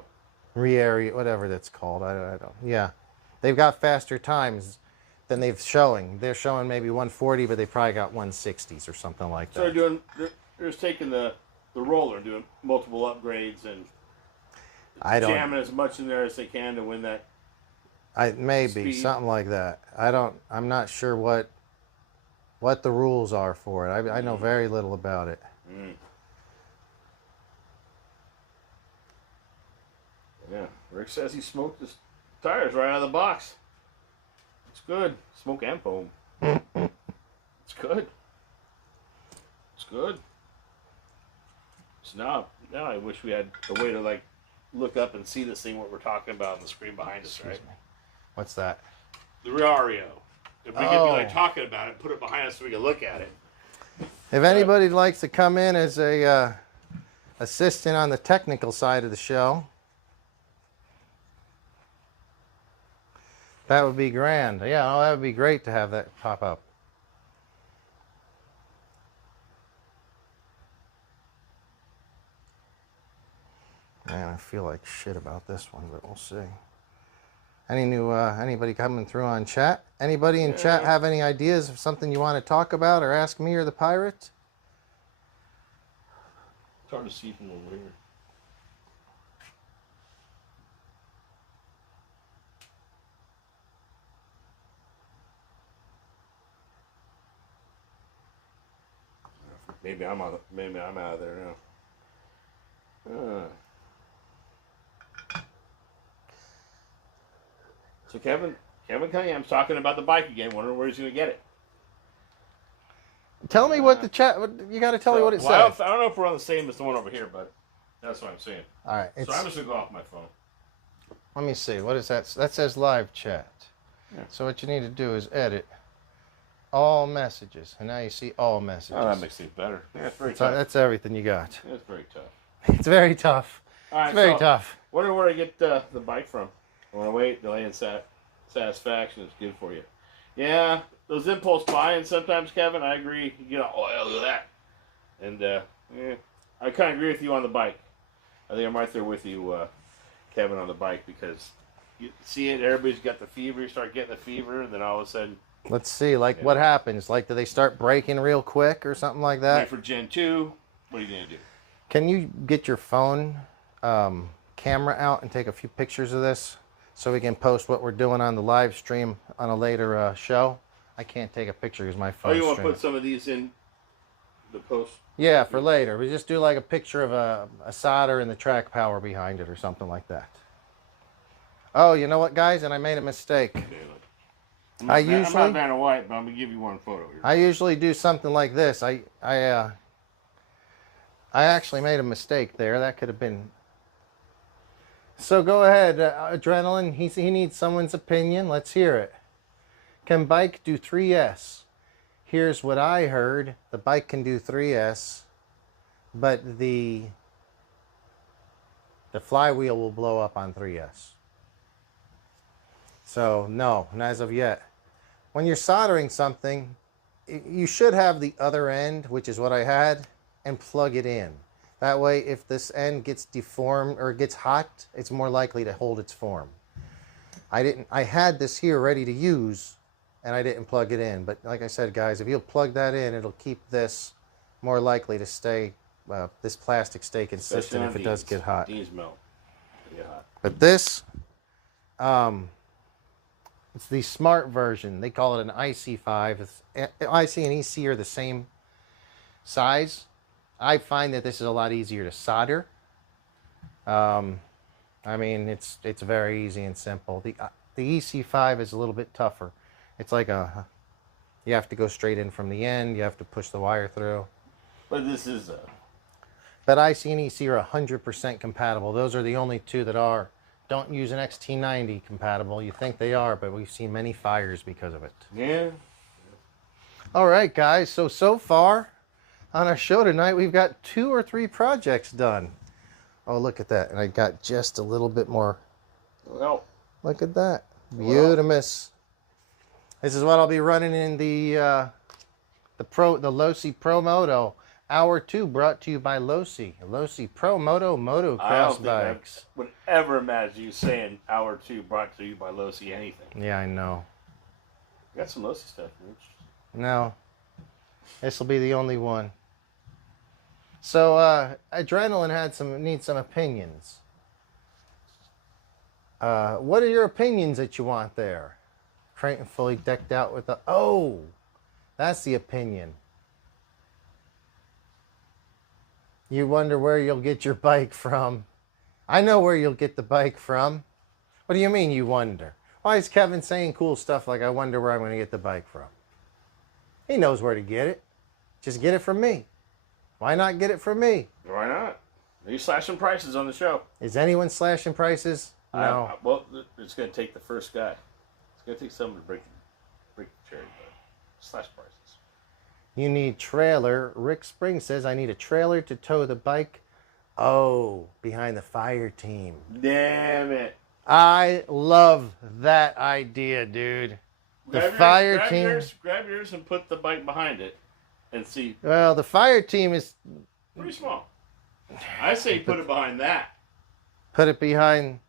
Whatever that's called. I don't. Yeah, they've got faster times than they're showing. They're showing maybe 140, but they probably got 160s or something like that. So they're just taking the roller, doing multiple upgrades and jamming as much in there as they can to win that. Maybe speed. something like that. I'm not sure what the rules are for it. I know very little about it. Yeah, Rick says he smoked his tires right out of the box. It's good. Smoke and foam. It's good. It's good. So now I wish we had a way to like look up and see this thing what we're talking about on the screen behind us, right? What's that? The Riario. If we could be like talking about it, put it behind us so we can look at it. If anybody likes to come in as a assistant on the technical side of the show, that would be grand. Yeah, that would be great to have that pop up. Man, I feel like shit about this one, but we'll see. Anybody coming through on chat? Anybody in chat have any ideas of something you want to talk about or ask me or the pirate? It's hard to see from over here. Maybe I'm out of there now. So Kevin Cunningham's talking about the bike again, wondering where he's going to get it. Tell me what the chat. You got to tell me what it says. I don't know if we're on the same as the one over here, but that's what I'm saying. All right. So I'm just going to go off my phone. Let me see. What is that? That says live chat. Yeah. So what you need to do is edit all messages, and now you see all messages. Oh, that makes things better. Yeah, it's very tough. That's everything you got. Yeah, it's very tough. It's very tough. All right, it's very tough. Wonder where I get the bike from. I want to wait, delay, and satisfaction is good for you. Yeah, those impulse buying sometimes, Kevin, I agree. You get look at that. And, I kind of agree with you on the bike. I think I'm right there with you, Kevin, on the bike, because you see it, everybody's got the fever, you start getting the fever, and then all of a sudden... Let's see, what happens? Like, do they start breaking real quick or something like that? Wait for Gen 2, what are you going to do? Can you get your phone camera out and take a few pictures of this? So we can post what we're doing on the live stream on a later show. I can't take a picture because my phone's you want to put some of these in the post? Yeah, for later. We just do like a picture of a solder and the track power behind it or something like that. Oh, you know what, guys? And I made a mistake. I'm not Vanna White, but I'm going to give you one photo here. I usually do something like this. I actually made a mistake there. That could have been... So go ahead, Adrenaline. He needs someone's opinion. Let's hear it. Can bike do 3S? Here's what I heard. The bike can do 3S, but the flywheel will blow up on 3S. So no, not as of yet. When you're soldering something, you should have the other end, which is what I had, and plug it in. That way, if this end gets deformed or gets hot, it's more likely to hold its form. I had this here ready to use, and I didn't plug it in. But like I said, guys, if you'll plug that in, it'll keep this more likely to stay, this plastic stay consistent if it does get hot. These melt. Get hot. But this, it's the smart version. They call it an IC5. IC and EC are the same size. I find that this is a lot easier to solder. I mean, it's very easy and simple. The EC5 is a little bit tougher. It's like you have to go straight in from the end. You have to push the wire through. But this is But IC and EC are 100% compatible. Those are the only two that are. Don't use an XT90 compatible. You think they are, but we've seen many fires because of it. Yeah. All right, guys. So far on our show tonight, we've got 2 or 3 projects done. Oh, look at that. And I got just a little bit more. Well, look at that. Beautimous. This is what I'll be running in the Losi Promoto. Hour 2 brought to you by Losi. Losi Promoto motocross bikes. I would ever imagine you saying Hour 2 brought to you by Losi anything. Yeah, I know. Got some Losi stuff, Rich. No. This will be the only one. So, Adrenaline needs some opinions. What are your opinions that you want there? Creighton fully decked out with oh, that's the opinion. You wonder where you'll get your bike from. I know where you'll get the bike from. What do you mean you wonder? Why is Kevin saying cool stuff like I wonder where I'm going to get the bike from? He knows where to get it. Just get it from me. Why not get it from me? Why not? Are you slashing prices on the show? Is anyone slashing prices? No. Well, it's going to take the first guy. It's going to take someone to break the cherry, but slash prices. You need trailer. Rick Spring says, I need a trailer to tow the bike. Oh, behind the fire team. Damn it. I love that idea, dude. Grab yours and put the bike behind it and see. Well, the fire team is... Pretty small. I say put it behind that. Put it behind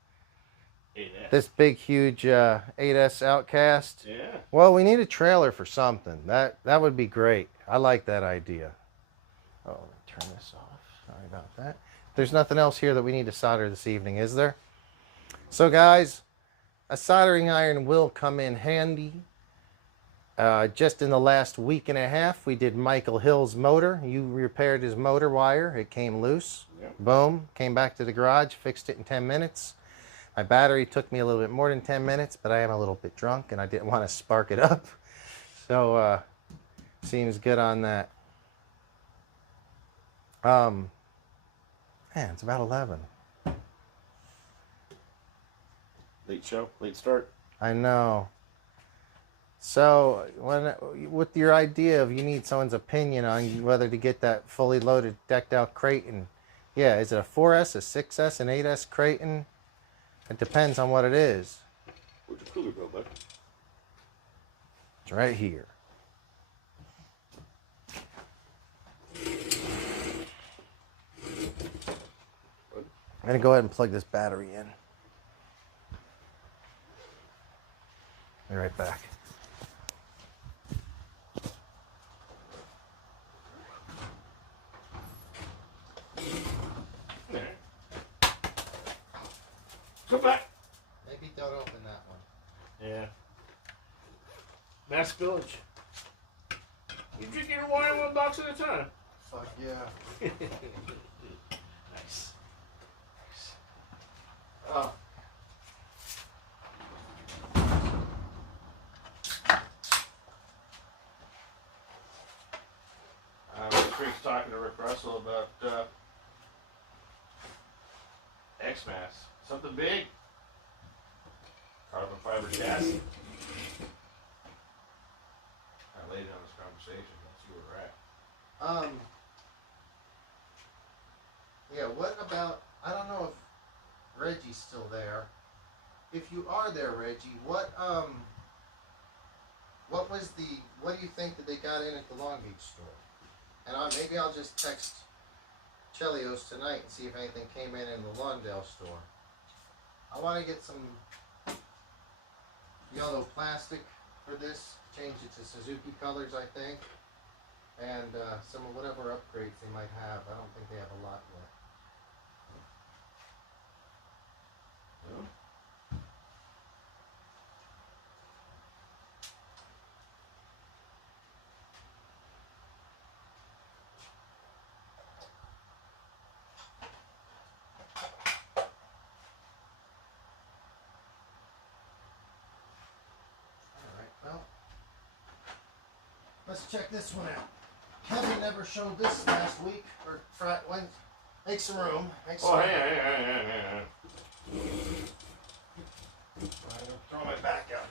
8S. this big, huge 8S Outcast. Yeah. Well, we need a trailer for something. That would be great. I like that idea. Oh, let me turn this off. Sorry about that. There's nothing else here that we need to solder this evening, is there? So, guys, a soldering iron will come in handy. Just in the last week and a half, we did Michael Hill's motor. You repaired his motor wire. It came loose. Yep. Boom. Came back to the garage, fixed it in 10 minutes. My battery took me a little bit more than 10 minutes, but I am a little bit drunk, and I didn't want to spark it up. So, seems good on that. Man, it's about 11. Late show, late start. I know. So, with your idea of you need someone's opinion on whether to get that fully loaded, decked out Creighton, yeah, is it a 4S, a 6S, an 8S Creighton? It depends on what it is. Where'd your cooler go, bud? It's right here. I'm going to go ahead and plug this battery in. Be right back. Come back. Maybe don't open that one. Yeah. Mask Village. You drink your wine 1 box at a time. Fuck yeah. Nice. Oh. Rick's talking to Rick Russell about X-Mass. Something big. Carbon fiber chassis. I laid down this conversation. Let's see where we're at. Yeah, what about, I don't know if Reggie's still there. If you are there, Reggie, what do you think that they got in at the Long Beach store? And maybe I'll just text Chelios tonight and see if anything came in the Lawndale store. I want to get some yellow plastic for this, change it to Suzuki colors, I think, and some of whatever upgrades they might have. I don't think they have a lot yet. No? Let's check this one out. Kevin never showed this last week, or Wednesday. Make some room. Make some room. Hang on. Throw my back out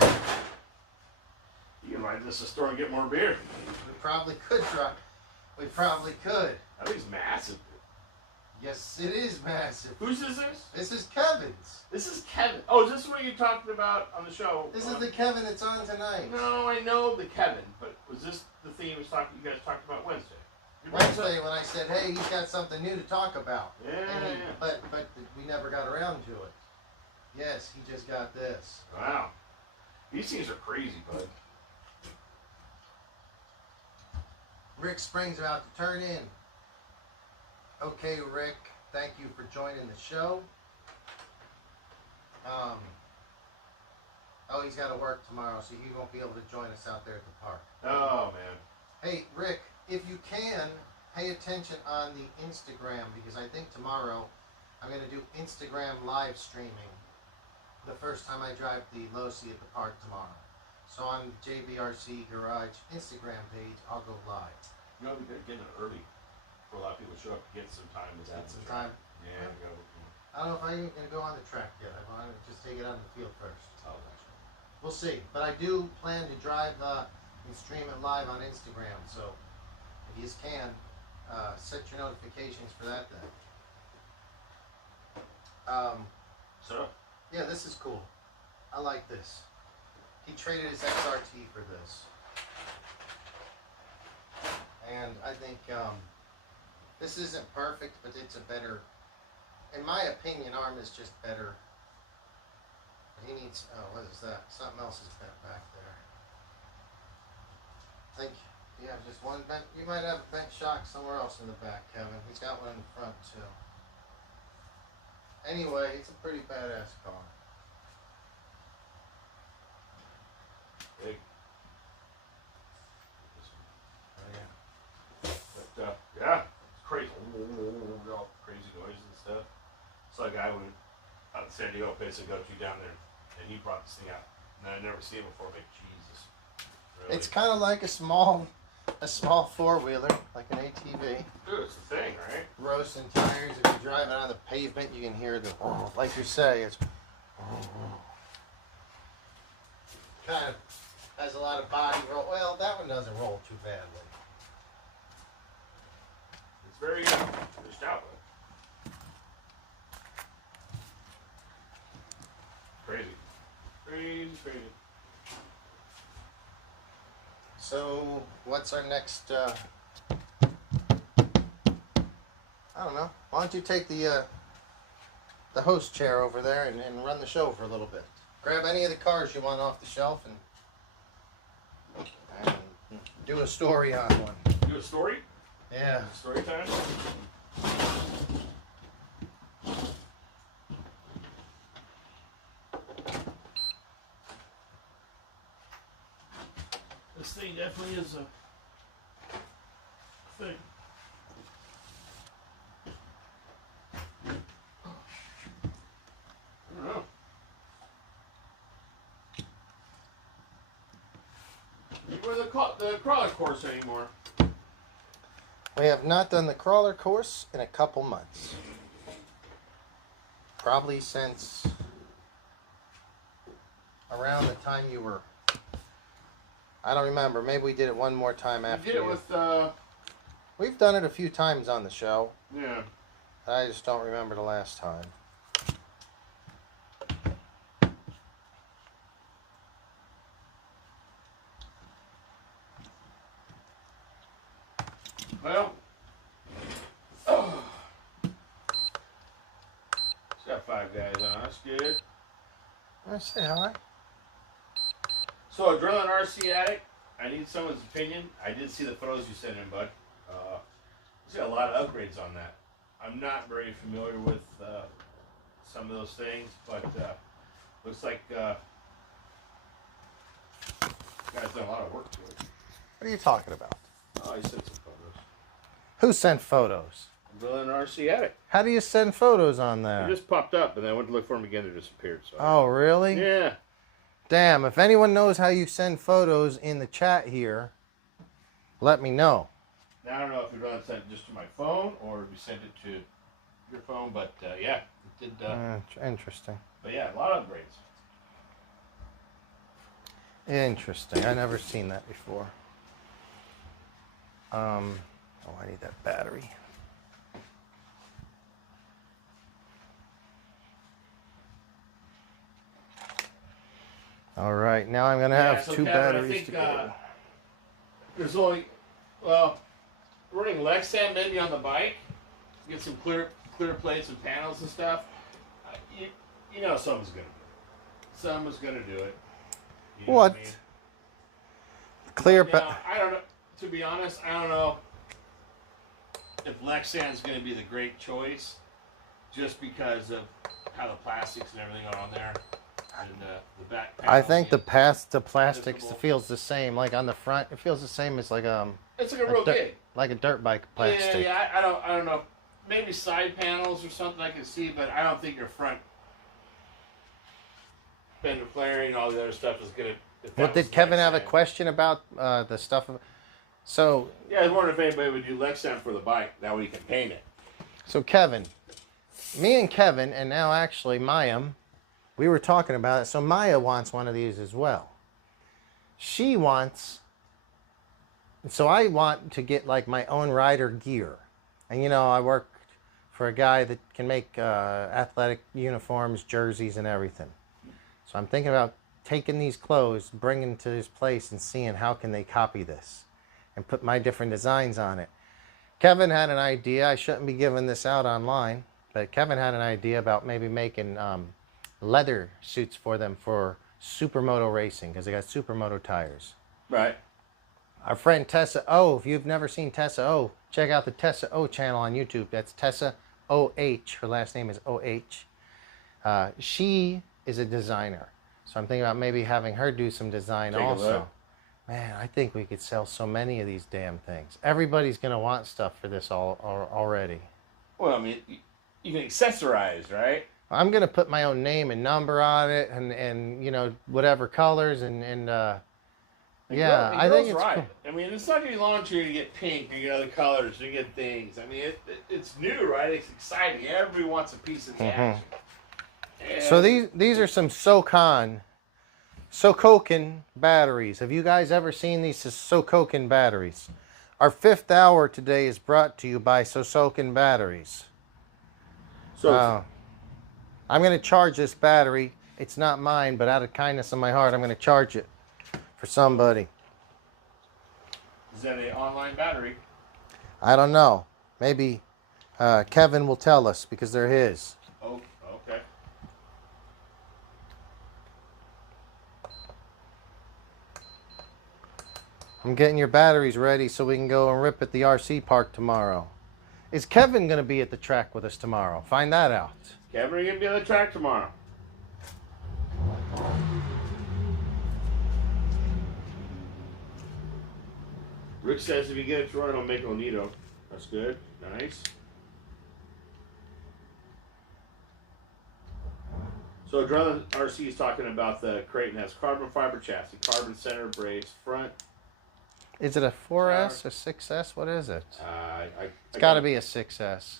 here. You can ride this to the store and get more beer. We probably could try. We probably could. That thing's massive. Yes, it is massive. Whose is this? This is Kevin's. This is Kevin. Oh, is this what you're talking about on the show? This is the Kevin that's on tonight. No, I know the Kevin, but was this the theme you guys talked about Wednesday? Wednesday when I said, hey, he's got something new to talk about. Yeah. But we never got around to it. Yes, he just got this. Wow. These things are crazy, bud. Rick Spring's about to turn in. Okay, Rick, thank you for joining the show. He's got to work tomorrow, so he won't be able to join us out there at the park. Oh, man. Hey, Rick, if you can, pay attention on the Instagram, because I think tomorrow I'm going to do Instagram live streaming the first time I drive the Losi at the park tomorrow. So on JBRC Garage Instagram page, I'll go live. You know, we could get it early for a lot of people to show up to get some time with that. Get some time. Yeah, go. I don't know if I'm even going to go on the track yet. I want to just take it on the field first. Oh, that's right. We'll see. But I do plan to drive and stream it live on Instagram. So if you can, set your notifications for that then. So, Yeah, this is cool. I like this. He traded his XRT for this. And I think this isn't perfect, but it's a better, in my opinion, arm is just better. He needs, oh, what is that? Something else is bent back there. I think you have just one bent, you might have a bent shock somewhere else in the back, Kevin. He's got one in the front too. Anyway, it's a pretty badass car. big. Oh, yeah. But, yeah, it's crazy. All crazy noises and stuff. Saw a guy went out to San Diego, place I go to down there, and he brought this thing out. And I'd never seen it before, but Jesus. Really? It's kind of like a small four-wheeler, like an ATV. Dude, it's the thing, right? Roasting tires. If you're driving on the pavement, you can hear the, like you say, it's kind of has a lot of body roll. Well, that one doesn't roll too badly. It's very stout. Crazy. Crazy. So, what's our next, I don't know. Why don't you take the host chair over there and run the show for a little bit. Grab any of the cars you want off the shelf and do a story on one. Do a story? Yeah. Story time? This thing definitely is a thing. I don't know. We're the crawler course anymore. We have not done the crawler course in a couple months. Probably since around the time you were, I don't remember. Maybe we did it one more time after. We did it with, We've done it a few times on the show. yeah. I just don't remember the last time. Well, it's got 5 guys on. That's good. Let's say hi. So, a drilling RC addict. I need someone's opinion. I did see the photos you sent in, bud. There's got a lot of upgrades on that. I'm not very familiar with some of those things, but looks like guy's done a lot of work to it. What are you talking about? Oh, he sent some photos. Who sent photos? Drilling RC addict. How do you send photos on They there? just popped up, and I went to look for them again. They disappeared. So. Oh, really? Yeah. Damn, if anyone knows how you send photos in the chat here, let me know. Now, I don't know if we'd rather send it just to my phone or we send it to your phone, but yeah, it did. Interesting. But yeah, a lot of upgrades. Interesting. I never seen that before. Oh, I need that battery. All right, now I'm gonna have so two Kevin, batteries I think, to go. There's only, well, running Lexan maybe on the bike, get some clear plates and panels and stuff. You know someone's gonna do it. Someone's gonna do it. You know What? I mean? Clear. Now, I don't know. To be honest, I don't know if Lexan's going to be the great choice, just because of how the plastics and everything are on there, and the back. I think the panels. plastics visible. feels the same. Like on the front, it feels the same as like It's like a real gig. like a dirt bike plastic. Yeah. I don't know. maybe side panels or something I can see, but I don't think your front fender flaring, all the other stuff is gonna. Well, did Kevin have a question about the stuff? So yeah, I was wondering if anybody would do Lexan for the bike. That way you can paint it. So Kevin, me and Kevin, and now actually Maya, we were talking about it. So Maya wants one of these as well. She wants, so I want to get like my own rider gear. And you know, I work for a guy that can make athletic uniforms, jerseys, and everything. So I'm thinking about taking these clothes, bringing to his place and seeing how can they copy this and put my different designs on it. Kevin had an idea. I shouldn't be giving this out online, but Kevin had an idea about maybe making leather suits for them for supermoto racing because they got supermoto tires. Right. Our friend Tessa O, if you've never seen Tessa O, check out the Tessa O channel on YouTube. That's Tessa O-H. Her last name is O-H. She is a designer. So I'm thinking about maybe having her do some design Take a also. look. Man, I think we could sell so many of these damn things. Everybody's going to want stuff for this already. Well, I mean, you can accessorize, right? I'm going to put my own name and number on it and you know, whatever colors and yeah, I think it's right. cool. I mean, it's not going to be long until you get pink, you get other colors, you get things. I mean, it's new, right? It's exciting. Everybody wants a piece of the action. So these are some Sokoken batteries. Have you guys ever seen these Sokoken batteries? Our 5th hour today is brought to you by Sokoken batteries. So I'm going to charge this battery. It's not mine, but out of kindness of my heart, I'm going to charge it for somebody. is that an online battery? I don't know. Maybe Kevin will tell us because they're his. Oh, okay. I'm getting your batteries ready so we can go and rip at the RC park tomorrow. Is Kevin going to be at the track with us tomorrow? Find that out. Kevin, are you going to be on the track tomorrow? Rick says if you get it to run, I'll make El Nido. That's good. Nice. So Adrenaline RC is talking about the Creighton has carbon fiber chassis, carbon center brace, front. Is it a 4S, a 6S? What is it? It's I got to be a 6S.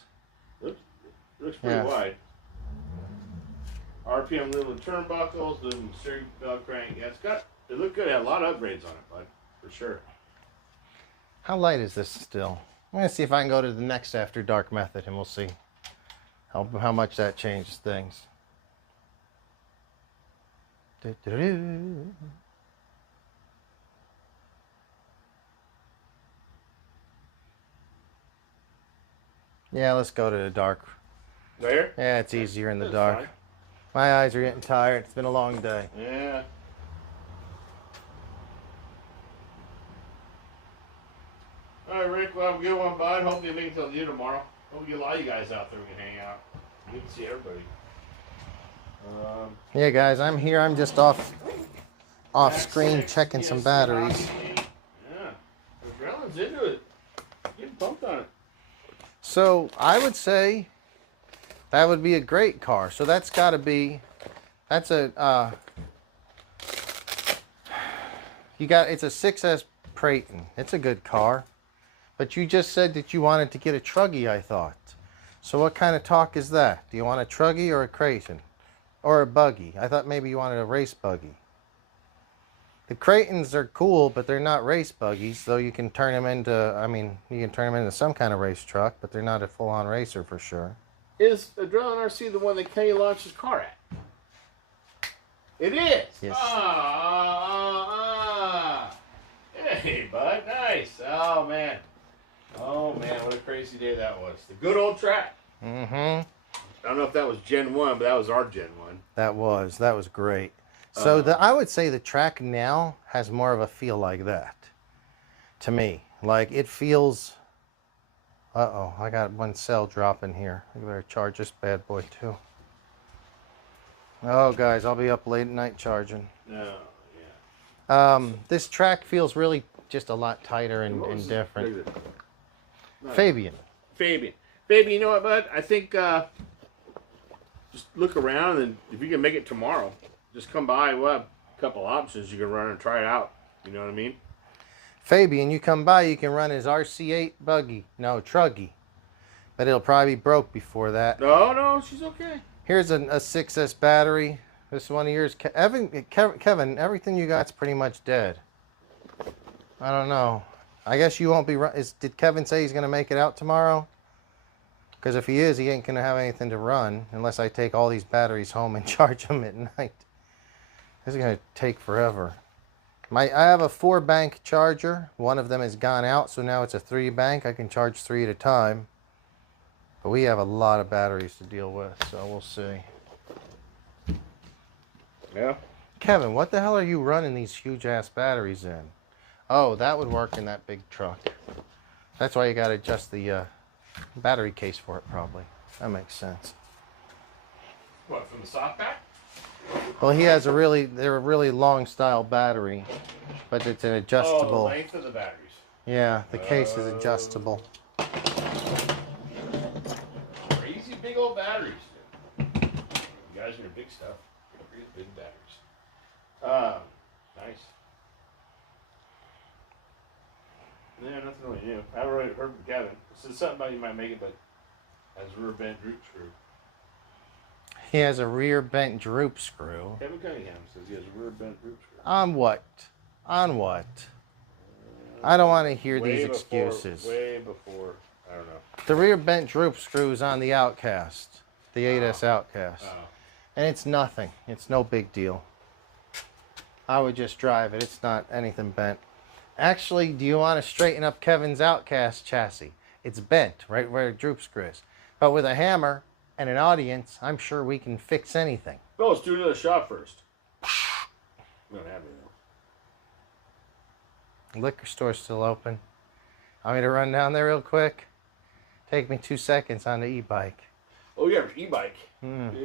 Looks pretty wide. RPM little turnbuckles, little steering belt crank. Yeah, it looked good. It had a lot of upgrades on it, bud, for sure. How light is this still? I'm going to see if I can go to the next After Dark method and we'll see how much that changes things. Do-do-do. Yeah, let's go to the dark. There? Yeah, it's easier in the That's dark. fine. My eyes are getting tired. It's been a long day. Yeah. All right, Rick. Well, have a good one, bud. Hope you make it till you tomorrow. Hope we get a lot of you guys out there. We can hang out. We can see everybody. Yeah, guys, I'm here. I'm just off screen checking some batteries. Yeah. Adrenaline's into it. Getting pumped on it. So I would say that would be a great car. So that's got to be, that's a, it's a 6S Creighton. It's a good car. But you just said that you wanted to get a Truggy, I thought. So what kind of talk is that? Do you want a Truggy or a Creighton? Or a buggy? I thought maybe you wanted a race buggy. The Creightons are cool, but they're not race buggies, though you can turn them into, I mean, you can turn them into some kind of race truck, but they're not a full-on racer for sure. Is Adrenaline RC the one that Kenny launched his car at? It is. Yes. Hey, bud, nice. Oh man, what a crazy day that was. The good old track. Mm-hmm. I don't know if that was Gen 1, but that was our Gen 1. That was great. So I would say the track now has more of a feel like that, to me. Like it feels. Uh-oh, I got one cell dropping here. I better charge this bad boy too. Oh, guys, I'll be up late at night charging. No, yeah. This track feels really just a lot tighter and different. Nice. Fabian. Baby, you know what, bud? I think just look around, and if you can make it tomorrow, just come by. We'll have a couple options you can run and try it out. You know what I mean? Fabian, you come by, you can run his RC8 buggy. No, truggy. But it'll probably be broke before that. No, she's okay. Here's a 6S battery. This one of yours. Kevin, everything you got's pretty much dead. I don't know. I guess you won't be did Kevin say he's going to make it out tomorrow? Because if he is, he ain't going to have anything to run unless I take all these batteries home and charge them at night. This is going to take forever. I have a 4-bank charger. One of them has gone out, so now it's a 3-bank. I can charge 3 at a time. But we have a lot of batteries to deal with, so we'll see. Yeah. Kevin, what the hell are you running these huge-ass batteries in? Oh, that would work in that big truck. That's why you got to adjust the battery case for it, probably. That makes sense. What, from the softback? Well, he has they're a really long style battery, but it's an adjustable. Oh, the length of the batteries. Yeah, the case is adjustable. Crazy big old batteries. You guys are your big stuff. Really big batteries. Nice. Yeah, nothing really new. I haven't really heard from Kevin. Said something about you might make it, but as a rear bent root screw. He has a rear bent droop screw. Kevin Cunningham says he has a rear bent root screw. On what? On what? I don't want to hear these excuses. Way before, I don't know. The rear bent droop screw is on the Outcast, the 8S Outcast. Oh. And it's nothing. It's no big deal. I would just drive it. It's not anything bent. Actually, do you want to straighten up Kevin's Outcast chassis? It's bent right where the droop screw is. But with a hammer and an audience, I'm sure we can fix anything. No, let's do another shot first. We don't have any though. Liquor store's still open. Want me to run down there real quick? Take me 2 seconds on the e-bike. Oh, you have an e-bike. Mm. Yeah.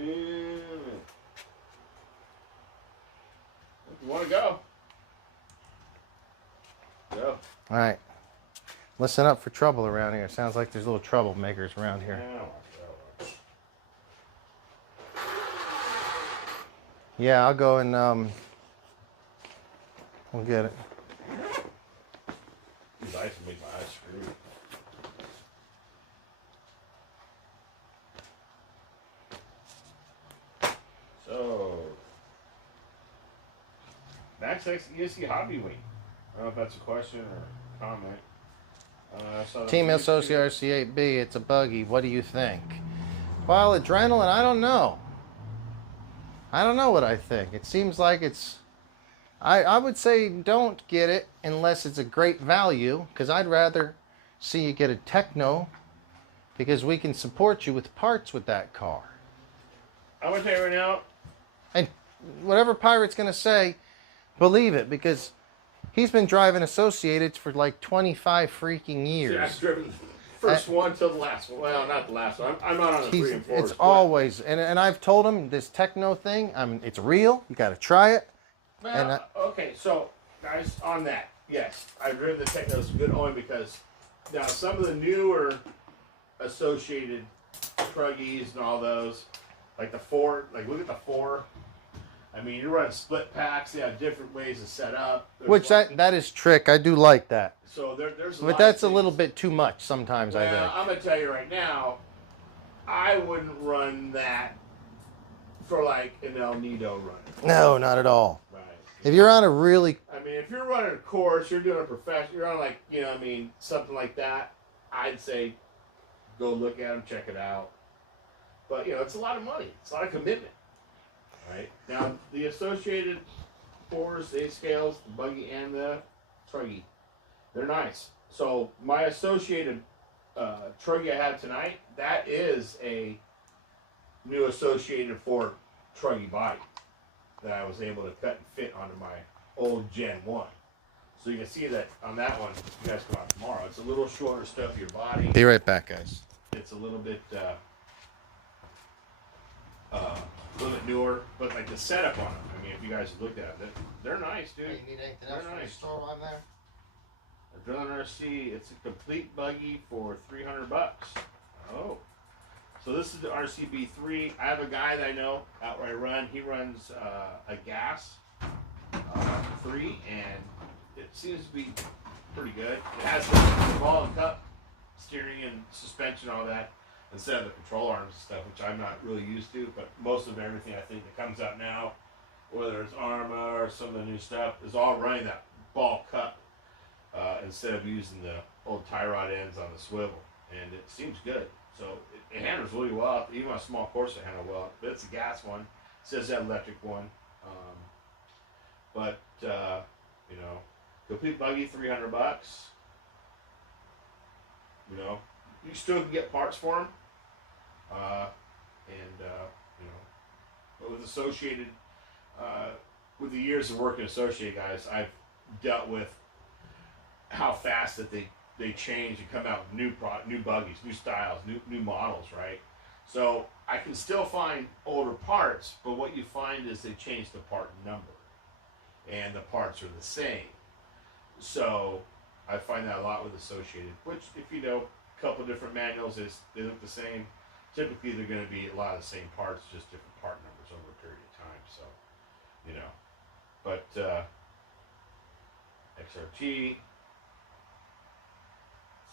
If you want to go. Go. All right. Listen up for trouble around here. Sounds like there's little troublemakers around here. Yeah, I'll go and we'll get it. These ice will make my eyes screw. So, Max X ESC Hobby Week. I don't know if that's a question or a comment. I saw Team Losi RC8B, it's a buggy. What do you think? Well, adrenaline, I don't know. I don't know what I think. It seems like it's... I would say don't get it unless it's a great value, because I'd rather see you get a Techno, because we can support you with parts with that car. I'm going to tell you right now. And whatever Pirate's going to say, believe it, because he's been driving Associated for like 25 freaking years. Yeah, I've driven the first one till the last one. Well, not the last one. I'm not on the 3 and 4. It's always, and I've told him this Techno thing, it's real. You got to try it. Well, okay, so guys, on that, yes, I've driven the Technos good only because now some of the newer Associated Truggies and all those, like the 4, like look at the 4. I mean, you're running split packs. They have different ways to set up. Which that is trick. I do like that. So there's. But that's a little bit too much sometimes. Well, I think. I'm gonna tell you right now, I wouldn't run that for like an El Nido run. No, not at all. Right. If you're on a really, I mean, if you're running a course, you're doing a profession, you're on like, you know, what I mean, something like that. I'd say, go look at them, check it out. But you know, it's a lot of money. It's a lot of commitment. Right now, the Associated 4s, the 8 scales, the buggy and the truggy, they're nice. So my Associated truggy I have tonight, that is a new Associated 4 truggy body that I was able to cut and fit onto my old Gen 1. So you can see that on that one, you guys come out tomorrow. It's a little shorter stuff for your body. be right back, guys. It's a little bit newer, but like the setup on them. I mean, if you guys looked at it, they're nice, dude. Hey, you need anything else from the store on there? A Drilling RC, it's a complete buggy for $300. Oh. So this is the RCB3. I have a guy that I know out where I run. He runs a gas 3, and it seems to be pretty good. It has the ball and cup steering and suspension, all that, instead of the control arms and stuff, which I'm not really used to. But most of everything I think that comes out now, whether it's Arma or some of the new stuff, is all running that ball cup instead of using the old tie rod ends on the swivel, and it seems good. So it handles really well. Even on a small course, it handles well. But it's a gas one. It says that electric one. But you know, complete buggy, $300. You know, you still can get parts for them. You know, but with Associated, with the years of working Associated guys, I've dealt with how fast that they change and come out with new buggies, new styles, new models, right? So I can still find older parts, but what you find is they change the part number, and the parts are the same. So I find that a lot with Associated, which if you know a couple different manuals, they look the same. Typically they're going to be a lot of the same parts, just different part numbers over a period of time. So, you know, but XRT,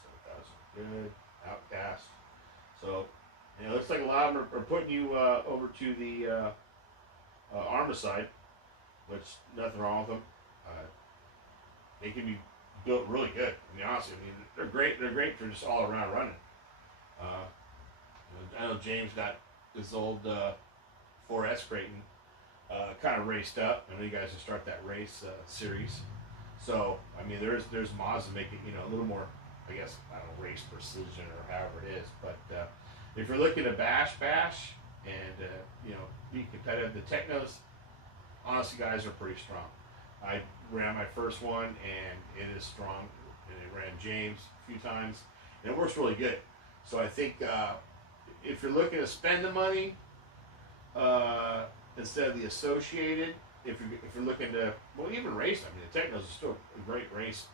7,000, good. Outcast. So, you know, it looks like a lot of them are putting you over to the Arma side, which nothing wrong with them. They can be built really good. To be honest, I mean, they're great. They're great for just all around running. I know James got his old 4S Creighton kind of raced up. I know you guys will start that race series. So I mean, there's mods to make it, you know, a little more, I guess, I don't know, race precision or however it is. But if you're looking to bash and you know, be competitive, the Technos, honestly, guys, are pretty strong. I ran my first one, and it is strong. And I ran James a few times, and it works really good. So I think if you're looking to spend the money instead of the Associated, if you're looking to, well, even race, I mean, the Technos is still a great race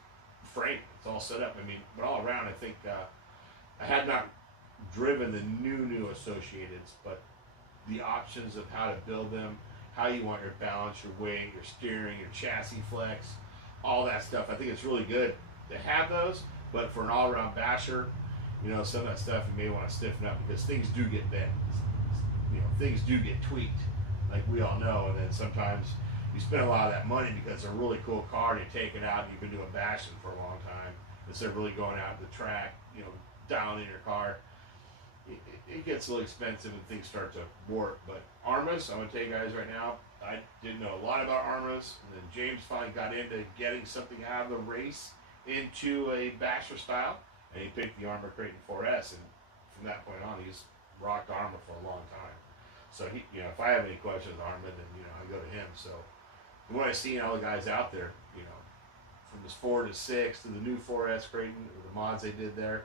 frame. It's all set up. I mean, but all around, I think I had not driven the new Associateds, but the options of how to build them, how you want your balance, your weight, your steering, your chassis flex, all that stuff. I think it's really good to have those, but for an all-around basher, you know, some of that stuff you may want to stiffen up because things do get bent. You know, things do get tweaked, like we all know, and then sometimes you spend a lot of that money because it's a really cool car and you take it out and you've been doing bashing for a long time instead of really going out to the track, you know, dialing in your car. It gets a little expensive and things start to warp. But Armas, I'm going to tell you guys right now, I didn't know a lot about Armas, and then James finally got into getting something out of the race into a basher style, and he picked the Arma Creighton 4S, and from that point on, he's rocked Arma for a long time. So he, you know, if I have any questions on Arma, then, you know, I go to him. So when I see all the guys out there, you know, from this 4 to 6 to the new 4S Creighton, or the mods they did there,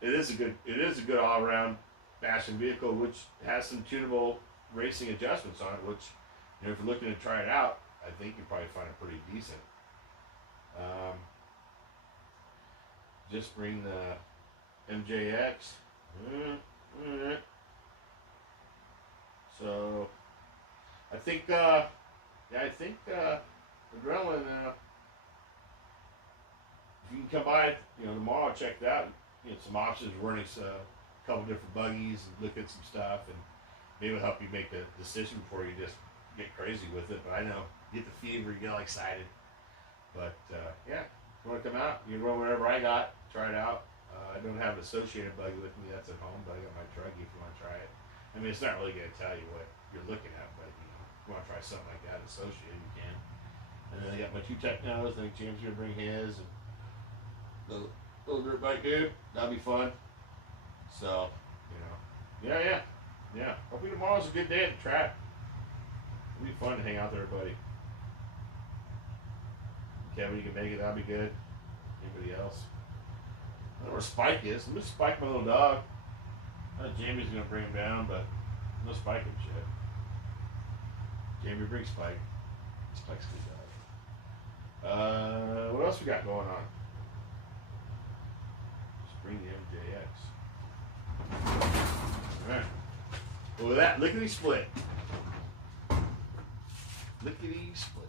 it is a good all-around bashing vehicle, which has some tunable racing adjustments on it, which, you know, if you're looking to try it out, I think you'll probably find it pretty decent. Just bring the MJX. So I think Adrenaline, if you can come by, you know, tomorrow, check it out. You know, some options, running a couple different buggies, and look at some stuff, and maybe it'll help you make a decision before you just get crazy with it. But I know, get the fever, you get all excited. But yeah, if you want to come out, you can run whatever I got, try it out. I don't have an Associated buggy with me, that's at home, but I got my Truggy if you want to try it. I mean, it's not really going to tell you what you're looking at, but you know, if you want to try something like that, Associated, you can. And then I got my 2 Technos. I think James is going to bring his, and the little dirt bike dude, that'll be fun. So, you know, yeah. Hopefully tomorrow's a good day at the track. It'll be fun to hang out there, buddy. Kevin, you can make it, that'll be good. Anybody else? I don't know where Spike is. I'm gonna Spike my little dog. I know Jamie's gonna bring him down, but no Spike him shit. Jamie, bring Spike. Spike's a good dog. What else we got going on? Just bring the MJX. Alright. Well, with that, lickety split. Lickety split.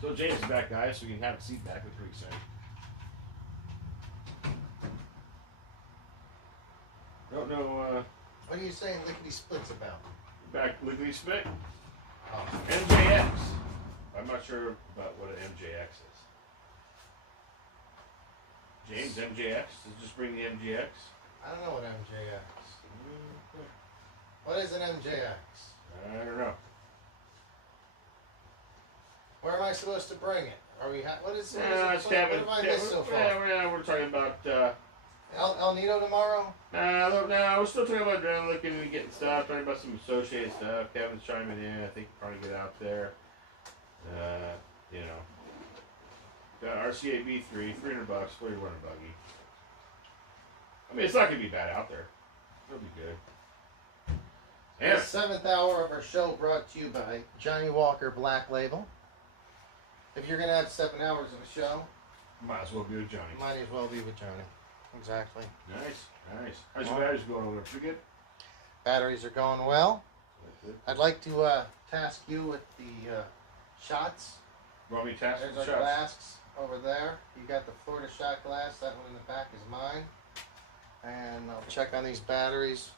So James is back, guys, so you can have a seat back. We're pretty excited. Don't know, What are you saying lickety splits about? back lickety split. Oh. MJX. I'm not sure about what an MJX is. James, MJX? Just bring the MJX. I don't know what MJX. What is an MJX? I don't know. Where am I supposed to bring it? Are we? What is? What have I yeah, missed so far? we're talking about. El Nido tomorrow? No, we're still talking about looking and getting stuff. Talking about some associated stuff. Kevin's chiming in. I think we're trying to get out there. You know, got RCA B3, $300 for your running buggy. I mean, it's not gonna be bad out there. It'll be good. The 7th hour of our show brought to you by Johnny Walker Black Label. If you're gonna have 7 hours of a show, Might as well be with Johnny. might as well be with Johnny. Exactly. Nice. How's your batteries going over there? Pretty good? Batteries are going well. Good. I'd like to task you with the shots. Want me to test There's the our shots? flasks over there. You got the Florida shot glass. That one in the back is mine. And I'll check on these batteries.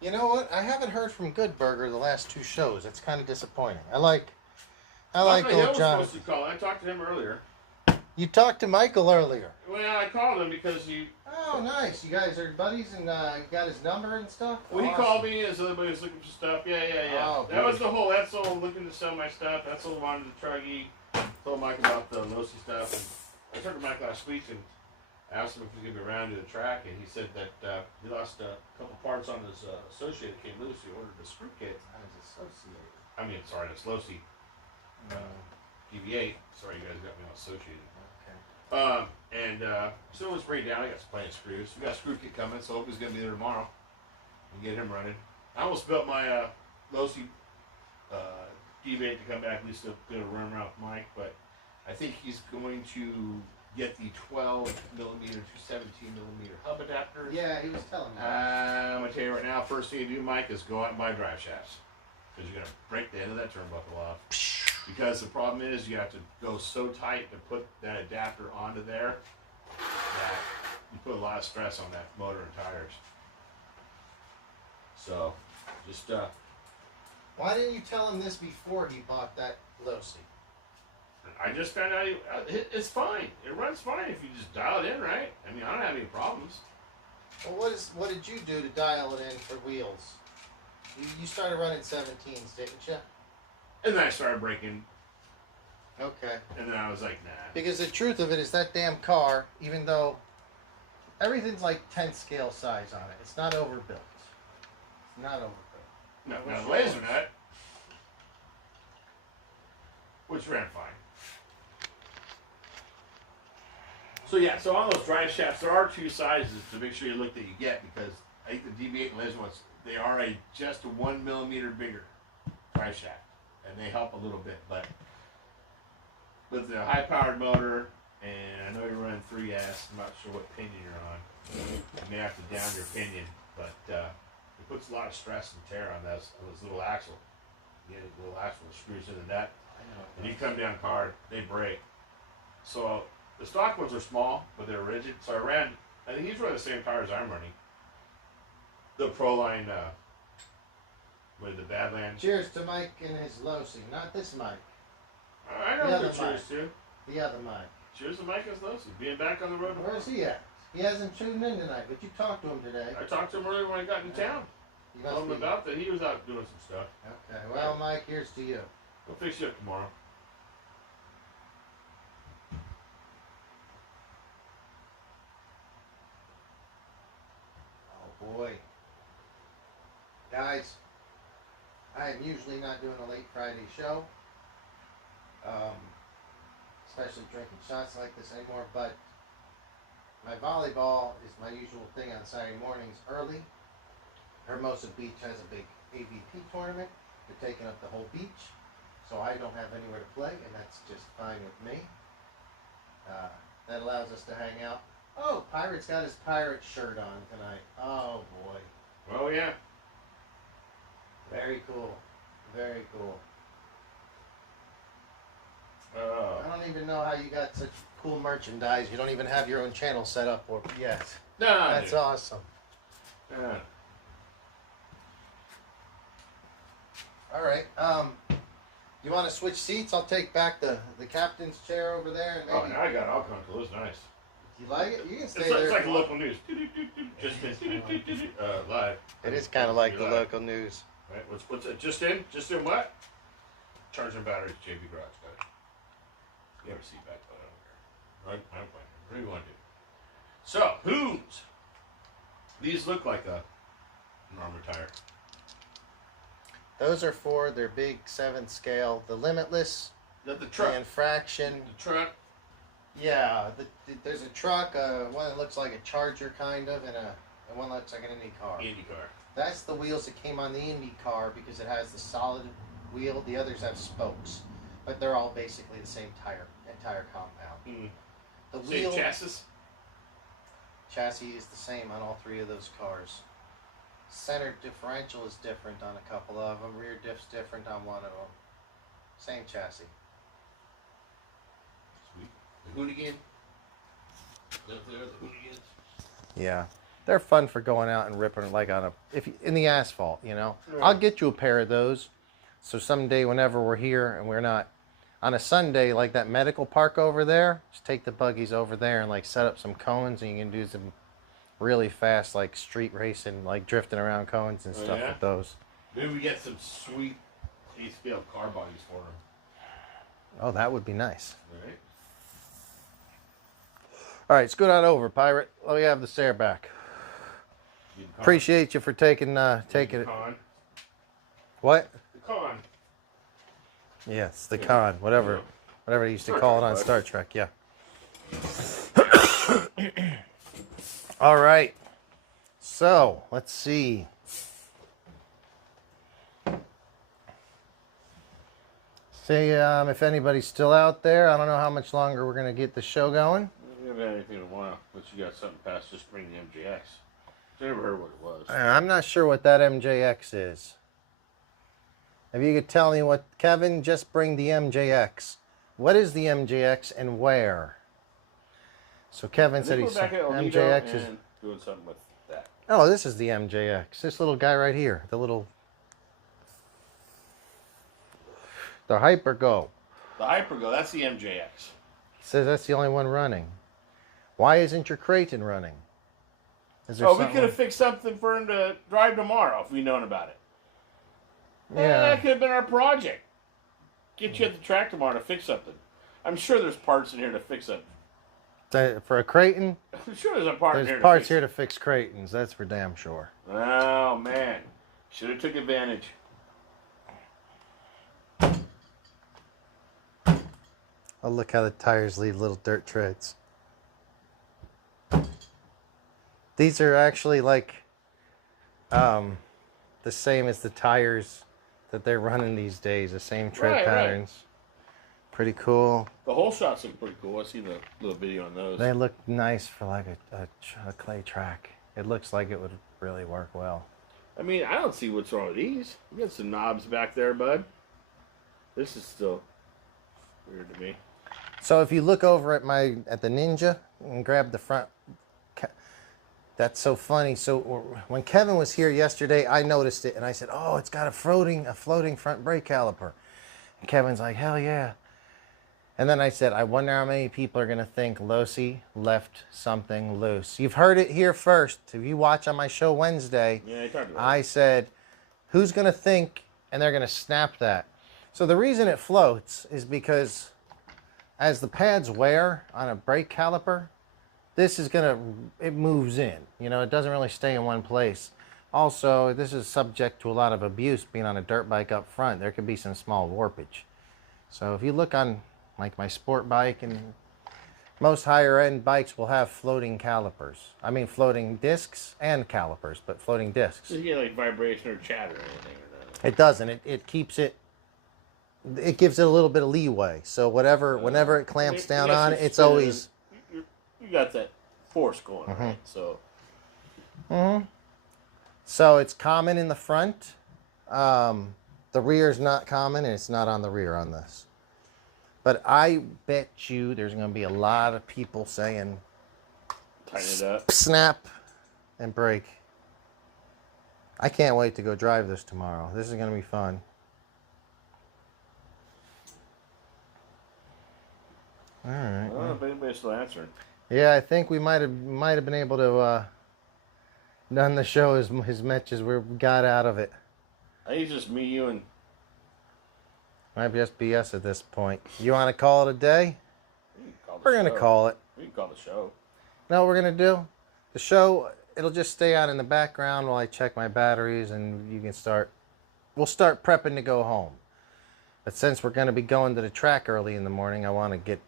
You know what? I haven't heard from Good Burger the last 2 shows. That's kind of disappointing. I like old John. Supposed to call. I talked to him earlier. You talked to Michael earlier. Well, I called him because he. Oh, nice. You guys are buddies and you got his number and stuff? Well, he Awesome. called me as everybody was looking for stuff. Yeah. Oh, that was the whole. That's all looking to sell my stuff. That's all wanted to truggy. Told Mike about the Losi stuff. And I talked to Mike last week and asked him if he could be around to the track, and he said that he lost a couple parts on his associated came loose. He ordered a screw kit. I mean, sorry, it's Losi. DV8. Sorry, you guys got me all associated. Okay. So it's right down. I got plenty of screws. We got a screw kit coming, so I hope he's gonna be there tomorrow and get him running. I almost built my Losi DV8 to come back at least to get a run around with Mike, but I think he's going to get the 12mm to 17mm hub adapter. Yeah, he was telling me. I'm gonna tell you right now. First thing you do, Mike, is go out and buy drive shafts because you're gonna break the end of that turnbuckle off. Because the problem is you have to go so tight to put that adapter onto there that you put a lot of stress on that motor and tires. So, just Why didn't you tell him this before he bought that Losi? I just found out it's fine. It runs fine if you just dial it in right. I mean, I don't have any problems. Well, what did you do to dial it in for wheels? You started running 17s, didn't you? And then I started breaking, Okay. and then I was like, nah. Because the truth of it is that damn car, even though everything's like 10 scale size on it, it's not overbuilt. It's not overbuilt. No, Which the laser was- nut, which ran fine. So yeah, so on those drive shafts, there are 2 sizes to make sure you look that you get, because I think the DB8 and laser ones, they are just a 1mm bigger drive shaft, and they help a little bit. But with the high-powered motor, and I know you're running 3S, I'm not sure what pinion you're on. You may have to down your pinion, but it puts a lot of stress and tear on those little axle. You get a little axle that screws in the nut, and you come down hard, they break. So the stock ones are small, but they're rigid. So I think he's running the same tires I'm running. The Proline, with the Badlands. Cheers to Mike and his Losi. Not this Mike. I know The who other cheers to. The other Mike. Cheers to Mike and Losi. Being back on the road. Where's he at? He hasn't tuned in tonight, but you talked to him today. I talked to him earlier when I got in town. He Told him must be. about that. He was out doing some stuff. Okay. Well, Mike, here's to you. We'll fix you up tomorrow. Oh boy. Guys, I am usually not doing a late Friday show. Especially drinking shots like this anymore, but my volleyball is my usual thing on Saturday mornings early. Hermosa Beach has a big AVP tournament. They're taking up the whole beach, so I don't have anywhere to play, and that's just fine with me. that allows us to hang out. Oh, Pirate's got his pirate shirt on tonight. Oh, boy. Oh, yeah. Very cool. Very cool. I don't even know how you got such cool merchandise. You don't even have your own channel set up yet. No, That's awesome. Yeah. All right. You want to switch seats? I'll take back the captain's chair over there. And Oh, maybe, now I got all comfortable. It's nice. you like it? You can stay It's there. like if the you want. local news. Just live. It is kind of like the Live. local news. Right. What's it? Just in what? Charging batteries. JB Garage. Got it. You ever see back? But I don't care. Right? I don't mind. What do you want to do? So, whose? These look like a normal tire. Those are for their big 7th scale. The Limitless, The the truck. Infraction. The truck. Yeah, there's a truck, one that looks like a Charger kind of, and one that looks like an Indy car. Indy car. That's the wheels that came on the Indy car because it has the solid wheel. The others have spokes, but they're all basically the same entire compound. Mm. The Same wheel chassis. is the same on all 3 of those cars. Center differential is different on a couple of them. Rear diff's different on one of them. Same chassis. Sweet. The hoonigan. Up there, the hoonigans. Yeah, they're fun for going out and ripping it like on in the asphalt. You know, Right. I'll get you a pair of those. So someday, whenever we're here and we're not on a Sunday, like that medical park over there, just take the buggies over there and like set up some cones, and you can do some really fast like street racing, like drifting around cones and stuff with those. Maybe we get some sweet A-scale car bodies for them. Oh, that would be nice. Right? All right, scoot on over, Pirate. Let me have the stare back. Appreciate you for taking it. Con. What? The con. Yes, the con, whatever they used to call it on Star Trek. Yeah. All right. So let's see. See if anybody's still out there. I don't know how much longer we're gonna get the show going. I haven't had anything in a while, but you got something past just bring the MJX. I never heard what it was. I'm not sure what that MJX is. If you could tell me what, Kevin, just bring the MJX. What is the MJX and where? So Kevin said he's MJX is doing something with that. Oh, this is the MJX. This little guy right here, the Hypergo. The Hypergo, that's the MJX. Says that's the only one running. Why isn't your Creighton running? Is there We something? could have fixed something for him to drive tomorrow if we'd known about it. Yeah. That could have been our project. Get you at the track tomorrow to fix something. I'm sure there's parts in here to fix something. For a Creighton, I'm sure there's a part in here there's to parts fix here to fix Creightons. That's for damn sure. Oh, man. Should have took advantage. Oh, look how the tires leave little dirt treads. These are actually like the same as the tires that they're running these days. The same tread patterns. Right. Pretty cool. The whole shots look pretty cool. I see the little video on those. They look nice for like a clay track. It looks like it would really work well. I mean, I don't see what's wrong with these. You got some knobs back there, bud. This is still weird to me. So if you look over at the Ninja and grab the front, that's so funny. So when Kevin was here yesterday, I noticed it and I said, "Oh, it's got a floating front brake caliper." And Kevin's like, "Hell yeah!" And then I said, "I wonder how many people are gonna think Losi left something loose." You've heard it here first. If you watch on my show Wednesday, Yeah, you talked about I said, "Who's gonna think?" And they're gonna snap that. So the reason it floats is because as the pads wear on a brake caliper, it moves in. You know, it doesn't really stay in one place. Also, this is subject to a lot of abuse being on a dirt bike up front. There could be some small warpage. So if you look on like my sport bike, and most higher end bikes will have floating calipers. I mean floating discs and calipers, but floating discs. Does it get like vibration or chatter or anything? Or not? It doesn't. It keeps it. It gives it a little bit of leeway. So whenever it clamps down on it, it's always. you got that force going, right? So. So it's common in the front. The rear is not common, and it's not on the rear on this. But I bet you there's going to be a lot of people saying, Tighten it up. snap and brake. I can't wait to go drive this tomorrow. This is going to be fun. All right. I don't know if anybody's still answering. Yeah, I think we might have been able to done the show as much as we got out of it. I think it's just me, you, and Might just be us at this point. You want to call it a day? We're going to call it. We can call the show. Know what we're going to do? The show, it'll just stay on in the background while I check my batteries, and you can start. We'll start prepping to go home. But since we're going to be going to the track early in the morning, I want to get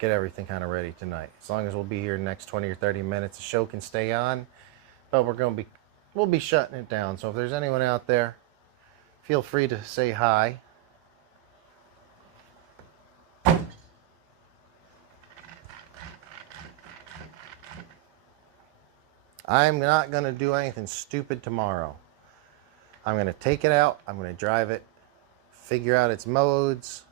everything kind of ready tonight. As long as we'll be here the next 20 or 30 minutes, the show can stay on. But we'll be shutting it down. So if there's anyone out there, feel free to say hi. I'm not going to do anything stupid tomorrow. I'm going to take it out. I'm going to drive it, figure out its modes,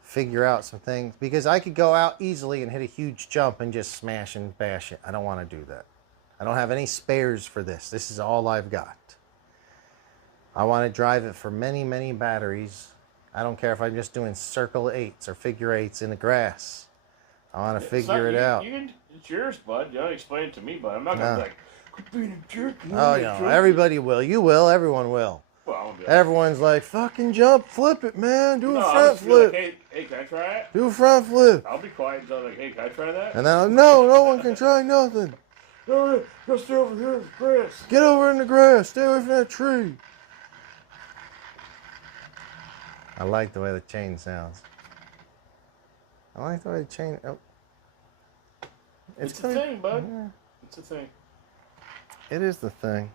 figure out some things. Because I could go out easily and hit a huge jump and just smash and bash it. I don't want to do that. I don't have any spares for this. This is all I've got. I want to drive it for many, many batteries. I don't care if I'm just doing circle 8s or figure 8s in the grass. I want to figure it out. It's yours, bud. You don't explain it to me, bud. I'm not going to be like, quit being a jerk. Oh, no. Everybody will. You will. Everyone will. Well, I'm gonna be like, Everyone's like, fucking jump, flip it, man. Do a front flip. Like, hey, can I try it? Do a front flip. I'll be quiet until like, hey, can I try that? And then, no one can try nothing. No, go stay over here in the grass. Get over in the grass. Stay away from that tree. I like the way the chain sounds. I like the way the chain... Oh. It's a thing, bud. Yeah. It's a thing. It is the thing.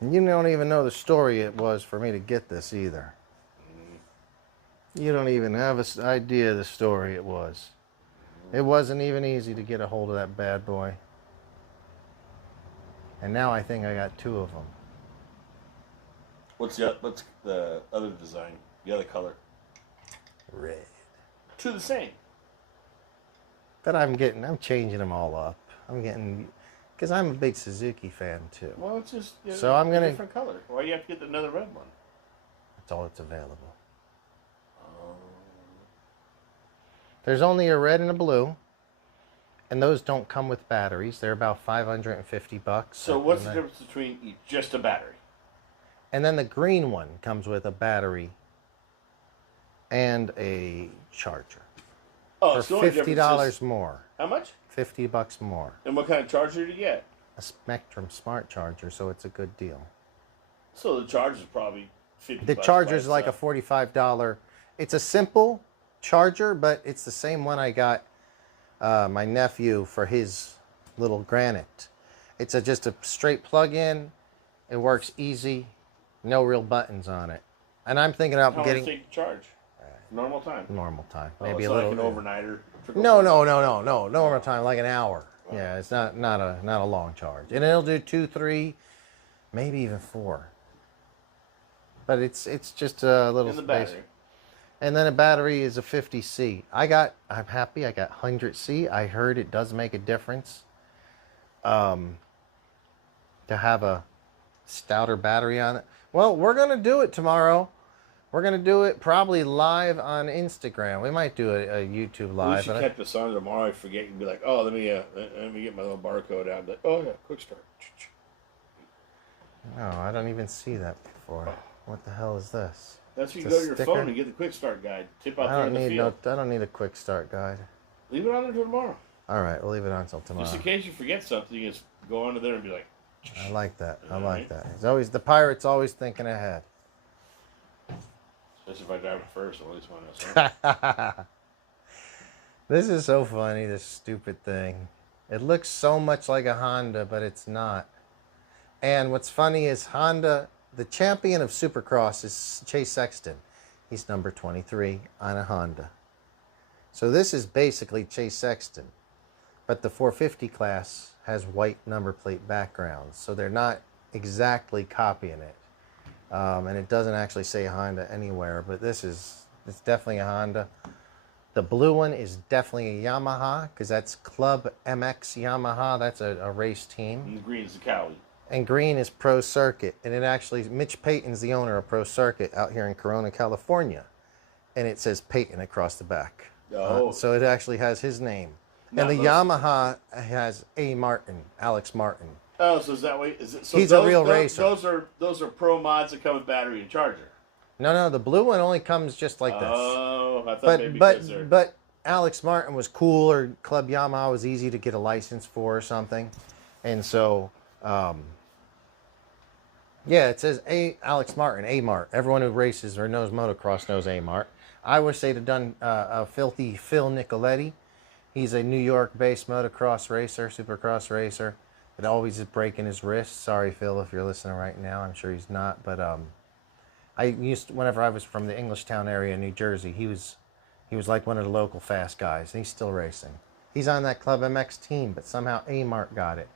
And you don't even know the story it was for me to get this either. You don't even have an idea of the story it was. It wasn't even easy to get a hold of that bad boy. And now I think I got 2 of them. What's the other design? The other color? Red. 2 the same. But I'm changing them all up. Because I'm a big Suzuki fan too. Well, it's just so I'm gonna different color. Why do you have to get another red one? That's all that's available. Oh. There's only a red and a blue, and those don't come with batteries. They're about $550. So what's the difference between just a battery? And then the green one comes with a battery and a charger. Oh, for $50 more. How much? $50 more. And what kind of charger do you get? A Spectrum Smart Charger, so it's a good deal. So the charger's probably $50. The charger's like a $45. It's a simple charger, but it's the same one I got my nephew for his little Granite. It's just a straight plug-in. It works easy. No real buttons on it. And I'm thinking about getting... How long does it take to charge? Normal time? Normal time. Oh, Maybe it's a little... like an overnighter? No. Normal time, like an hour. Wow. Yeah, it's not a long charge. And it'll do 2, 3, maybe even 4. But it's just a little in the space. battery. And then a battery is a 50C. I'm happy I got 100C. I heard it does make a difference. To have a stouter battery on it. Well, we're going to do it tomorrow. We're going to do it probably live on Instagram. We might do a YouTube live. We should keep this on tomorrow. I forget. You'd be like, oh, let me get my little barcode out. Like, oh, yeah, quick start. No, I don't even see that before. What the hell is this? That's when you It's go a to your sticker? phone and get the quick start guide. Tip out I there in don't the need field. I don't need a quick start guide. Leave it on there till tomorrow. All right, we'll leave it on until tomorrow. Just in case you forget something, you just go onto there and be like, I like that. I All like right. that. It's always the pirate's always thinking ahead. especially if I drive it first, at least one else. This is so funny, this stupid thing. It looks so much like a Honda, but it's not. And what's funny is Honda, the champion of Supercross is Chase Sexton. He's number 23 on a Honda. So this is basically Chase Sexton, but the 450 class has white number plate backgrounds, so they're not exactly copying it. And it doesn't actually say Honda anywhere, but it's definitely a Honda. The blue one is definitely a Yamaha, because that's Club MX Yamaha. That's a race team. And the green's the Cali. And green is Pro Circuit. And it actually, Mitch Payton's the owner of Pro Circuit out here in Corona, California. And it says Payton across the back. Oh. So it actually has his name. Now And the those- Yamaha has Alex Martin. Oh, so is that way? Is it? So He's a real racer. Those are pro mods that come with battery and charger. No, the blue one only comes just like this. Oh, I thought maybe because they're... But Alex Martin was cool, or Club Yamaha was easy to get a license for or something. And so, yeah, it says Alex Martin, A-Mart. Everyone who races or knows motocross knows A-Mart. I would say to done filthy Phil Nicoletti. He's a New York-based motocross racer, supercross racer, that always is breaking his wrist. Sorry, Phil, if you're listening right now. I'm sure he's not, but whenever I was from the Englishtown area in New Jersey, he was like one of the local fast guys, and he's still racing. He's on that Club MX team, but somehow A-Mart got it.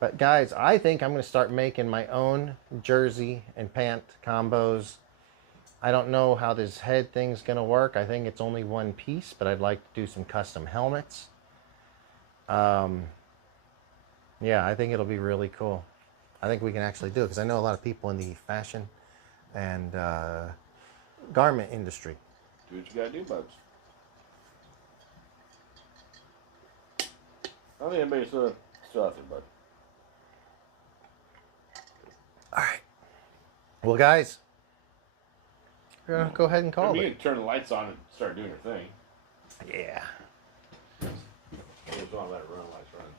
But guys, I think I'm going to start making my own jersey and pant combos. I don't know how this head thing's going to work. I think it's only one piece, but I'd like to do some custom helmets. Yeah, I think it'll be really cool. I think we can actually do it, because I know a lot of people in the fashion and garment industry. Do what you gotta do, bubs. I don't think anybody's still out there, bud. All right. Well, guys, we're going to go ahead and call We it. can turn the lights on and start doing your thing. Yeah. I just want to let it run while it's running.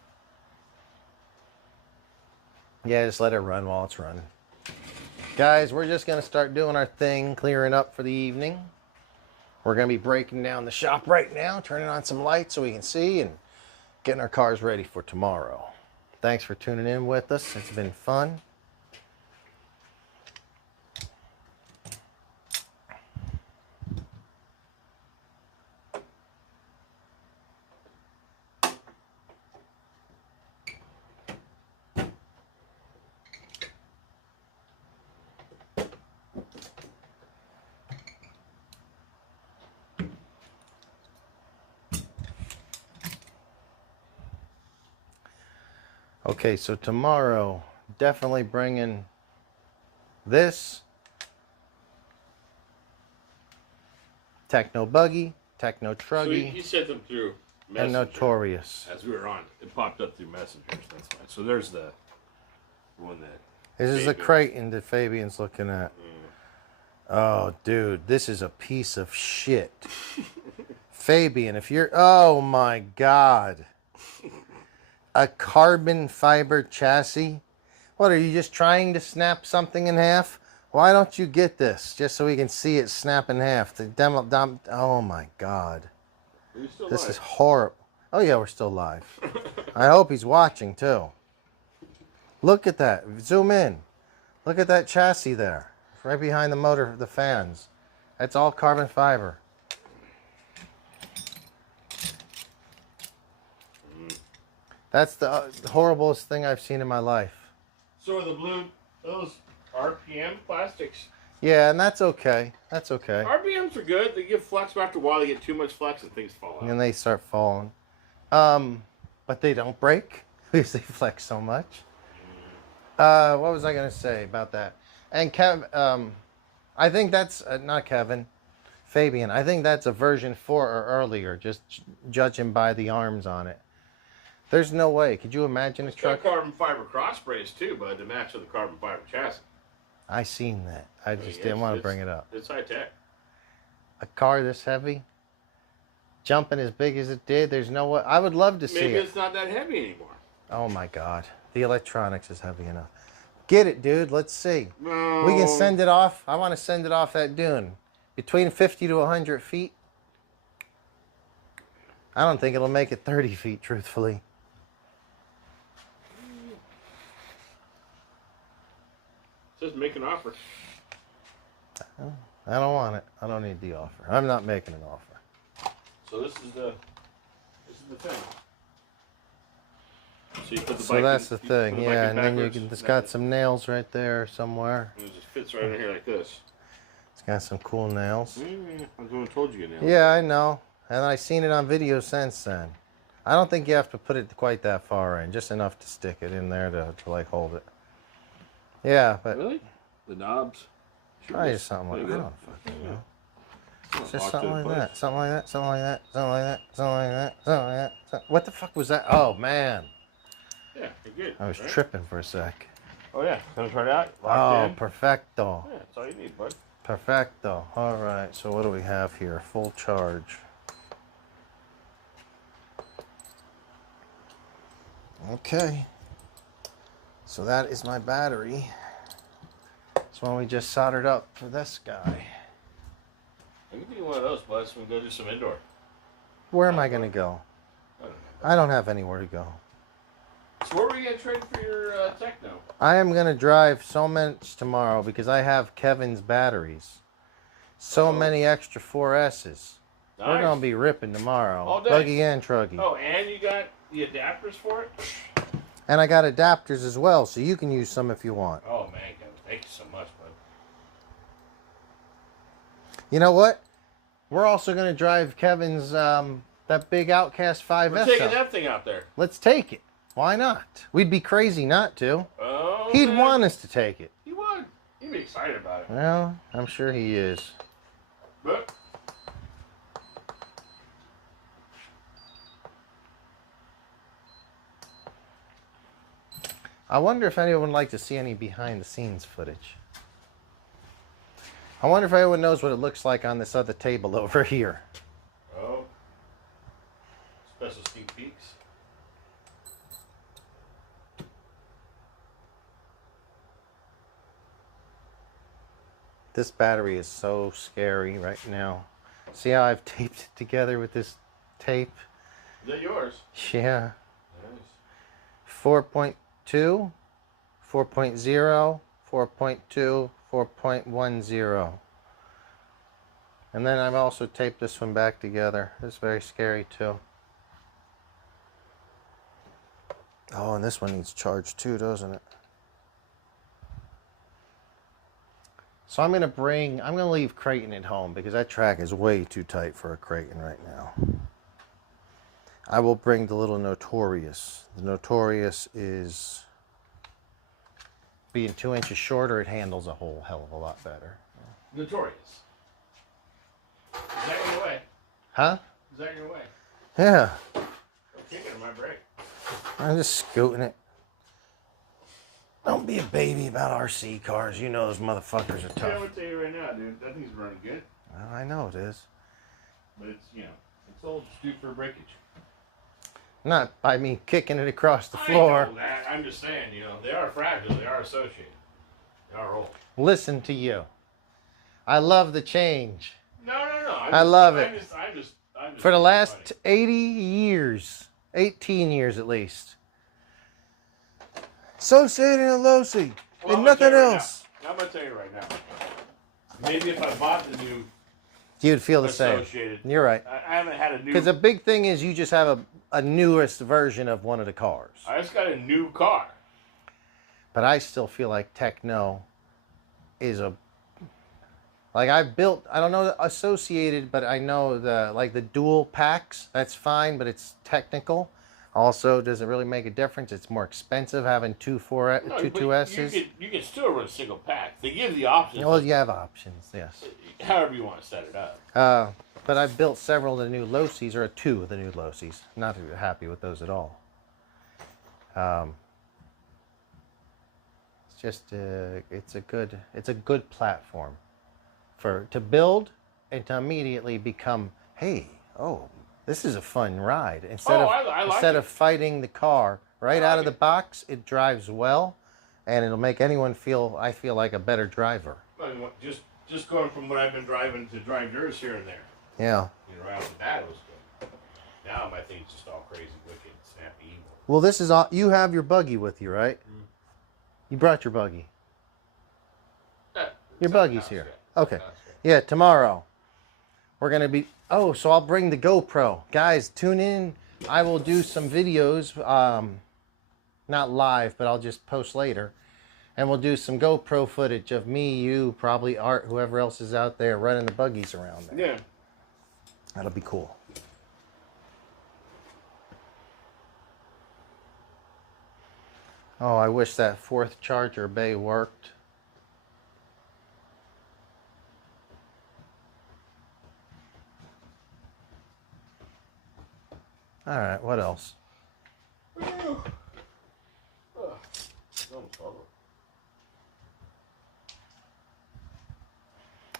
Yeah, just let it run while it's running. Guys, we're just going to start doing our thing, clearing up for the evening. We're going to be breaking down the shop right now, turning on some lights so we can see, and getting our cars ready for tomorrow. Thanks for tuning in with us. It's been fun. Okay, so tomorrow, definitely bringing this Techno Buggy, Techno So Truggy, you sent them through Messenger. and Notorious. As we were on, it popped up through Messenger, so that's fine. So there's the one that... This is the Fabian. Creighton that Fabian's looking at. Oh, dude, this is a piece of shit. Fabian, if you're... Oh, my God. A carbon fiber chassis? What, are you just trying to snap something in half? Why don't you get this? Just so we can see it snap in half. Oh, my God. Are you still This live? is horrible. Oh, yeah, we're still live. I hope he's watching, too. Look at that. Zoom in. Look at that chassis there. Right behind the motor, the fans. That's all carbon fiber. That's the horriblest thing I've seen in my life. So are the blue, those RPM plastics? Yeah, and that's okay. That's okay. RPMs are good. They give flex, but after a while they get too much flex and things fall out. And they start falling. But they don't break because they flex so much. What was I going to say about that? And I think that's, not Kevin, Fabian, I think that's a version 4 or earlier, just judging by the arms on it. There's no way. Could you imagine a It's truck? got carbon fiber cross brace too, bud, to match with the carbon fiber chassis. I seen that. I just mean, didn't want to it's- bring it up. It's high tech. A car this heavy, jumping as big as it did, there's no way. I would love to see Maybe it. it's not that heavy anymore. Oh my God. The electronics is heavy enough. Get it, dude. Let's see. No. We can send it off. I want to send it off that dune. Between 50 to 100 feet. I don't think it'll make it 30 feet, truthfully. Says make an offer. I don't want it. I don't need the offer. I'm not making an offer. So this is the thing. So you put the So bike that's in, the you thing, put the bike yeah. in And then you backwards, can, it's and got some nails right there somewhere. it just fits right in here like this. It's got some cool nails. I was going to told you nails. Yeah, I know. And I've seen it on video since then. I don't think you have to put it quite that far in, just enough to stick it in there to like hold it. Yeah, but Really? The knobs? probably just something like that. I don't fucking know. It's just something like that. Something like that. Something like that. Something like that. Something like that. Something like that. What the fuck was that? Oh man. Yeah, you're good. I was right? tripping for a sec. Oh yeah, gonna try it out. Oh, Locked in. perfecto. Yeah, that's all you need, bud. Perfecto. All right. So what do we have here? Full charge. Okay. So that is my battery. It's one we just soldered up for this guy. I can do one of those, bud. So we go do some indoor. Where am I going to go? I don't know. I don't have anywhere to go. So where were you gonna trade for your Techno? I am going to drive so much tomorrow because I have Kevin's batteries. So many extra 4S's. Nice. We're going to be ripping tomorrow. All day. Buggy and truggy. Oh, and you got the adapters for it? And I got adapters as well, so you can use some if you want. Oh man, Kevin, thank you so much, bud. You know what? We're also going to drive Kevin's, that big Outcast 5S. We're taking out. that thing out there. Let's take it. Why not? We'd be crazy not to. Oh, He'd man. want us to take it. He would. He'd be excited about it. Well, I'm sure he is. But I wonder if anyone would like to see any behind the scenes footage. I wonder if anyone knows what it looks like on this other table over here. oh, special sneak peeks. This battery is so scary right now. See how I've taped it together with this tape? Is that yours? Yeah. Nice. 4.2, 4.0, 4.2, 4.10. And then I've also taped this one back together. It's very scary too. Oh, and this one needs charge too, doesn't it? So I'm gonna leave Creighton at home because that track is way too tight for a Creighton right now. I will bring the little Notorious. The Notorious is being 2 inches shorter. It handles a whole hell of a lot better. Notorious. Is that in your way? Huh? Is that in your way? Yeah. I'm kicking my brake. I'm just scooting it. Don't be a baby about RC cars. You know those motherfuckers are Yeah, I'm tough. gonna tell you right now, dude. That thing's running good, Well, I know it is. but it's it's old, it's due for breakage. Not by me kicking it across the I floor. know that. I'm just saying, they are fragile. They are associated. They are old. Listen to you. I love the change. No. I love it. I'm just For the being last funny. 80 years, 18 years at least. Associated and Losi. Well, And I'm gonna nothing tell you right else. now. I'm gonna tell you right now. Maybe if I bought the new You'd feel the same. Associated, You're right. I haven't had a new. Because the big thing is you just have a newest version of one of the cars. I just got a new car. But I still feel like Techno is a... Like I've built, I don't know Associated, but I know the dual packs, that's fine, but it's technical. Also, does it really make a difference? It's more expensive having two No, but 2S. You can still run single pack. They give the options. Well, you have options, yes. However you want to set it up. But I've built several of the new Losis, or two of the new Losis. Not happy with those at all. It's just it's a good platform to build and to immediately become, hey, this is a fun ride. Instead I like it. of fighting the car right out of the box, it drives well, and it'll make anyone feel like a better driver. Just going from what I've been driving to drive yours here and there. Yeah. Right off the bat, it was good. Now my thing's just all crazy, wicked, snappy, evil. Well, this is all. You have your buggy with you, right? Mm. You brought your buggy. Yeah, Your it's buggy's at the here. house, yeah. Okay. It's at the house, yeah. Yeah, tomorrow we're gonna be. Oh, so I'll bring the GoPro. Guys, tune in. I will do some videos, not live, but I'll just post later. And we'll do some GoPro footage of me, you, probably Art, whoever else is out there running the buggies around there. Yeah. That'll be cool. Oh, I wish that fourth charger bay worked. All right, what else?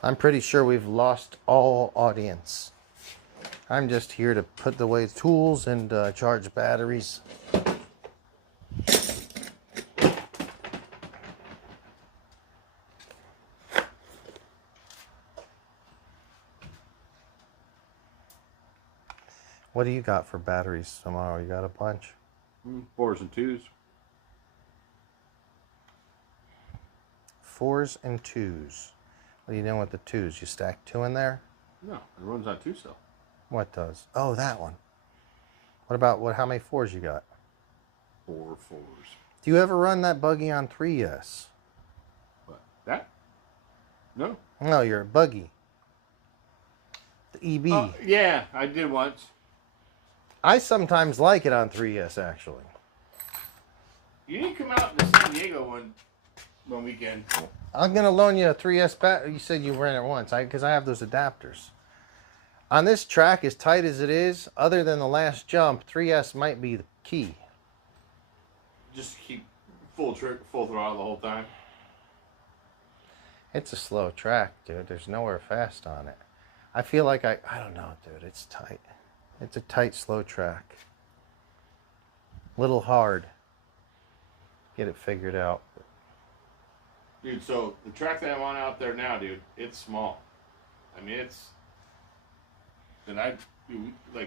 I'm pretty sure we've lost all audience. I'm just here to put away tools and charge batteries. What do you got for batteries tomorrow? You got a bunch? 4s and 2s. 4s and 2s. What are you doing with the 2s? You stack 2 in there? No, it runs on 2 cell. What does? Oh, that one. What about how many 4s you got? 4 4s. Do you ever run that buggy on 3S? What? That? No. No, you're a buggy. The EB. Yeah, I did once. I sometimes like it on 3S, actually. You need to come out to San Diego one weekend. I'm going to loan you a 3S battery. You said you ran it once, because I have those adapters. On this track, as tight as it is, other than the last jump, 3S might be the key. Just keep full throttle the whole time. It's a slow track, dude. There's nowhere fast on it. I feel like I don't know, dude. It's tight. It's a tight, slow track. Little hard. Get it figured out. Dude, so the track that I'm on out there now, dude, it's small. I mean, it's... And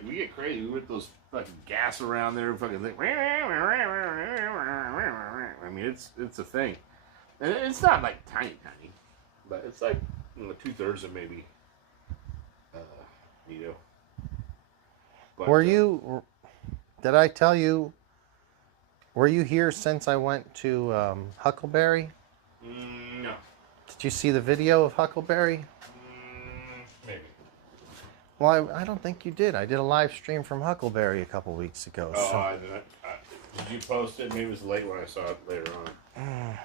we get crazy. We with those fucking gas around there, fucking thing. I mean, it's a thing. And it's not like tiny, but it's like 2/3 of maybe Nito. But, did I tell you, were you here since I went to Huckleberry? No. Did you see the video of Huckleberry? Maybe. Well, I don't think you did. I did a live stream from Huckleberry a couple weeks ago. Oh, so. I didn't. Did you post it? Maybe it was late when I saw it later on.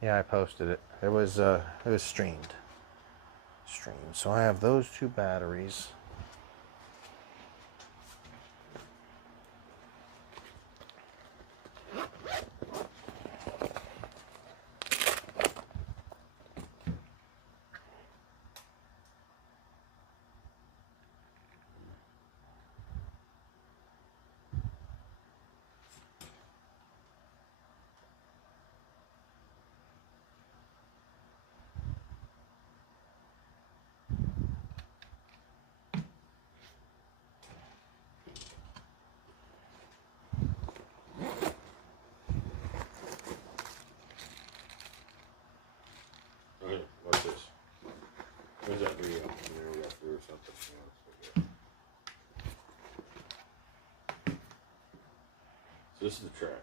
Yeah, I posted it. It was streamed. So I have those 2 batteries. Okay, what's this? Where's that video? There we got through or something. So this is the track.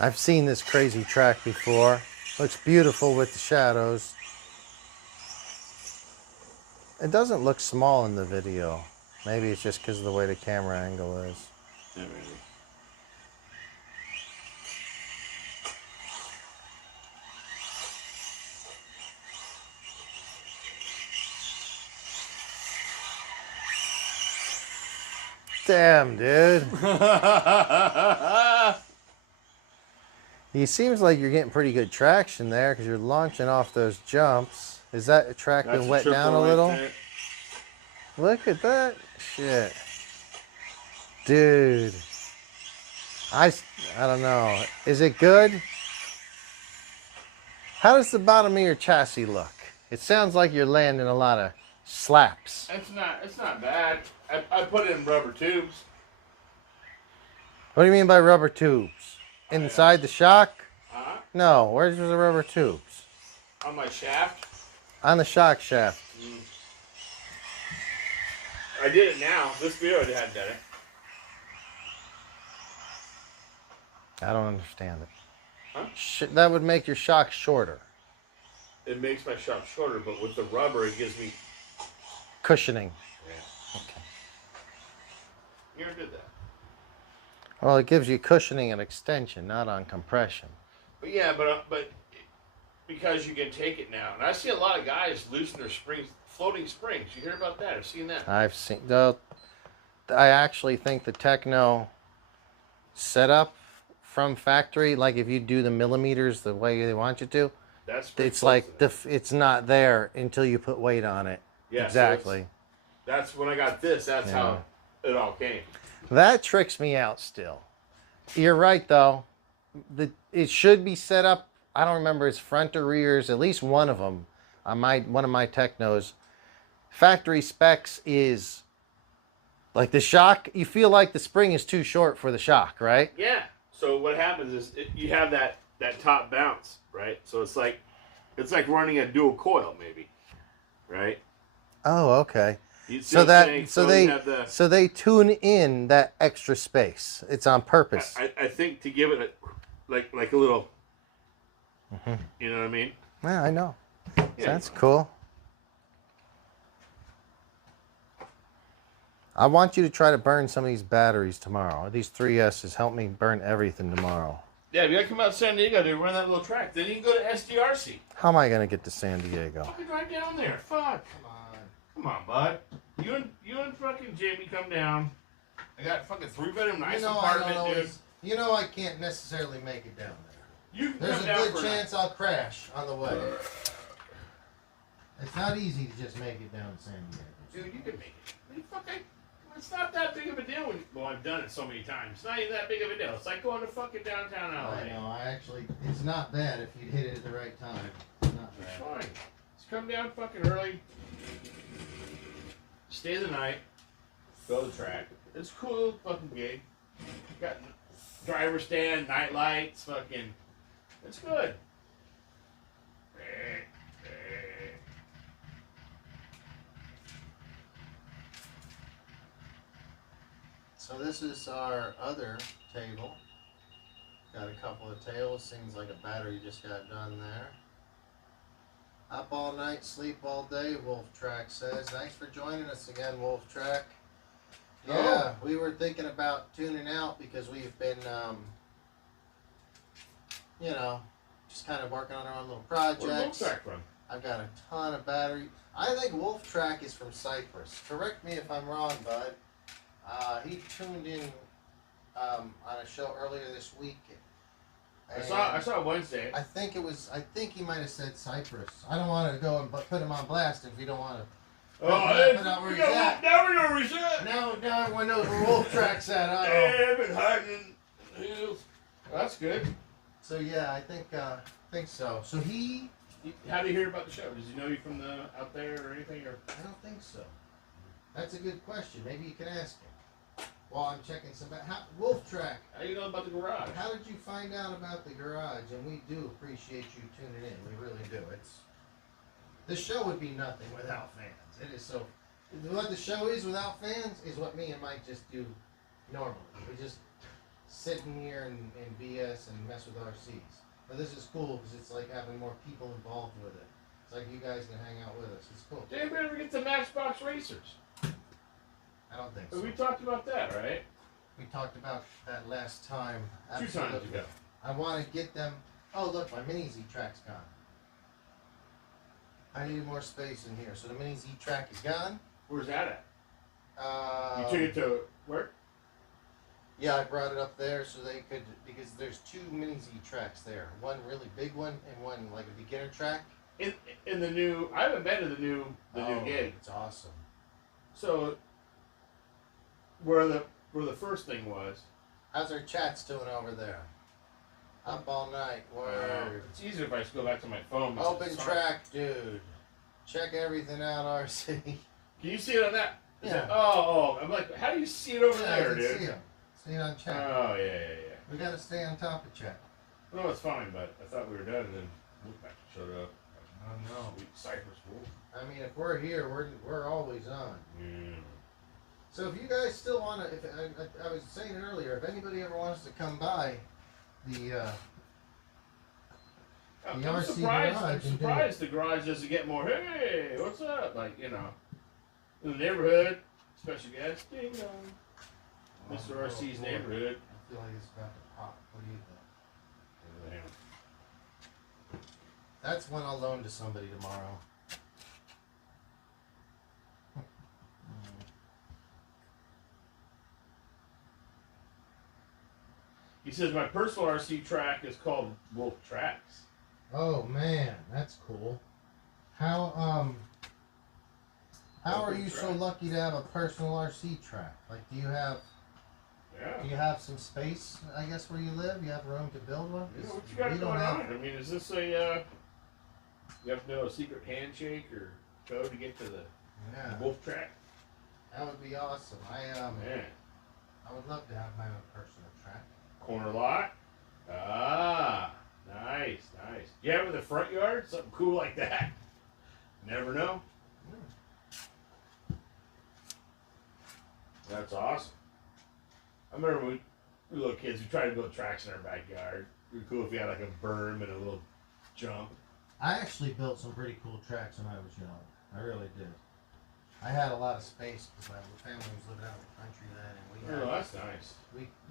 I've seen this crazy track before. Looks beautiful with the shadows. It doesn't look small in the video. Maybe it's just because of the way the camera angle is. Yeah, maybe. Damn, dude. It seems like you're getting pretty good traction there because you're launching off those jumps. Is that track been wet down a little? Look at that shit. Dude. I don't know. Is it good? How does the bottom of your chassis look? It sounds like you're landing a lot of slaps. It's not bad. I put it in rubber tubes. What do you mean by rubber tubes? Inside the shock? Uh-huh. No, where's the rubber tubes? On my shaft. On the shock shaft. I did it now. This video I hadn't done it. I don't understand it. Huh? That would make your shock shorter. It makes my shock shorter, but with the rubber, it gives me Cushioning. Yeah. Okay. You never did that. Well, it gives you cushioning and extension, not on compression. But yeah, but because you can take it now, and I see a lot of guys loosen their springs, floating springs. You hear about that? I've seen that. I've seen. I actually think the Techno setup from factory, like if you do the millimeters the way they want you to, it's like it's not there until you put weight on it. Yeah, exactly. So that's when I got this. That's how it all came. That tricks me out still. You're right though. It should be set up. I don't remember it's front or rears. At least one of them on one of my Technos. Factory specs is like the shock. You feel like the spring is too short for the shock, right? Yeah. So what happens is you have that top bounce, right? So it's like running a dual coil, maybe, right? Oh, okay. So they tune in that extra space. It's on purpose. I think to give it like a little, you know what I mean? Yeah, I know. Yeah. So that's cool. I want you to try to burn some of these batteries tomorrow. These 3S's help me burn everything tomorrow. Yeah, you gotta come out to San Diego to run that little track. Then you can go to SDRC. How am I gonna get to San Diego? Fucking drive down there. Fuck. Come on, bud. You and fucking Jamie come down. I got fucking 3-bedroom nice apartment, dude. You know I can't necessarily make it down there. You can There's come a down good for chance I'll crash on the way. It's not easy to just make it down to San Diego. Dude, you can make it. It's not that big of a deal. Well, I've done it so many times. It's not even that big of a deal. It's like going to fucking downtown LA. I know. It's not bad if you hit it at the right time. Not bad. It's fine. Just come down fucking early. Stay the night. Go to the track. It's a cool little fucking gig. Got driver stand, night lights, fucking. It's good. So this is our other table. Got a couple of tails. Seems like a battery just got done there. Up all night, sleep all day, Wolf Track says. Thanks for joining us again, Wolf Track. Yeah, we were thinking about tuning out because we've been, you know, just kind of working on our own little projects. Where's Wolf Track from? I've got a ton of battery. I think Wolf Track is from Cyprus. Correct me if I'm wrong, bud. He tuned in on a show earlier this week. I saw it Wednesday. I think he might have said Cyprus. I don't want to go and put him on blast if you don't want to. Put out where he's at. Now we know where he's at. Now everyone knows where Wolf Track's at. I've been hiding in the hills. Well, that's good. So yeah, I think so. So how did he hear about the show? Does he know you from out there or anything? Or I don't think so. That's a good question. Maybe you can ask him. While I'm checking some Wolf Track. How do you know about the garage? How did you find out about the garage? And we do appreciate you tuning in. We really do. The show would be nothing without fans. It is so. What the show is without fans is what me and Mike just do normally. We just sit in here and BS and mess with RCs. But this is cool because it's like having more people involved with it. It's like you guys can hang out with us. It's cool. Did anybody ever get to Matchbox Racers? I don't think so. We talked about that, right? We talked about that last time. 2 times ago. I want to get them. Oh, look, my mini Z track's gone. I need more space in here. So the mini Z track is gone. Where's that at? You took it to work? Yeah, I brought it up there so they could, because there's 2 mini Z tracks there. One really big one and one like a beginner track. In the new, I haven't been to the new gig. It's awesome. So where the first thing was. How's our chats doing over there? Up all night. Word. It's easier if I just go back to my phone. Open track, dude. Check everything out, RC. Can you see it on that? Yeah. I'm like, how do you see it over there, dude? See it on chat. Oh, yeah. We gotta stay on top of chat. No, it's fine, but I thought we were done, and then Wolfpack showed up. Oh, no. Sweet Cypress I mean, if we're here, we're always on. Yeah. So if you guys still want to, if I was saying it earlier, if anybody ever wants to come by the I'm RC surprised. garage I'm and do surprised the garage doesn't get more. Hey, what's up? Like in the neighborhood, special guest, ding dong. Mr. RC's neighborhood. I feel like it's about to pop. What do you think? That's one I'll loan to somebody tomorrow. He says my personal RC track is called Wolf Tracks. Oh man, that's cool. How are you so lucky to have a personal RC track? Like, do you have some space? I guess where you live, you have room to build one. You know, what you got going on? I mean, is this a you have to know a secret handshake or code to get to the Wolf Track? That would be awesome. Man. I would love to have my own personal track. Corner lot. Ah, nice. You have it in the front yard? Something cool like that. Never know. That's awesome. I remember when we were little kids, we tried to build tracks in our backyard. It would be cool if we had like a berm and a little jump. I actually built some pretty cool tracks when I was young. I really did. I had a lot of space because my family was living out in the country then, and we had. Oh, that's nice.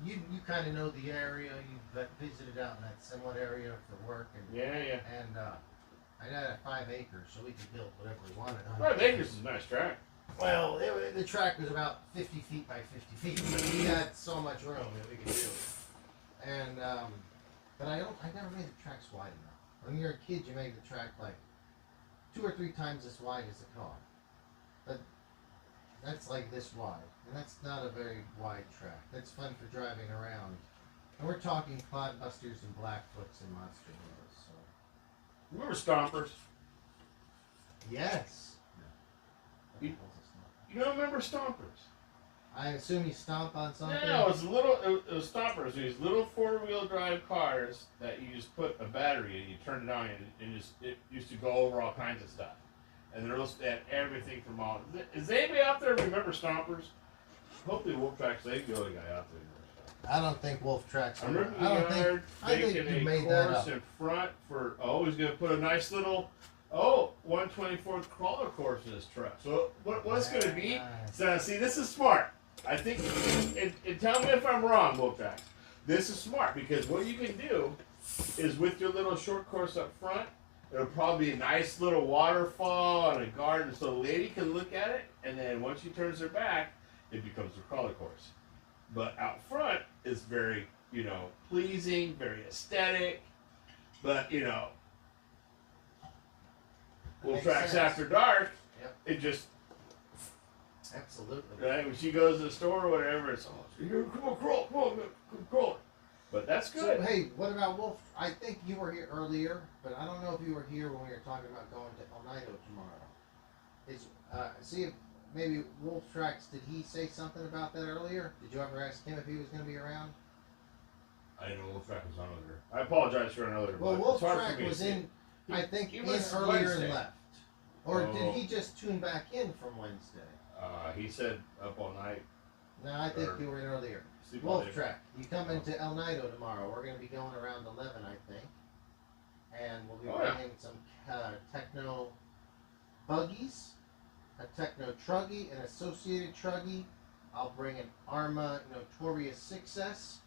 You kind of know the area. You visited out in that somewhat area for work, and Yeah. And I had 5 acres, so we could build whatever we wanted on 5 it. acres is a nice track. Well, the track was about 50 feet by 50 feet, but we had so much room that we could do it. And but I never made the tracks wide enough. When you're a kid, you make the track like 2 or 3 times as wide as a car. But that's like this wide, and that's not a very wide track. That's fun for driving around. And we're talking clodbusters and blackfoots and monster wheels. So Remember Stompers? yes. You don't remember Stompers? I assume you stomp on something. No, it was Stompers. These little 4-wheel drive cars that you just put a battery in, you turn it on, and it used to go over all kinds of stuff. And they had everything from all. Is anybody out there remember Stompers? Hopefully, Wolf Tracks, they the only guy out there. I don't think Wolf Tracks. I remember I think making you a made that course up. in front for. Oh, he's gonna put a nice little 1/24 crawler course in his truck. So what's going to be? Nice. So see, this is smart. I think, and tell me if I'm wrong, Wolf Tracks. This is smart because what you can do is with your little short course up front, it'll probably be a nice little waterfall and a garden, so the lady can look at it, and then once she turns her back, it becomes a crawler course. But out front is very, pleasing, very aesthetic, but Wolf Tracks sense. after dark, Yep. it just, Absolutely. right, when she goes to the store or whatever, it's, come on, crawl. But that's So good. hey, what about Wolf? I think you were here earlier, but I don't know if you were here when we were talking about going to El Nido tomorrow. See if maybe Wolf Tracks. Did he say something about that earlier? Did you ever ask him if he was going to be around? I didn't know Wolf Track was on earlier. I apologize for another. Well, but Wolf it's hard for Track me to was see. in. I think He in was earlier Wednesday. and left, or did Oh. he just tune back in from Wednesday? He said up all night. No, I think Or- you were in earlier. Sleep all Wolf day. Track. You come into El Nido tomorrow. We're going to be going around 11, I think. And we'll be Oh, yeah. bringing some techno buggies, a techno truggy, an associated truggy. I'll bring an Arma Notorious 6S.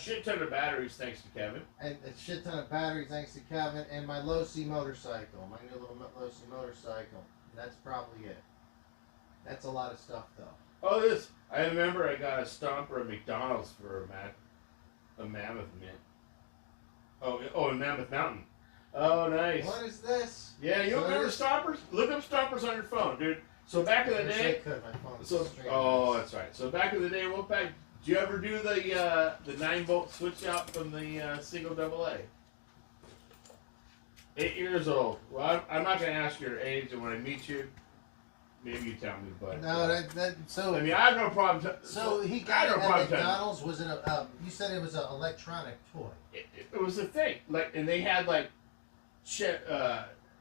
Shit ton of batteries, thanks to Kevin. And a shit ton of batteries, thanks to Kevin. And my Losi motorcycle. My new little Losi motorcycle. That's probably it. That's a lot of stuff, though. Oh, this. I remember I got a Stomper at McDonald's for a Mammoth Mint. Oh, Mammoth Mountain. Oh, nice. What is this? Yeah, you So remember this- Stompers? Look up Stompers on your phone, dude. So back in the I wish I day. could. My phone is So streaming. that's right. So back in the day, Wolfpack, did you ever do the 9-volt switch out from the single AA? 8 years old. Well, I'm not gonna ask your age, and when I meet you, maybe you tell me. But No, so. I mean, I have no problem. So he I got have it no at problem telling you. McDonald's. Was it a? You said it was an electronic toy. It was a thing. Like, and they had like,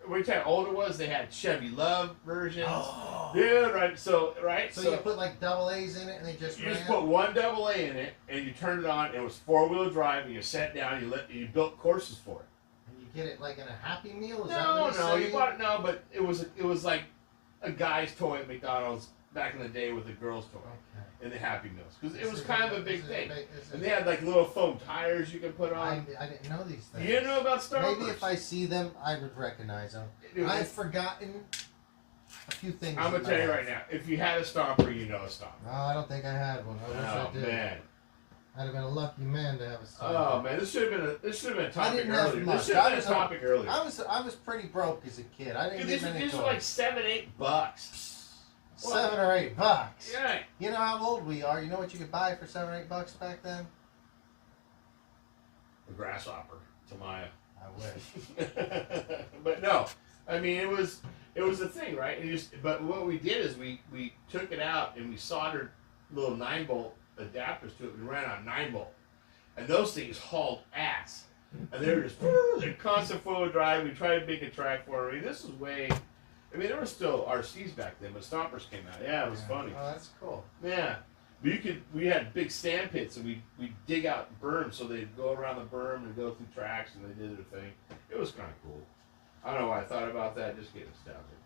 Which how old it was? They had Chevy Love versions. Oh. Dude, right? So So you put like double A's in it, and they just you ran? just put one double A in it, and you turned it on. And it was 4-wheel drive, and you sat down. You built courses for it. And you get it like in a Happy Meal? Is that No, what no, you bought it. No, but it was like a guy's toy at McDonald's back in the day with a girl's toy Okay. in the Happy Meals because it was kind of a big thing. Is And it- they had like little foam tires you can put on. I didn't know these things. You didn't know about Starburst? Maybe if I see them, I would recognize them. Dude, I've forgotten a few things. I'm gonna in my tell you life. right now. If you had a Stomper, you know a Stomper. No, I don't think I had one. I wish Oh I did. man. I'd have been a lucky man to have a son. Oh man, this should have been a topic didn't have earlier. much. This should have I been a was topic earlier. I was pretty broke as a kid. I didn't Dude, get many these toys. are like $7, $8. $7 or $8. Yeah. You know how old we are. You know what you could buy for $7 or $8 back then? A grasshopper to Maya. I wish. But no, I mean it was a thing, right? But what we did is we took it out and we soldered little 9-volt adapters to it. We ran on 9-volt, and those things hauled ass, and they were just they're constant 4-wheel drive. We tried to make a track for it. I mean, this was way. I mean, there were still RCs back then, but Stompers came out. Yeah, it was funny. Oh, that's cool. Yeah. But we had big sand pits, and we dig out berms, so they'd go around the berm and go through tracks, and they did their thing. It was kind of cool. I don't know why I thought about that. Just get nostalgic.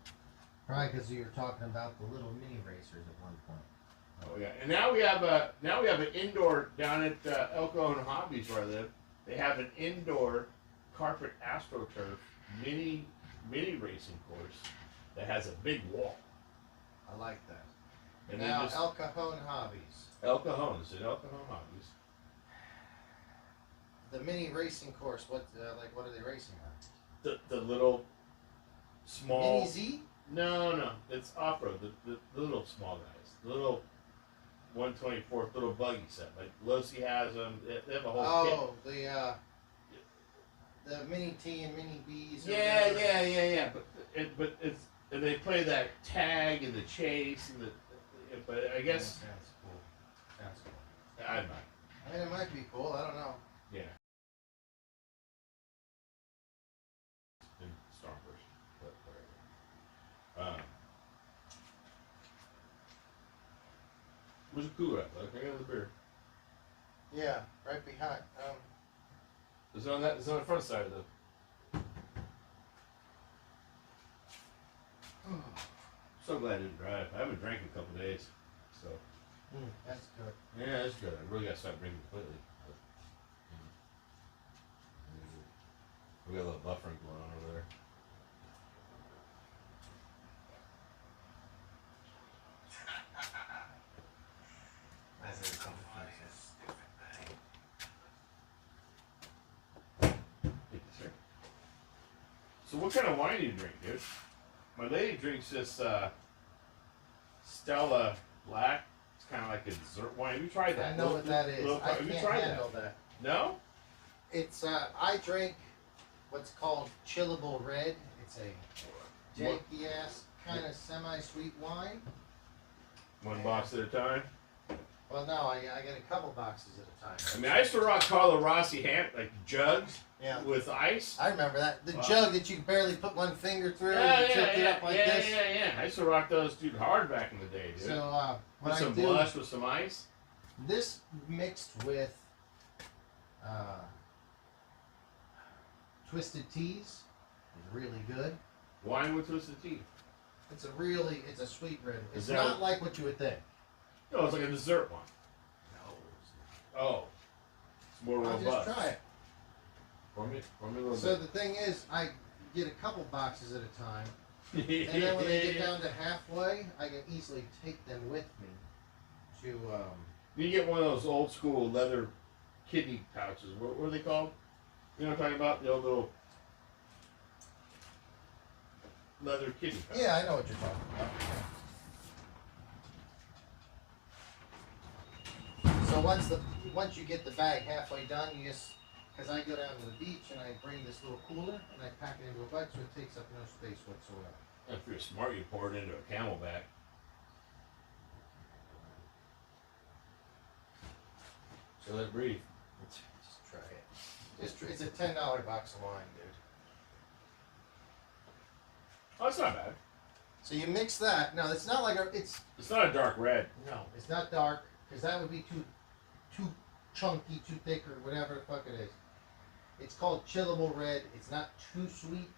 Probably because you were talking about the little mini racers at one point. Oh yeah, and now we have an indoor down at El Cajon Hobbies where I live. They have an indoor carpet AstroTurf mini racing course that has a big wall. I like that. And Now, then just El Cajon Hobbies. El Cajon. Is it El Cajon Hobbies? The mini racing course, what are they racing on? The little small. Mini Z? No, it's off road. The little small guys, the little 124th little buggy set. Like Losi has them. They have a whole kit. Oh, the mini T and mini Bs. Yeah. But it's and they play that tag and the chase and the. But I guess Sounds cool. Sounds cool. I'm not. I mean, it might be cool. I don't know. Yeah. And Starburst, but whatever. Where's the cooler at? Like, I got the beer. Yeah, right behind. It's on that. It's on the front side of the. So glad I didn't drive. I haven't drank in a couple of days, so That's good. yeah, that's good. I really got to start drinking completely. But, we got a little buffering going on over there. So what kind of wine do you drink, dude? My lady drinks this Stella Black. It's kind of like a dessert wine. Have you tried that? I know what that is. I have you can't tried handle that. No? It's I drink what's called chillable red. It's a janky ass kind of semi-sweet wine. One box at a time. Well, no, I get a couple boxes at a time. I mean, I used to rock Carlo Rossi like jugs Yeah. with ice. I remember that. The Wow. jug that you could barely put one finger through. Yeah, and you tipped it up like this. yeah. I used to rock those dude hard back in the day, dude. So what with I some do, blush with some ice. this mixed with Twisted Teas is really good. Wine with twisted tea. It's a sweet red. It's Is that not what- like what you would think. No, it's like a dessert one. No, it's Oh, it's more not. I'll robust. just try it. Pour me a little So bit. the thing is, I get a couple boxes at a time, and then when they get down to halfway, I can easily take them with me to. You get one of those old school leather kidney pouches. What are they called? You know what I'm talking about? The old little leather kidney pouch. Yeah, I know what you're talking about. So once you get the bag halfway done, you just, because I go down to the beach and I bring this little cooler and I pack it into a bag so it takes up no space whatsoever. If you're smart, you pour it into a Camelback. So let it breathe. Just try it. It's a $10 box of wine, dude. that's not bad. So you mix that. Now it's not like it's not a dark red. no, it's not dark because that would be too chunky, too thick, or whatever the fuck it is. It's called chillable red. It's not too sweet.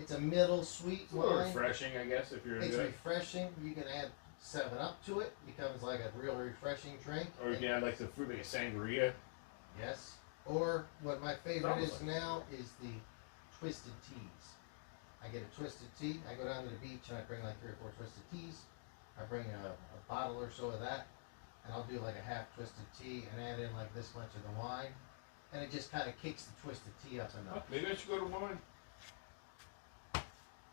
It's a middle sweet It's a little wine. refreshing, I guess, if you're into It's it. refreshing. You can add 7-Up to it. Becomes like a real refreshing drink. Or you can add like some fruit, like a sangria. Yes. Or what my favorite is Almost now is the twisted teas. I get a twisted tea. I go down to the beach and I bring like 3 or 4 twisted teas. I bring a bottle or so of that, and I'll do like a half twisted tea and add in like this much of the wine, and it just kind of kicks the twisted tea up enough. Maybe I should go to wine.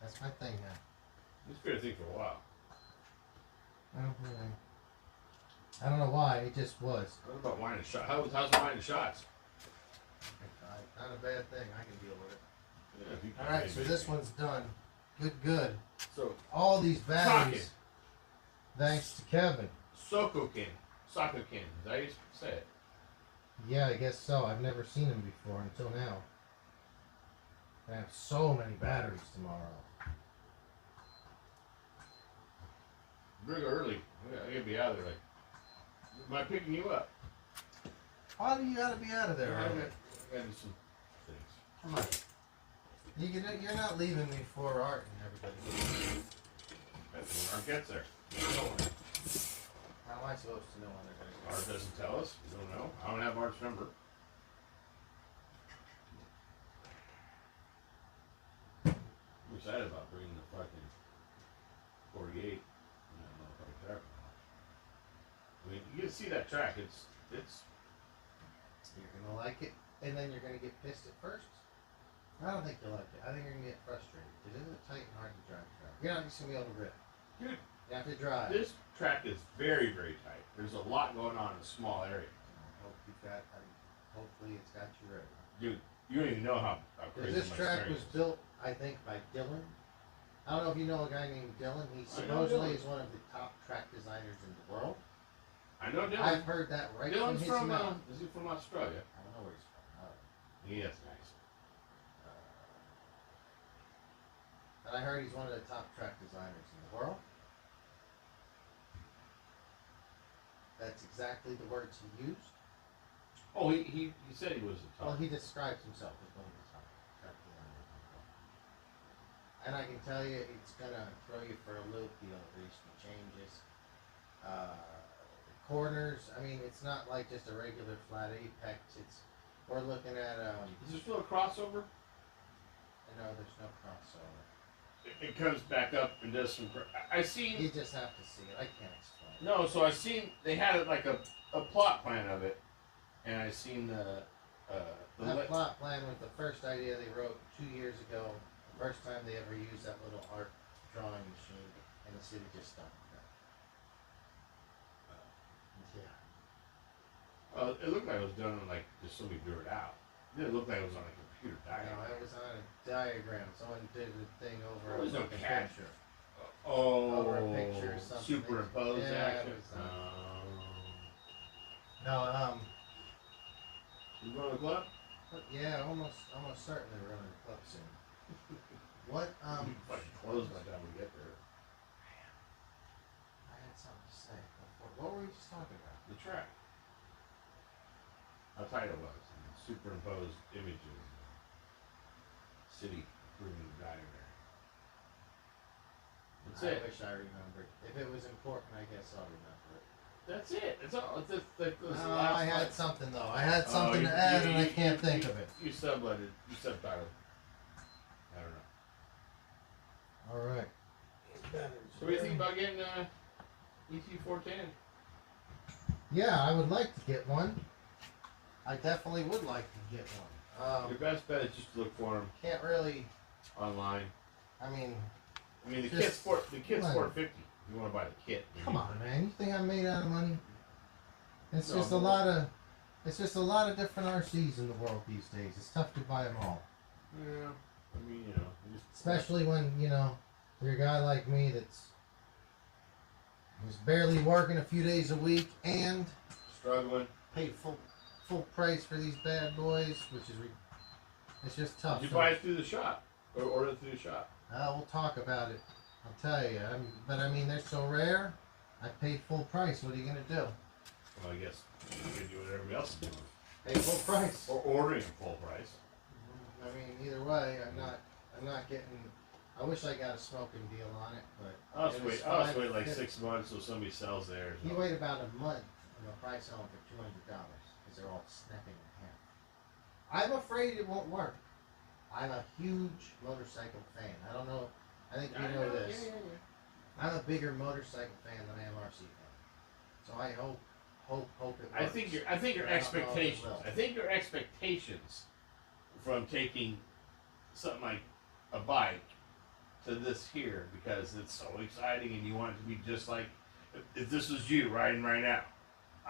That's my thing now. It's been a thing for a while. I don't know why. It just was. What about wine and shots? How's wine and shots? Not a bad thing. I can deal with it. Yeah, if you All right, so this one's done. Good. So All these batteries, thanks to Kevin. Sokokin. Is that how you say it? Yeah, I guess so. I've never seen him before until now. I have so many batteries tomorrow. Bring early. I gotta be out of there. Like, am I picking you up? Why do you gotta be out of there? I Early? gotta do some things. Come on. You're not leaving me for Art and everybody. That's when Art gets there. How am I supposed to know when they're going to Art doesn't tell us. We don't know. I don't have Art's number. I'm excited about bringing the fucking 48 in that motherfucking track. I mean, you can see that track. It's You're gonna like it, and then you're gonna get pissed at first. I don't think you'll like it. I think you're gonna get frustrated because it's a tight and hard to drive track. You're not just gonna be able to rip. dude. You have to drive. This track is very, very tight. There's a lot going on in a small area. Hopefully it's got you ready. Dude, you don't even know how crazy This my track steering was is. built, I think, by Dylan. I don't know if you know a guy named Dylan. He I know supposedly Dylan. is one of the top track designers in the world. I know Dylan. I've heard that right Dylan's from his from, mouth. is he from Australia? I don't know where he's from. He is nice. But I heard he's one of the top track designers in the world. That's exactly the words he used. Oh, he said he was a top. Well, he describes himself as one of the top track designers in the world. And I can tell you, it's gonna throw you for a loop. You'll reach the changes. Corners. I mean, it's not like just a regular flat apex. We're looking at Is there still a crossover? no, there's no crossover. It comes back up and does some. I seen. You just have to see it. I can't explain. No, so I seen they had it like a plot plan of it, and I seen the That plot plan was the first idea they wrote 2 years ago. The first time they ever used that little art drawing machine, and the city just stopped with that. Yeah. It looked like it was done on like just somebody drew it out. It didn't look like it was on a computer No, diagram. it was on a diagram. Someone did a thing over There was no like a CAD. picture. Oh, Over a picture or something. superimposed Yeah, it action. was, No, You going to the club? but yeah, almost certainly we're running a club soon. What, Fucking close by the time we get there. I had something to say before. What were we just talking about? The track. How tight it was. And superimposed images. City proving diagram. That's I it. wish I remembered. If it was important, I guess I'll remember it. That's it. That's all. It's just like those No, last I had lines. something though. I had something to add, and I can't think of it. You subletted. You subtitled. I don't know. All right. So what do you think about getting ET410? Yeah, I would like to get one. I definitely would like to get one. Your best bet is just to look for them Can't really. online. I mean, The Just- kit's come on. $450. You want to buy the kit? come on, man. You think I'm made out of money? It's No, just a but- lot of. It's just a lot of different RCs in the world these days. It's tough to buy them all, Yeah. You just especially when you're a guy like me that's barely working a few days a week and struggling. paid full price for these bad boys, which is it's just tough. Did you buy it through the shop or order it through the shop? We'll talk about it. I'll tell you. But I mean, they're so rare. I paid full price. What are you gonna do? Well, I guess you can do what everybody else is doing. Pay full price. Or ordering full price. I mean, either way, I'm not getting. I wish I got a smoking deal on it, but I'll just it was wait. I'll just wait like $5.50. 6 months so somebody sells theirs. You wait about a month, and they'll probably sell them for $200 because they're all snapping in half. I'm afraid it won't work. I'm a huge motorcycle fan. I don't know. I think you know this. Yeah. I'm a bigger motorcycle fan than I am RC fan. So I hope it works. I think your I don't know if it expectations. will. I think your expectations from taking something like a bike to this here because it's so exciting and you want it to be just like if this was you riding right now.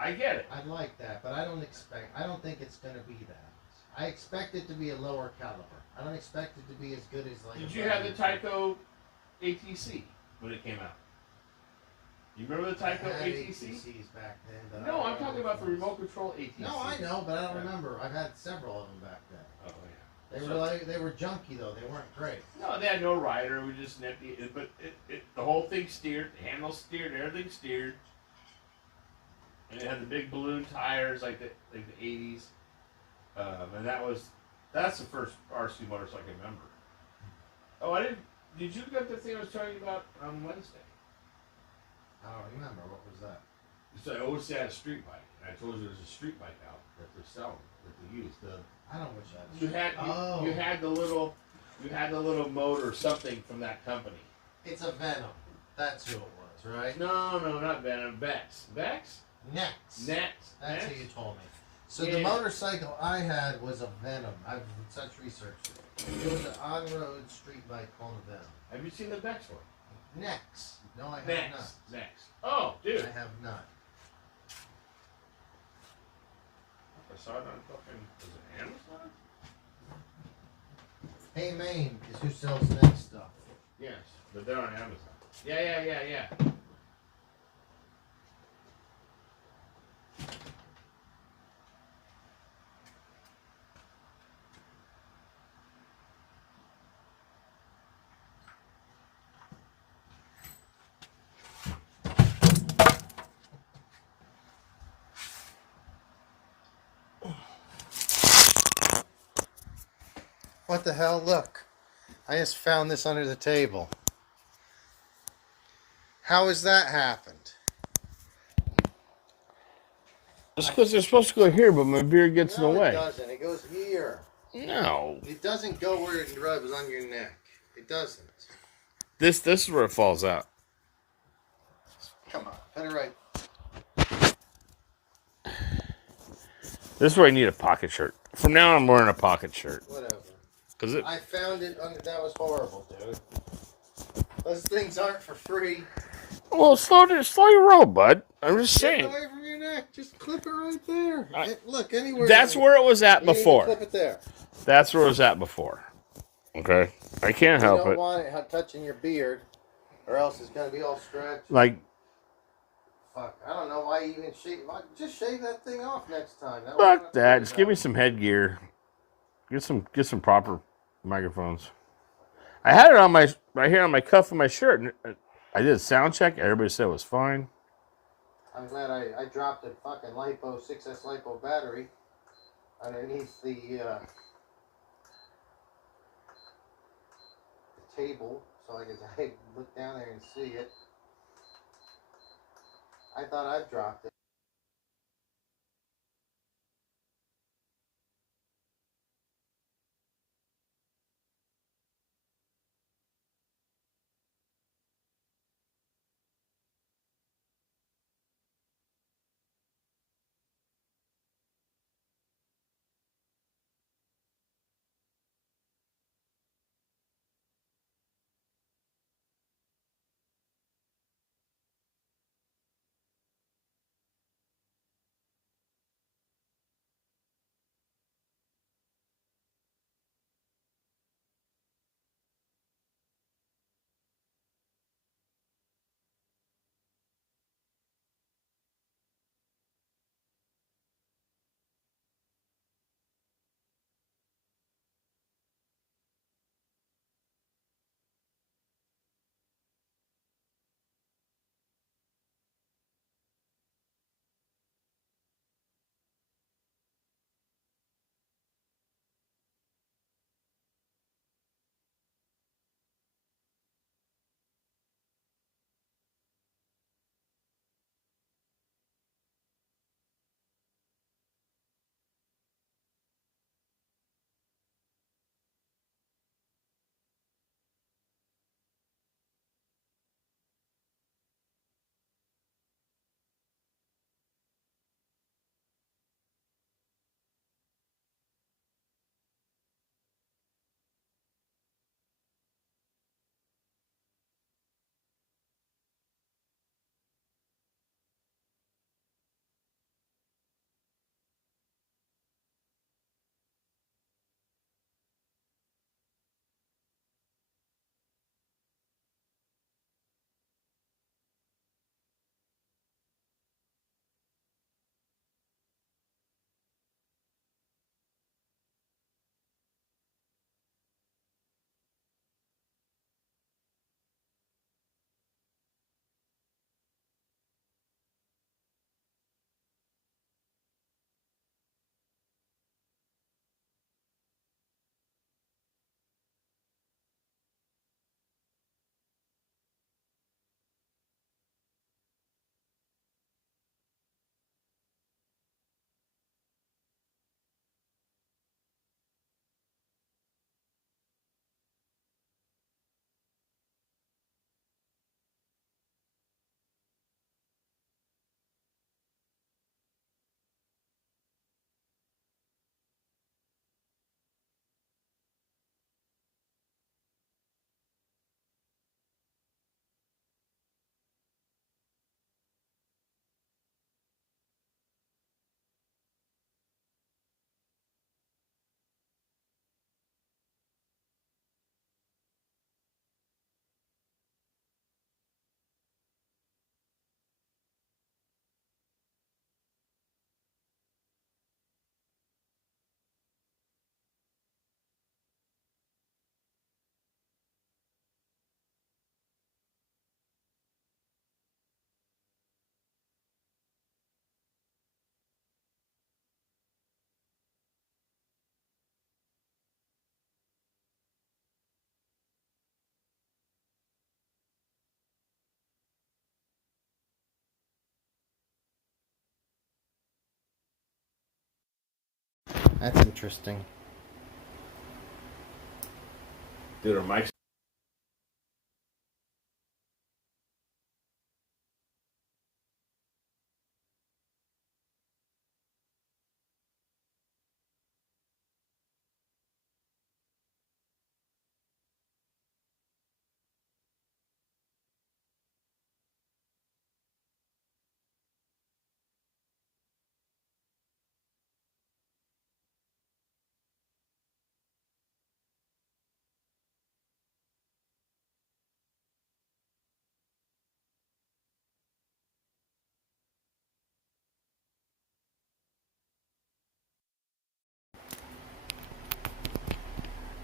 I get it. I'd like that, but I don't think it's going to be that. I expect it to be a lower caliber. I don't expect it to be as good as like. Did you have the Tyco ATC when it came out? You remember the Tyco I had ATC? ATCs back then. But No, I'm I don't talking know about the which ones. remote control ATC. No, I know, but I don't Yeah. remember. I've had several of them back then. Oh yeah. They were junky though. They weren't great. No, they had no rider. It was just nifty. But the whole thing steered. The handle steered. Everything steered. And it had the big balloon tires like the 80s. And that's the first RC motorcycle I can remember. Oh, I didn't. Did you get the thing I was telling you about on Wednesday? I don't remember what was that. So I always had a street bike, and I told you there's a street bike out that they're selling that they use. I don't wish I. You had the little motor or something from that company. It's a Venom. That's who it was, right? No, not Venom. Vex. Next. Next. That's who you told me. So Yeah. the motorcycle I had was a Venom. I've done such research. It was an on-road street bike called a Venom. Have you seen the Vex one? Next. No, I have Next. Oh, not. dude. I have not. I saw it on fucking. Was it Amazon? Hey Maine is who sells Next stuff. Yes, but they're on Amazon. Yeah. What the hell? Look. I just found this under the table. How has that happened? Just because they're supposed to go here, but my beard gets in No, the way. it doesn't. It goes here. No. It doesn't go where it rubs on your neck. It doesn't. This is where it falls out. Come on. Put it right. This is where I need a pocket shirt. From now on, I'm wearing a pocket shirt. Whatever. Cause it. I found it under. That was horrible, dude. Those things aren't for free. Well, slow your roll, bud. I'm just Get saying. away from your neck. Just clip it right there. I- Look, anywhere. That's where it was at you need to before. Clip it there. That's where it was at before. Okay, I can't You help don't it. want it touching your beard, or else it's gonna be all stretched. Like, Fuck. I don't know why you even shave. Just shave that thing off next time. fuck that. Just give me some headgear. Get some proper microphones. I had it on my right here on my cuff of my shirt. And I did a sound check. Everybody said it was fine. I'm glad I dropped a fucking LiPo 6S LiPo battery underneath the table so I could look down there and see it. I thought I dropped it. That's interesting. Dude, our mics.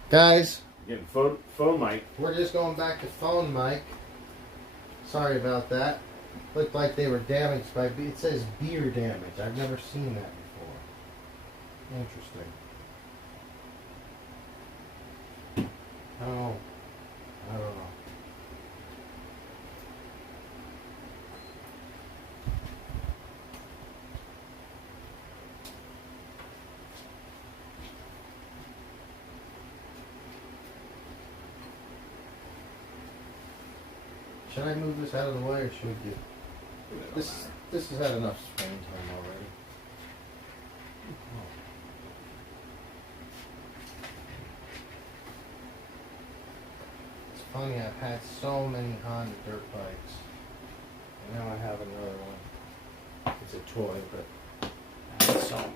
Guys, Getting phone mic. we're just going back to phone mic. Sorry about that. Looked like they were damaged by, it says beer damage. I've never seen that before. Interesting. Oh, I don't know. Should I move this out of the way, or should we do this? This has had enough screen time already. It's funny, I've had so many Honda dirt bikes, and now I have another one. It's a toy, but I had so many.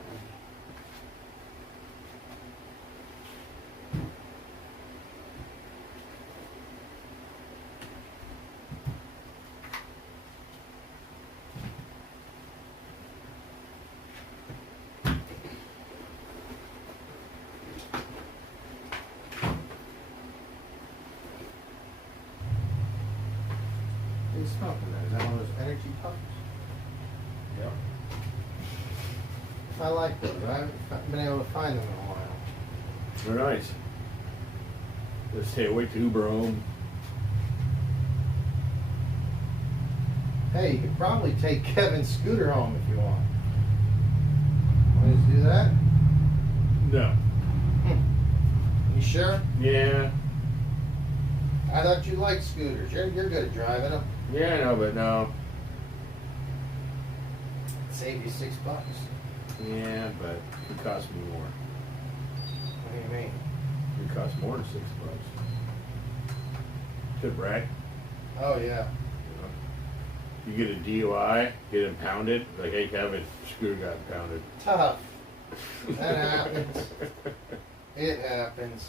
What are you smoking there? Is that one of those energy puffs? Yep. I like those. I haven't been able to find them in a while. They're nice. Just stay away to Uber home. Hey, you could probably take Kevin's scooter home if you want. Want us to do that? No. You sure? Yeah. I thought you liked scooters. You're good at driving them. Yeah, I know, but no. Save you $6. What Yeah, but it cost me more. do you mean? It cost more than $6. Good, right? Oh yeah. You get a DUI, get impounded. Like, hey, Kevin, scooter got impounded. Tough. That happens. It happens.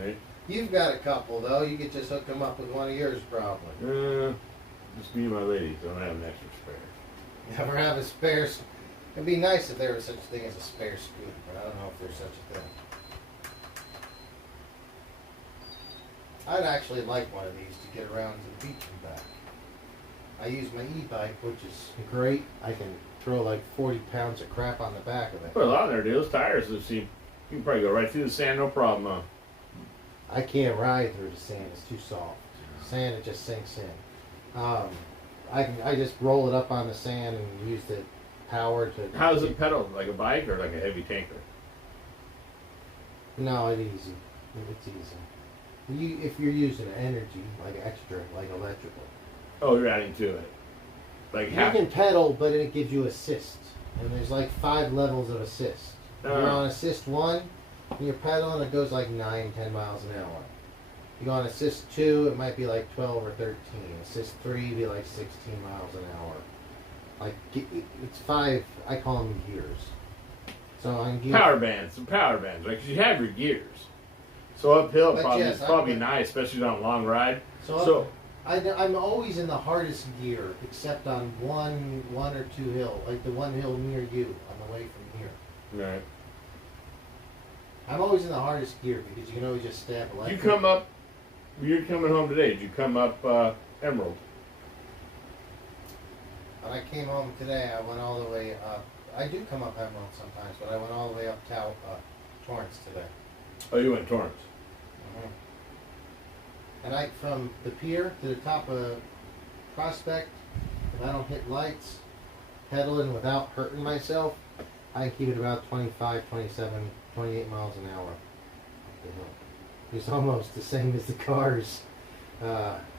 Right? You've got a couple though. You could just hook them up with one of yours probably. Just me and my lady don't have an extra spare. Never have a spare. It'd be nice if there was such a thing as a spare scooter, but I don't know if there's such a thing. I'd actually like one of these to get around to the beach and back. I use my e-bike, which is great. I can throw like 40 pounds of crap on the back of it. Put a lot in there, dude. Those tires, you can probably go right through the sand, no problem, huh? I can't ride through the sand; it's too soft. Sand, it just sinks in. I just roll it up on the sand and use the power to. How does it pedal? Like a bike or like a heavy tanker? No, it's easy. It's easy. If you're using energy, like extra, like electrical. Oh, you're adding to it. Like You half. can pedal, but it gives you assist. And there's like 5 levels of assist. You're on assist 1, and you're pedaling, it goes like 9, 10 miles an hour. You go on assist 2, it might be like 12 or 13. Assist 3 be like 16 miles an hour. Like, it's 5, I call them gears. So on gear. Power bands, right? Because you have your gears. So uphill But probably yes, it's probably nice, especially on a long ride. So I'm always in the hardest gear, except on one or two hill, like the one hill near you, on the way from here. Right. I'm always in the hardest gear because you can always just stab a You come up. You're coming home today. Did you come up Emerald? When I came home today, I went all the way up. I do come up Emerald sometimes, but I went all the way up Torrance today. Oh, you went Torrance. And from the pier to the top of Prospect, if I don't hit lights, pedaling without hurting myself, I can keep it about 25, 27 28 miles an hour up the hill. It's almost the same as the car's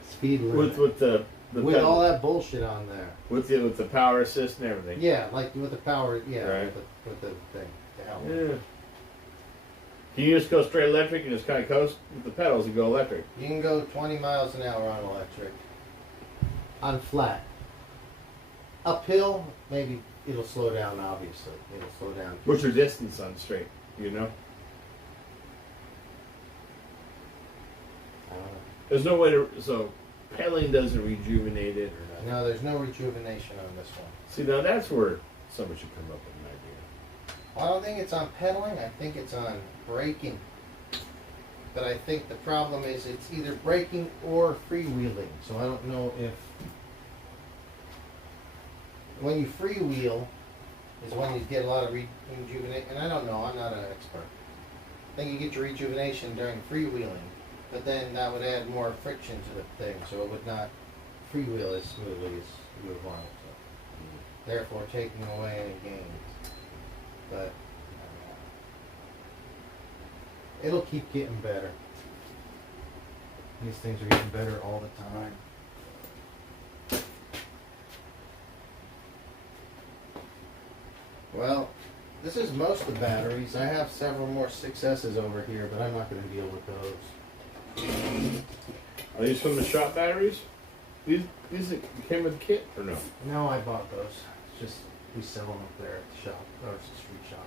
speed limit. With the with all that bullshit on there. with the power assist and everything. Yeah, like with the power. Yeah, Right. with the thing. The helmet. Yeah. Can you just go straight electric and just kind of coast with the pedals and go electric? You can go 20 miles an hour on electric. On flat. Uphill, maybe it'll slow down. Obviously, it'll slow down. What's your distance on straight? You know, I don't know. there's no way to. So pedaling doesn't rejuvenate it or nothing. No, there's no rejuvenation on this one. See, now that's where someone should come up with an idea. Well, I don't think it's on pedaling. I think it's on braking. But I think the problem is it's either braking or freewheeling. So I don't know if when you freewheel is when you get a lot of rejuvenation. And I don't know. I'm not an expert. I think you get your rejuvenation during freewheeling, but then that would add more friction to the thing, so it would not freewheel as smoothly as you would want it to. Therefore, taking away any gains. But it'll keep getting better. These things are getting better all the time. Well, this is most of the batteries. I have several more 6S's over here, but I'm not going to deal with those. Are these from the shop batteries? These came with the kit or no? No, I bought those. It's just we sell them up there at the shop, or it's the street shop.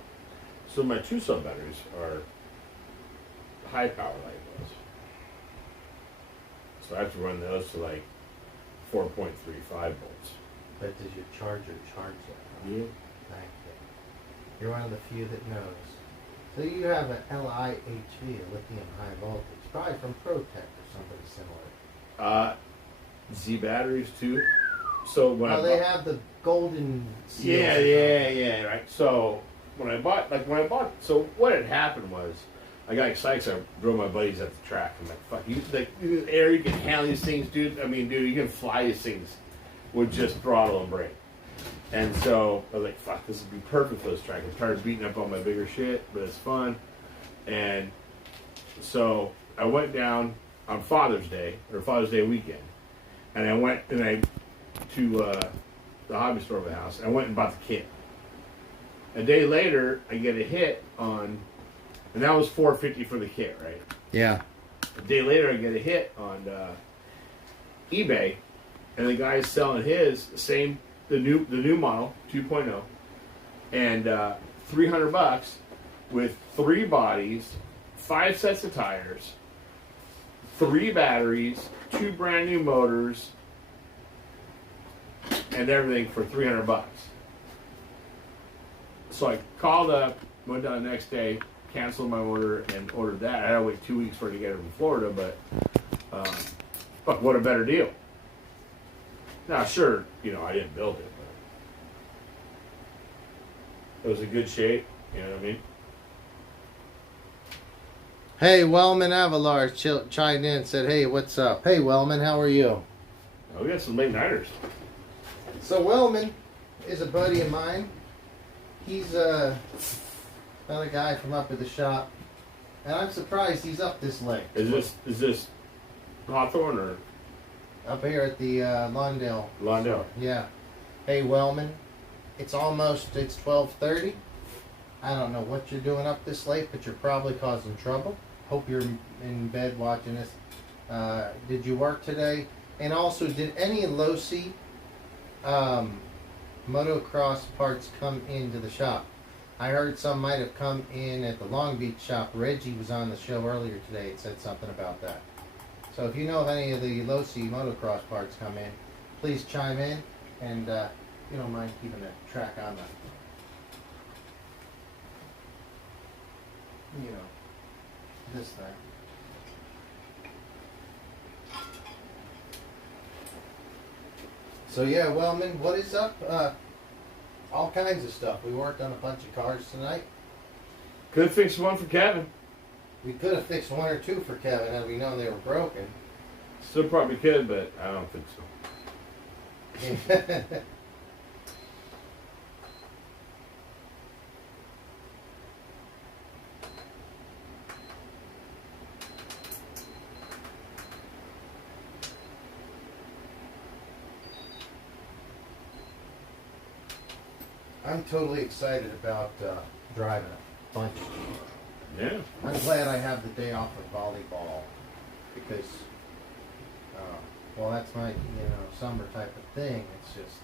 So my 2-cell batteries are high power like those. So I have to run those to like 4.35 volts. But does your charger charge that? Yeah. Thank you. You're one of the few that knows. So you have an LIHV, a lithium high voltage, probably from Protec or something similar. Z batteries too. So when Well, I they bought, have the golden seals. yeah, right. So when I bought, so what had happened was I got excited. So I drove my buddies at the track. I'm like, fuck you, like air, you can handle these things, dude. I mean, dude, you can fly these things with just throttle and brake. And so I was like, fuck, this would be perfect for this track. I'm tired of beating up on my bigger shit, but it's fun. And so I went down on Father's Day weekend, and I went to the hobby store of the house. And I went and bought the kit. A day later, I get a hit on, and that was $450 for the kit, right? Yeah. A day later, I get a hit on eBay, and the guy's selling his the new model 2.0, and $300 with 3 bodies, 5 sets of tires, 3 batteries, 2 brand new motors, and everything for $300. So I called up, went down the next day, canceled my order, and ordered that. I had to wait 2 weeks for it to get it from Florida, but fuck, what a better deal. Now, sure, I didn't build it, but it was in good shape, you know what I mean? Hey, Wellman Avalar chimed in and said, hey, what's up? Hey, Wellman, how are you? Oh, we got some late nighters. So Wellman is a buddy of mine. He's another guy from up at the shop. And I'm surprised he's up this late. Is this Hawthorne or Up here at the Lawndale. Lawndale? Yeah. Hey, Wellman. It's 12:30. I don't know what you're doing up this late, but you're probably causing trouble. Hope you're in bed watching this. Did you work today? And also, did any Losi motocross parts come into the shop? I heard some might have come in at the Long Beach shop. Reggie was on the show earlier today and said something about that. So if you know if any of the Losi motocross parts come in, please chime in, and you don't mind keeping a track on that. This thing. So yeah, Wellman, what is up? All kinds of stuff. We worked on a bunch of cars tonight. Could fix one for Kevin. We could have fixed 1 or 2 for Kevin had we known they were broken. Still probably could, but I don't think so. I'm totally excited about driving a bunch of them. Yeah. I'm glad I have the day off of volleyball because, well, that's my summer type of thing. It's just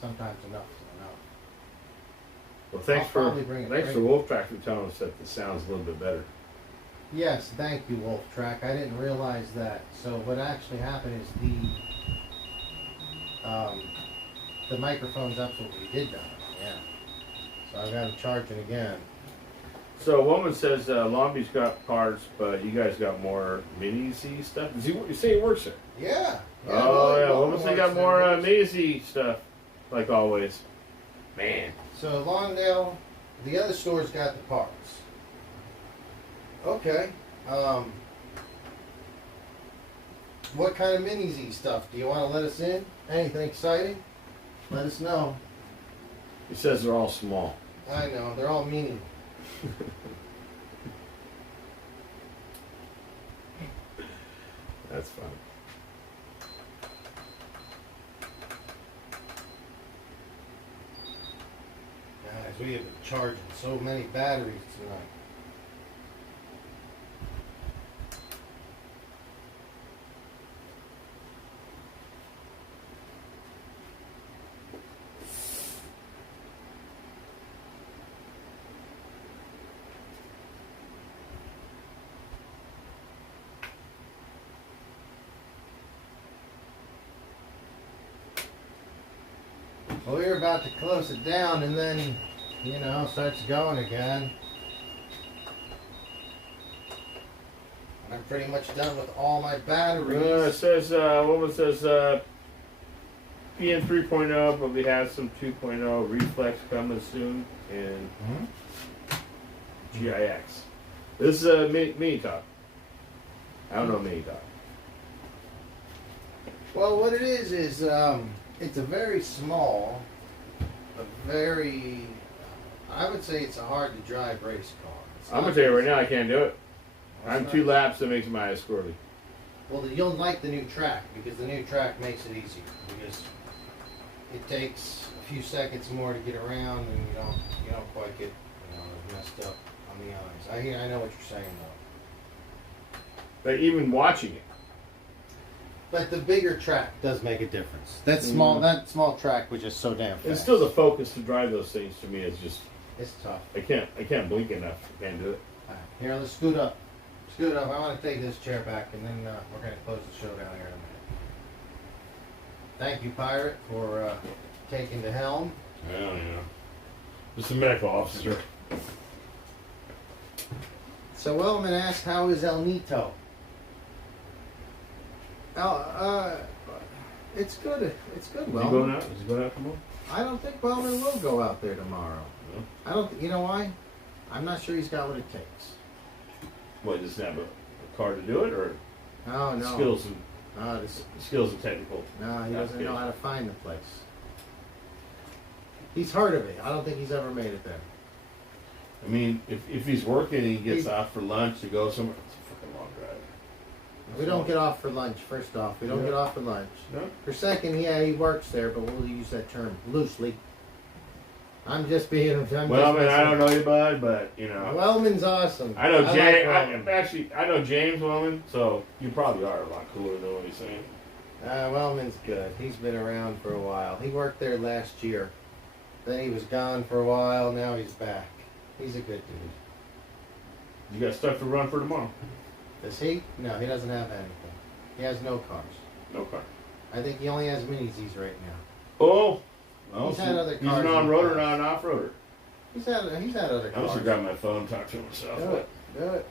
sometimes enough is enough. Well, thanks I'll for probably bring it right- Wolf Track for telling us that the sound's a little bit better. Yes, thank you, Wolf Track. I didn't realize that. So what actually happened is the microphone's absolutely did that. Yeah. So I've got to charge it again. So a woman says Long Beach got parts, but you guys got more mini Z stuff. Does you say it works there? Yeah. Oh yeah, woman said you got more Longdale. mini Z stuff, like always. Man. So Longdale, the other store's got the parts. Okay. What kind of mini Z stuff? Do you want to let us in? Anything exciting? Let us know. He says they're all small. I know, they're all mini. That's fun. Guys, we have been charging so many batteries tonight. Well, we were about to close it down and then, starts going again. I'm pretty much done with all my batteries. It says, woman says, PN 3.0, but we have some 2.0 reflex coming soon in GIX. This is a mini top. I don't know mini top. Well, what it is it's a very small, I would say it's a hard to drive race car. I'm going to tell you right now, I can't do it. I'm 2 laps, that makes my eyes squirrely. Well, you'll like the new track because the new track makes it easier because it takes a few seconds more to get around and you don't quite get messed up on the eyes. I know what you're saying though. But even watching it. But the bigger track does make a difference. That small track was just so damn fast. It's still the focus to drive those things to me is just It's tough. I can't blink enough. I can't do it. All right, here, let's scoot up. Scoot up. I want to take this chair back, and then we're going to close the show down here in a minute. Thank you, Pirate, for taking the helm. Well, just a medical officer. So Wellman asked, how is El Nito? It's good. It's good, Is he Wellman. going out? Is he going out tomorrow? I don't think Wellman will go out there tomorrow. No. I don't. You know why? I'm not sure he's got what it takes. What, does he have a car to do it, or Oh no. skills and No, skills and technical? no, he doesn't know how to find the place. He's heard of it. I don't think he's ever made it there. I mean, if he's working and he gets off for lunch to go somewhere, it's a fucking long drive. We don't get off for lunch. First off, we don't No. get off for lunch. No. For second, yeah, he works there, but we'll use that term loosely. I'm just being. Well, I don't know you, bud, but Wellman's awesome. I know like James. Wellman. I know James Wellman, so you probably are a lot cooler than what he's saying. Wellman's good. He's been around for a while. He worked there last year. Then he was gone for a while. Now he's back. He's a good dude. You got stuff to run for tomorrow? Does he? No, he doesn't have anything. He has no cars. No car. I think he only has mini Z's right now. Oh. Well, He's had other he's cars an in the on-roader, past. not an off-roader. He's had other I must cars. have grabbed my phone and talked to myself. Do it. Do it.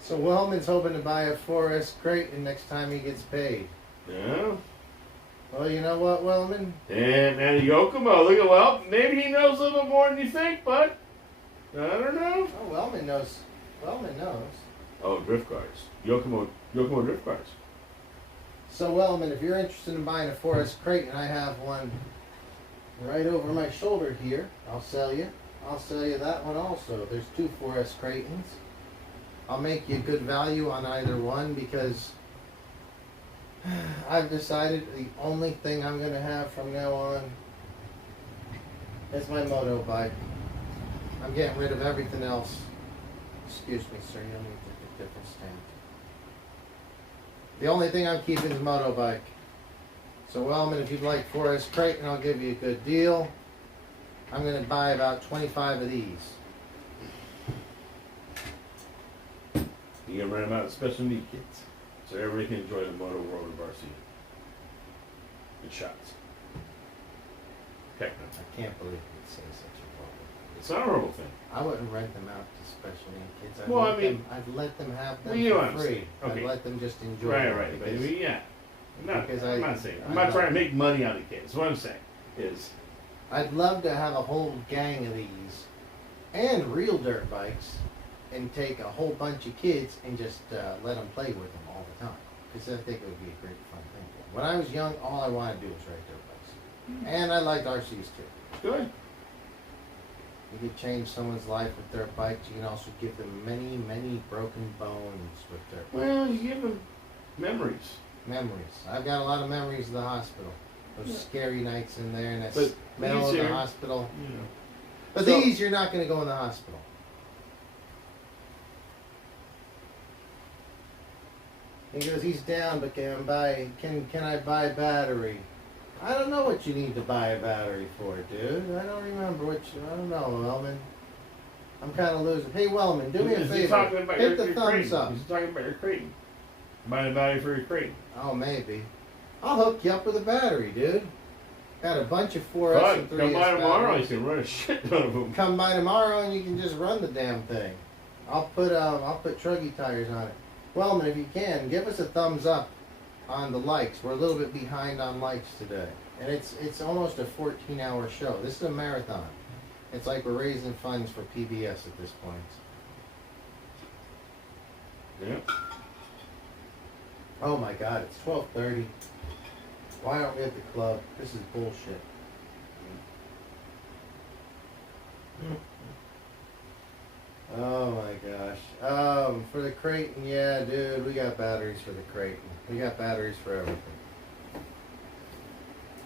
So Wellman's hoping to buy a 4S Creighton next time he gets paid. Yeah. Well, you know what, Wellman? And Yokomo, look at maybe he knows a little bit more than you think, bud. I don't know. Oh, Wellman knows. Wellman knows. Oh, drift cars. Yokomo drift cars. So Wellman, if you're interested in buying a 4S Creighton, I have one right over my shoulder here. I'll sell you. I'll sell you that one also. There's 2 4S Creightons. I'll make you a good value on either one because I've decided the only thing I'm going to have from now on is my moto bike. I'm getting rid of everything else. Excuse me, sir. You'll need to get a different stand. The only thing I'm keeping is the moto bike. So, Wellman, if you'd like 4S Creighton, I'll give you a good deal. I'm going to buy about 25 of these. You can rent them out to special need kids, so everybody can enjoy the moto world of RC. Good shots. Heck no. I can't believe you'd say such a problem. It's not a horrible thing. I wouldn't rent them out to special need kids. I'd let them have them Well, you for understand. free. Okay. I'd let them just enjoy Right, it. right. But I because mean, yeah. I'm not saying. I'm I not know. trying to make money on the kids. What I'm saying is, I'd love to have a whole gang of these and real dirt bikes and take a whole bunch of kids and just let them play with them all the time. Because I think it would be a great fun thing for them. When I was young, all I wanted to do was ride dirt bikes. And I liked RCs too. good. You could change someone's life with dirt bikes. You can also give them many, many broken bones with dirt bikes. Well, you give them memories. Memories. I've got a lot of memories of the hospital. Those scary nights in there and that But smell of these the are- hospital. You know. But So- these, you're not going to go in the hospital. He goes, he's down, but can I buy a battery? I don't know what you need to buy a battery for, dude. I don't remember I don't know, Wellman. I'm kind of losing. Hey, Wellman, do me a Is he favor. talking about Hit the your thumbs Creighton? up. He's talking about your Creighton. Buy a battery for your Creighton. Oh, maybe. I'll hook you up with a battery, dude. Got a bunch of 4S Fine. and 3S Come by tomorrow. You batteries. can run a shit ton of them. Come by tomorrow and you can just run the damn thing. I'll put Truggy tires on it. Wellman, if you can, give us a thumbs up on the likes. We're a little bit behind on likes today. And it's almost a 14-hour show. This is a marathon. It's like we're raising funds for PBS at this point. Yeah. Oh my God, it's 12:30. Why aren't we at the club? This is bullshit. Oh my gosh. For the Creighton, yeah, dude, we got batteries for the Creighton. We got batteries for everything.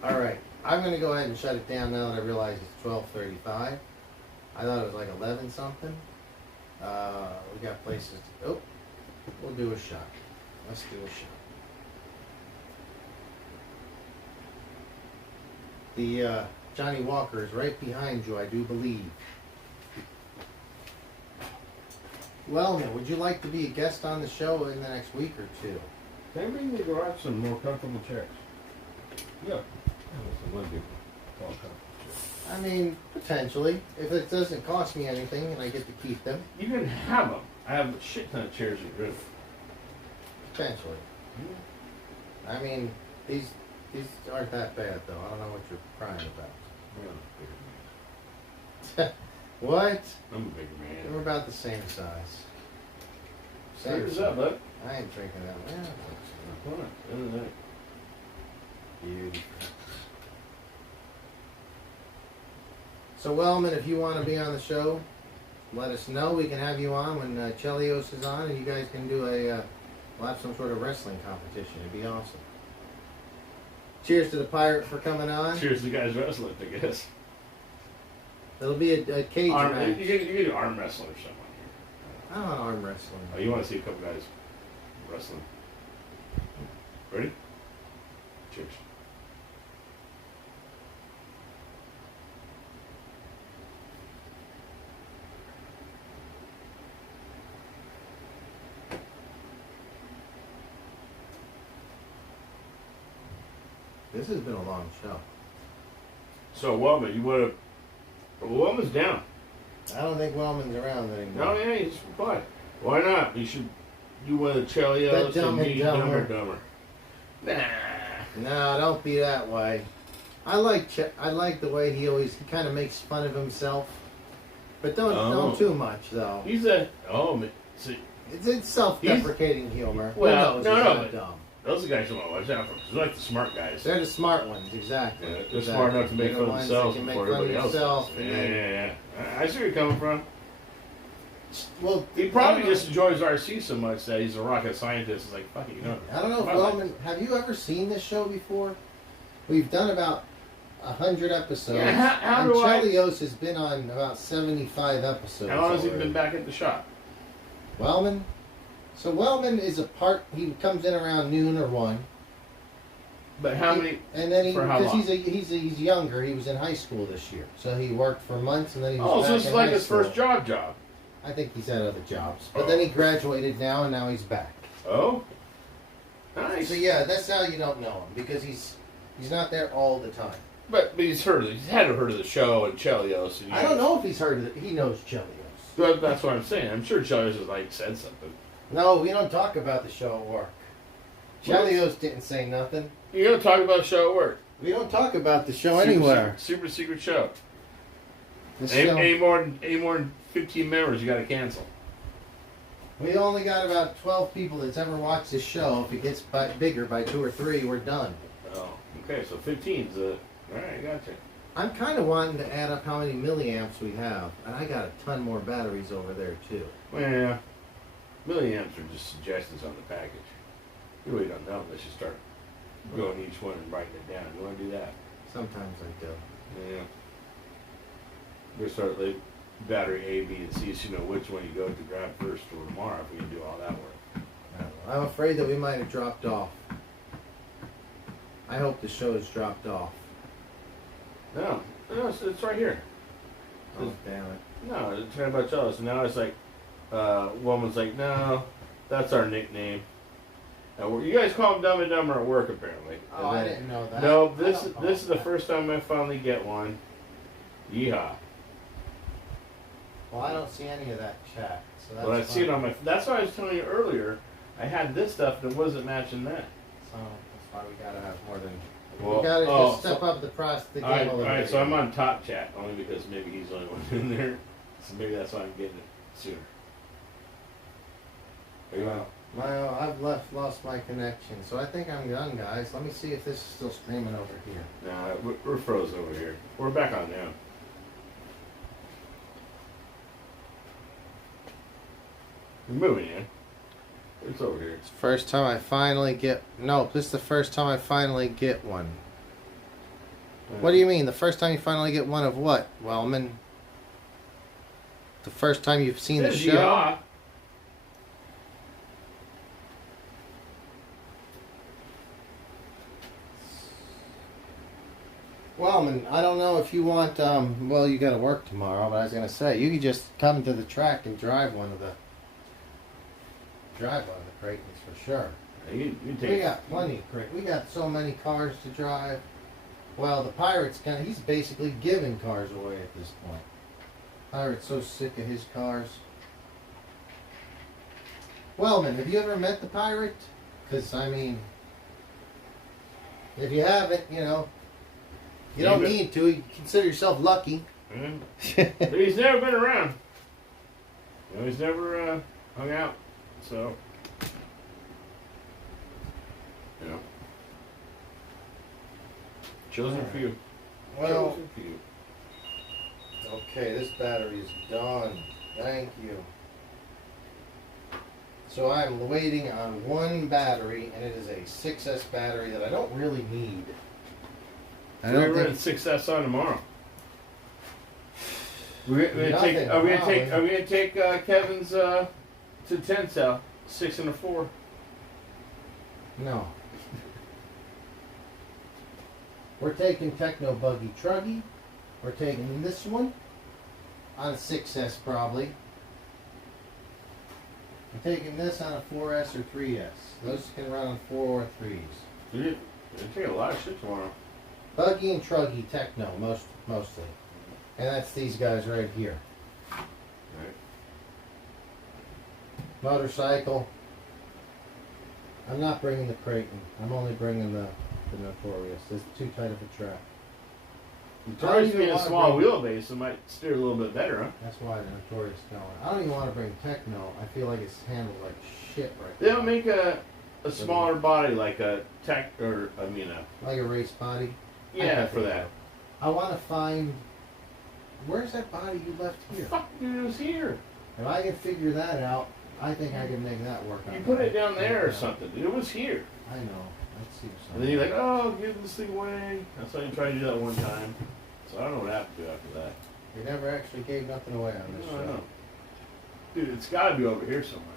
All right, I'm gonna go ahead and shut it down now that I realize it's 12:35. I thought it was like 11 something. We got places to. Oh, we'll do a shot. Let's do a shot. The Johnny Walker is right behind you, I do believe. Wellman, would you like to be a guest on the show in the next week or two? Can I bring the garage some more comfortable chairs? Yeah. I mean, potentially. If it doesn't cost me anything and I get to keep them, You can have them. I have a shit ton of chairs in the room. potentially. I mean, these aren't that bad, though. I don't know what you're crying about. What? I'm a bigger man. We're about the same size. Here's up, bud. I ain't drinking that one. Come on. Other night. Beautiful. So, Wellman, if you want to be on the show, let us know. We can have you on when Chelios is on, and you guys can do we'll have some sort of wrestling competition. It'd be awesome. Cheers to the Pirate for coming on. Cheers to the guys wrestling, I guess. It'll be a cage match. You can do arm wrestling or something. I don't want arm wrestling. Oh, you want to see a couple guys wrestling? Ready? Cheers. This has been a long show. So, Wellman, you would have. Wellman's down. I don't think Wellman's around anymore. No, yeah, he's fine. Why not? You should do one of the Chelios That Dumb and and me, Dumber Dumber. Dumber. Nah. No, don't be that way. I like the way he kind of makes fun of himself, but don't too much though. He's a. Oh, man. See, It's self-deprecating humor. Well, Who knows no, he's no, not but- dumb. those are the guys you want to watch out for. 'Cause they're like the smart guys. They're the smart ones, exactly. Yeah, they're Exactly. smart enough to make They're fun the of ones themselves that can before make fun of everybody else. themselves does. and Yeah, then- yeah, yeah. I see where you're coming from. Well, He probably just enjoys RC so much that he's a rocket scientist. It's like, fuck it, you know. I don't know if My Wellman. Have you ever seen this show before? We've done about 100 episodes. Yeah, how and do I- Chelios has been on about 75 episodes. How long has he already. been back at the shop? Wellman. So Wellman is a part. He comes in around noon or 1. But how many? And then For how because long? he's younger. He was in high school this year, so he worked for months, and then he was Oh, back so it's in like high his school. first job. I think he's had other jobs, but Oh. then he graduated now, and now he's back. Oh, nice. So yeah, that's how you don't know him, because he's not there all the time. But he's heard. He's had to heard of the show and Chelios. And I don't know if he's heard of it. He knows Chelios. But that's what I'm saying. I'm sure Chelios has like said something. No, we don't talk about the show at work. Chelios didn't say nothing. You're gonna talk about show at work. We don't talk about the show Super anywhere. Super secret show. The Any, show- any more than 15 members, you got to cancel. We only got about 12 people that's ever watched this show. If it gets bigger by 2 or 3, we're done. Oh, okay. So 15's all right. Gotcha. I'm kind of wanting to add up how many milliamps we have, and I got a ton more batteries over there too. Well, milliamps are just suggestions on the package. You really don't know unless you start going each one and writing it down. You want to do that? Sometimes I do. Yeah. We're start like battery A, B, and C, so you know which one you go to grab first or tomorrow if we can do all that work. I don't know. I'm afraid that we might have dropped off. I hope the show has dropped off. No, it's right here. Oh, damn it. No, it's talking about Chelios. And now it's like, woman's like, no, that's our nickname. You guys call him Dumb and Dumber at work, apparently. Oh, And I then- didn't know that. No, I this don't this is the that. first time I finally get one. Yeehaw! Well, I don't see any of that chat. So that's But I see it fine. on my. That's why I was telling you earlier. I had this stuff that wasn't matching that. So that's why we gotta have more than. Well, we gotta oh, just step up the price of the game All right, a little bit. so I'm on top chat only because maybe he's the only one in there. So maybe that's why I'm getting it sooner. Are you on? I've lost my connection, so I think I'm done, guys. Let me see if this is still streaming over here. Nah, we're frozen over here. We're back on now. You're moving, yeah? It's over here. It's the first time I finally get. No, this is the first time I finally get one. What do you mean? The first time you finally get one of what, Wellman? The first time you've seen the Says show? yeehaw. Wellman, I don't know if you want. Well, you got to work tomorrow, but I was gonna say you could just come to the track and drive one of the Creightons for sure. You We take got plenty of Creighton. We got so many cars to drive. Well, the Pirate's he's basically giving cars away at this point. Pirate's so sick of his cars. Wellman, have you ever met the Pirate? Because, I mean, if you haven't, you know, you don't Maybe. need to. You consider yourself lucky. But he's never been around. You know, he's never hung out. So, you know, chosen few. Well, Chosen few. okay, this battery is done. Thank you. So I'm waiting on one battery, and it is a 6S battery that I don't really need. I We're don't running think 6S on tomorrow. We're gonna Nothing, take. Are we gonna take? probably. Are we gonna take Kevin's to 10 cell 6 and a 4? no. We're taking Techno Buggy Truggy. We're taking this one on a 6S probably. We're taking this on a 4S or 3S. Those can run on 4 or 3s. We're gonna take a lot of shit tomorrow. Buggy and Truggy Techno mostly. And that's these guys right here. Right. Motorcycle. I'm not bringing the Creighton. I'm only bringing the Notorious. It's too tight of a track. Notorious even being a wanna small bring- wheelbase, it might steer a little bit better, huh? That's why the Notorious going. I don't even want to bring Techno. I feel like it's handled like shit right They'll now. make a smaller body like a tech, or I mean Like a race body. I yeah, think for they that. will. I want to find. Where's that body you left here? Fuck, dude, it was here. If I can figure that out, I think I can make that work. You put it down there or something. It was here. I know. Let's see. And then you're like, oh, give this thing away. That's why you tried to do that one time. So I don't know what happened to it after that. You never actually gave nothing away on this No, I show. know. Dude, it's got to be over here somewhere.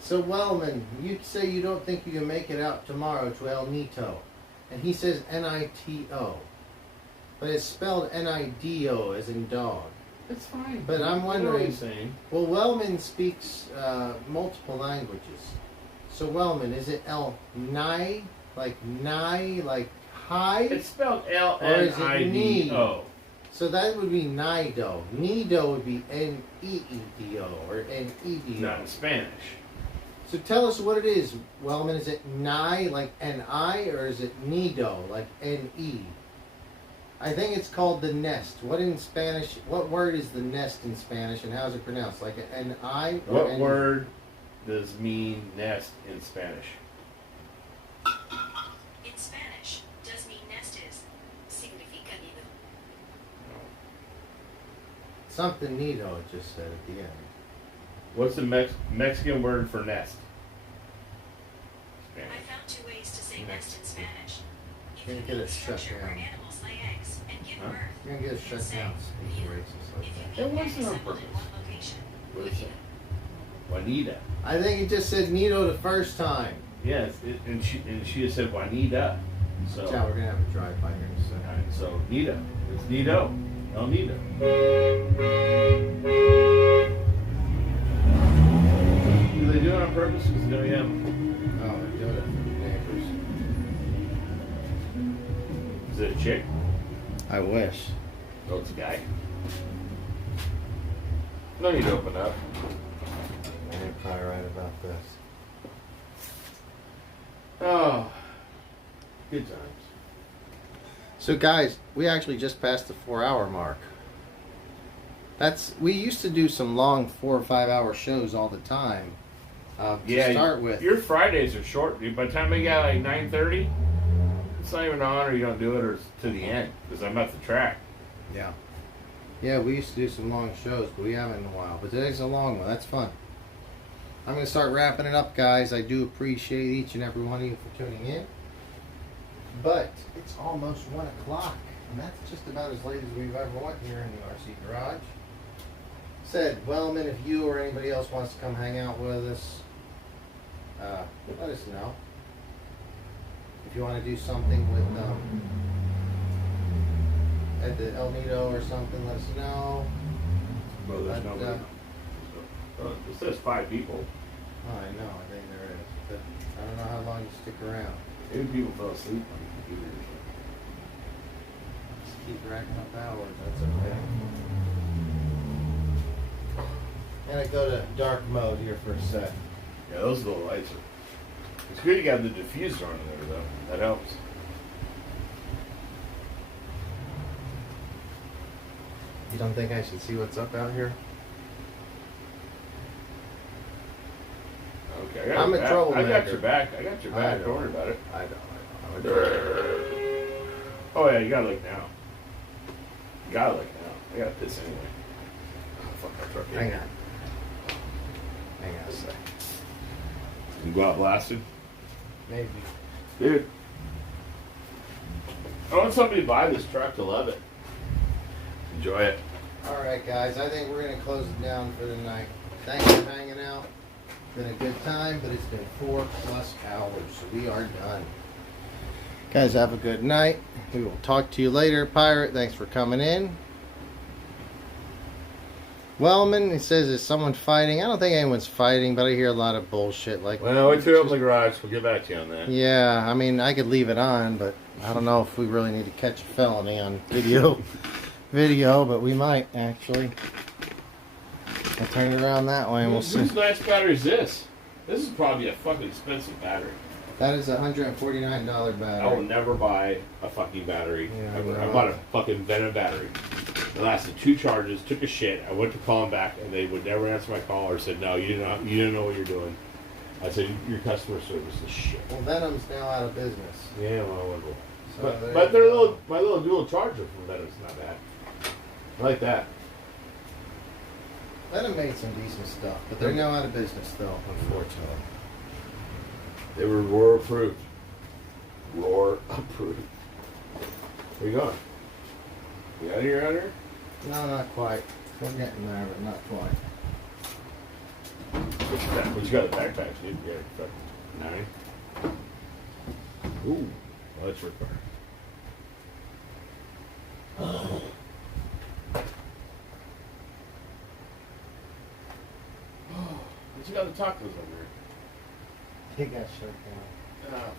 So Wellman, you say you don't think you can make it out tomorrow to El Nito, and he says Nito, but it's spelled Nido as in dog. It's fine. But I'm I know what wondering. he's saying. Well, Wellman speaks multiple languages. So Wellman, is it El Nai, like high? It's spelled Or is it L-N-I-D-O. So that would be Nido. Nido would be N-E-E-D-O or N-E-D-O. Not in Spanish. So tell us what it is, Wellman. Is it Ni, like N-I, or is it Nido, like N-E? I think it's called the nest. What in Spanish, what word is the nest in Spanish, and how is it pronounced? Like an N-I? Or What N-E? word does mean nest in Spanish? In Spanish, does mean nest is. Significa nido. Something Nido, it just said at the end. What's the Mexican word for nest? I found 2 ways to say nest in Spanish. If You're you gonna get need us shut structure where down. animals lay eggs and give Huh? birth, You're going to get us shut Say, down speaking you. racist like if that. you It need wasn't on eggs assembled in purpose. one location, What is with it? you. Juanita. I think it just said Nido the first time. Yes, and she had said Juanita. So, Ciao, we're going to have a drive-by here in a second. alright, so Nita. It's Nito. El Nito. Do they do it on purpose? Because there we have. Oh, they're doing it for the neighbors. Is it a chick? I wish. No, it's a guy. No need to open up. Man, you're probably right about this. Oh, good times. So guys, we actually just passed the 4-hour mark. We used to do some long 4 or 5 hour shows all the time. To start with. Your Fridays are short, dude. By the time we got like 9:30, it's not even on, or you don't do it, or it's to the end because I'm at the track. Yeah. Yeah, we used to do some long shows, but we haven't in a while. But today's a long one. That's fun. I'm going to start wrapping it up, guys. I do appreciate each and every one of you for tuning in. But it's almost 1 o'clock, and that's just about as late as we've ever went here in the RC garage. Said, Wellman, if you or anybody else wants to come hang out with us, let us know. If you want to do something with at the El Nido or something, let us know. Well, there's But, nobody. It says 5 people. Oh, I know, I think there is. But I don't know how long you stick around. Maybe people fell asleep on the computer. Just keep racking up hours, that's okay. And I go to dark mode here for a sec. Yeah, those little lights are. It's good you got the diffuser on there, though. That helps. You don't think I should see what's up out here? Okay, I'm a I got troublemaker. your back. I got your back. know. Don't worry about it. I know. I'm a troublemaker. Oh yeah, you gotta look now. You gotta look now. I gotta piss anyway. Oh, fuck that truck. Hang on. Hang on a sec. You can go out blasted. Maybe. Dude. I want somebody to buy this truck to love it. Enjoy it. Alright, guys, I think we're going to close it down for the night. Thanks for hanging out. Been a good time, but it's been 4+ hours, so we are done. Guys, have a good night. We will talk to you later. Pirate, thanks for coming in. Wellman, he says, is someone fighting? I don't think anyone's fighting, but I hear a lot of bullshit. Like, Well, we threw up in the garage. We'll get back to you on that. yeah, I mean, I could leave it on, but I don't know if we really need to catch a felony on video, but we might, actually. I'll turn it around that way and we'll see. Whose nice battery is this? This is probably a fucking expensive battery. That is a $149 I will battery. never buy a fucking battery. Yeah, ever. no. I bought a fucking Vena battery. It lasted 2 charges, took a shit. I went to call them back, and they would never answer my call or said, no, you didn't know what you're doing. I said, your customer service is shit. Well, Venom's now out of business. Yeah, well, whatever. So But there their you go. my little dual charger from Venom's not bad. I like that. Venom made some decent stuff, but they're now out of business, though, unfortunately. They were roar approved. Roar approved. Where you going? You out of here, Hunter? No, not quite. We're getting there, but not quite. What you got in the backpacks, dude? You got fucking 9? Ooh. Well, that's required. What you got the tacos over there? He got shut down. Oh, fuck.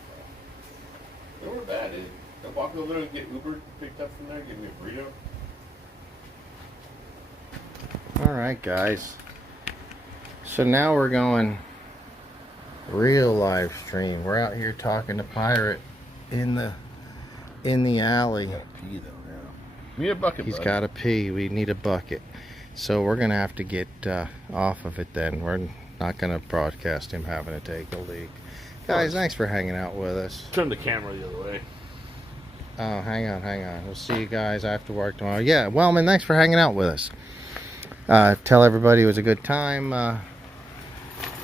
They weren't bad, dude. I'll walk over there and get Uber picked up from there, give me a burrito. All right, guys. So now we're going real live stream. We're out here talking to Pirate in the alley. I gotta pee though now. Need a bucket, He's bud. got to pee. We need a bucket. So we're gonna have to get off of it then. We're not gonna broadcast him having to take a leak. Guys, thanks for hanging out with us. Turn the camera the other way. Oh, hang on. We'll see you guys after work tomorrow. Yeah, Wellman, thanks for hanging out with us. Tell everybody it was a good time.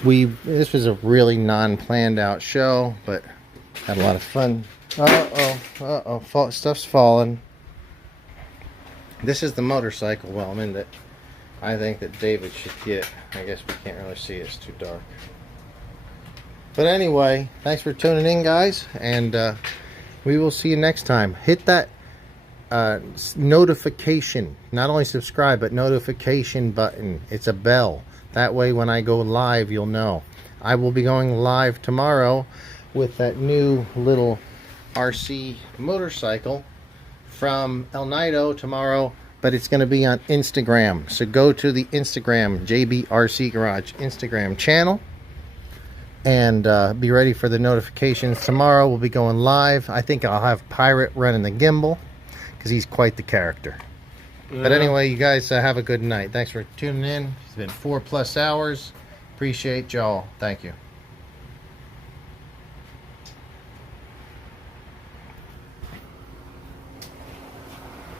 This was a really non-planned out show, but had a lot of fun. Stuff's falling. This is the motorcycle, Wellman, that I think that David should get. I guess we can't really see, it's too dark. But anyway, thanks for tuning in, guys, and we will see you next time. Hit that notification, not only subscribe, but notification button. It's a bell. That way when I go live, you'll know. I will be going live tomorrow with that new little RC motorcycle from El Nido tomorrow, but it's going to be on Instagram. So go to the Instagram, JBRC Garage Instagram channel, and be ready for the notifications. Tomorrow we'll be going live. I think I'll have Pirate running the gimbal because he's quite the character. But anyway, you guys have a good night. Thanks for tuning in. It's been 4+ hours. Appreciate y'all. Thank you.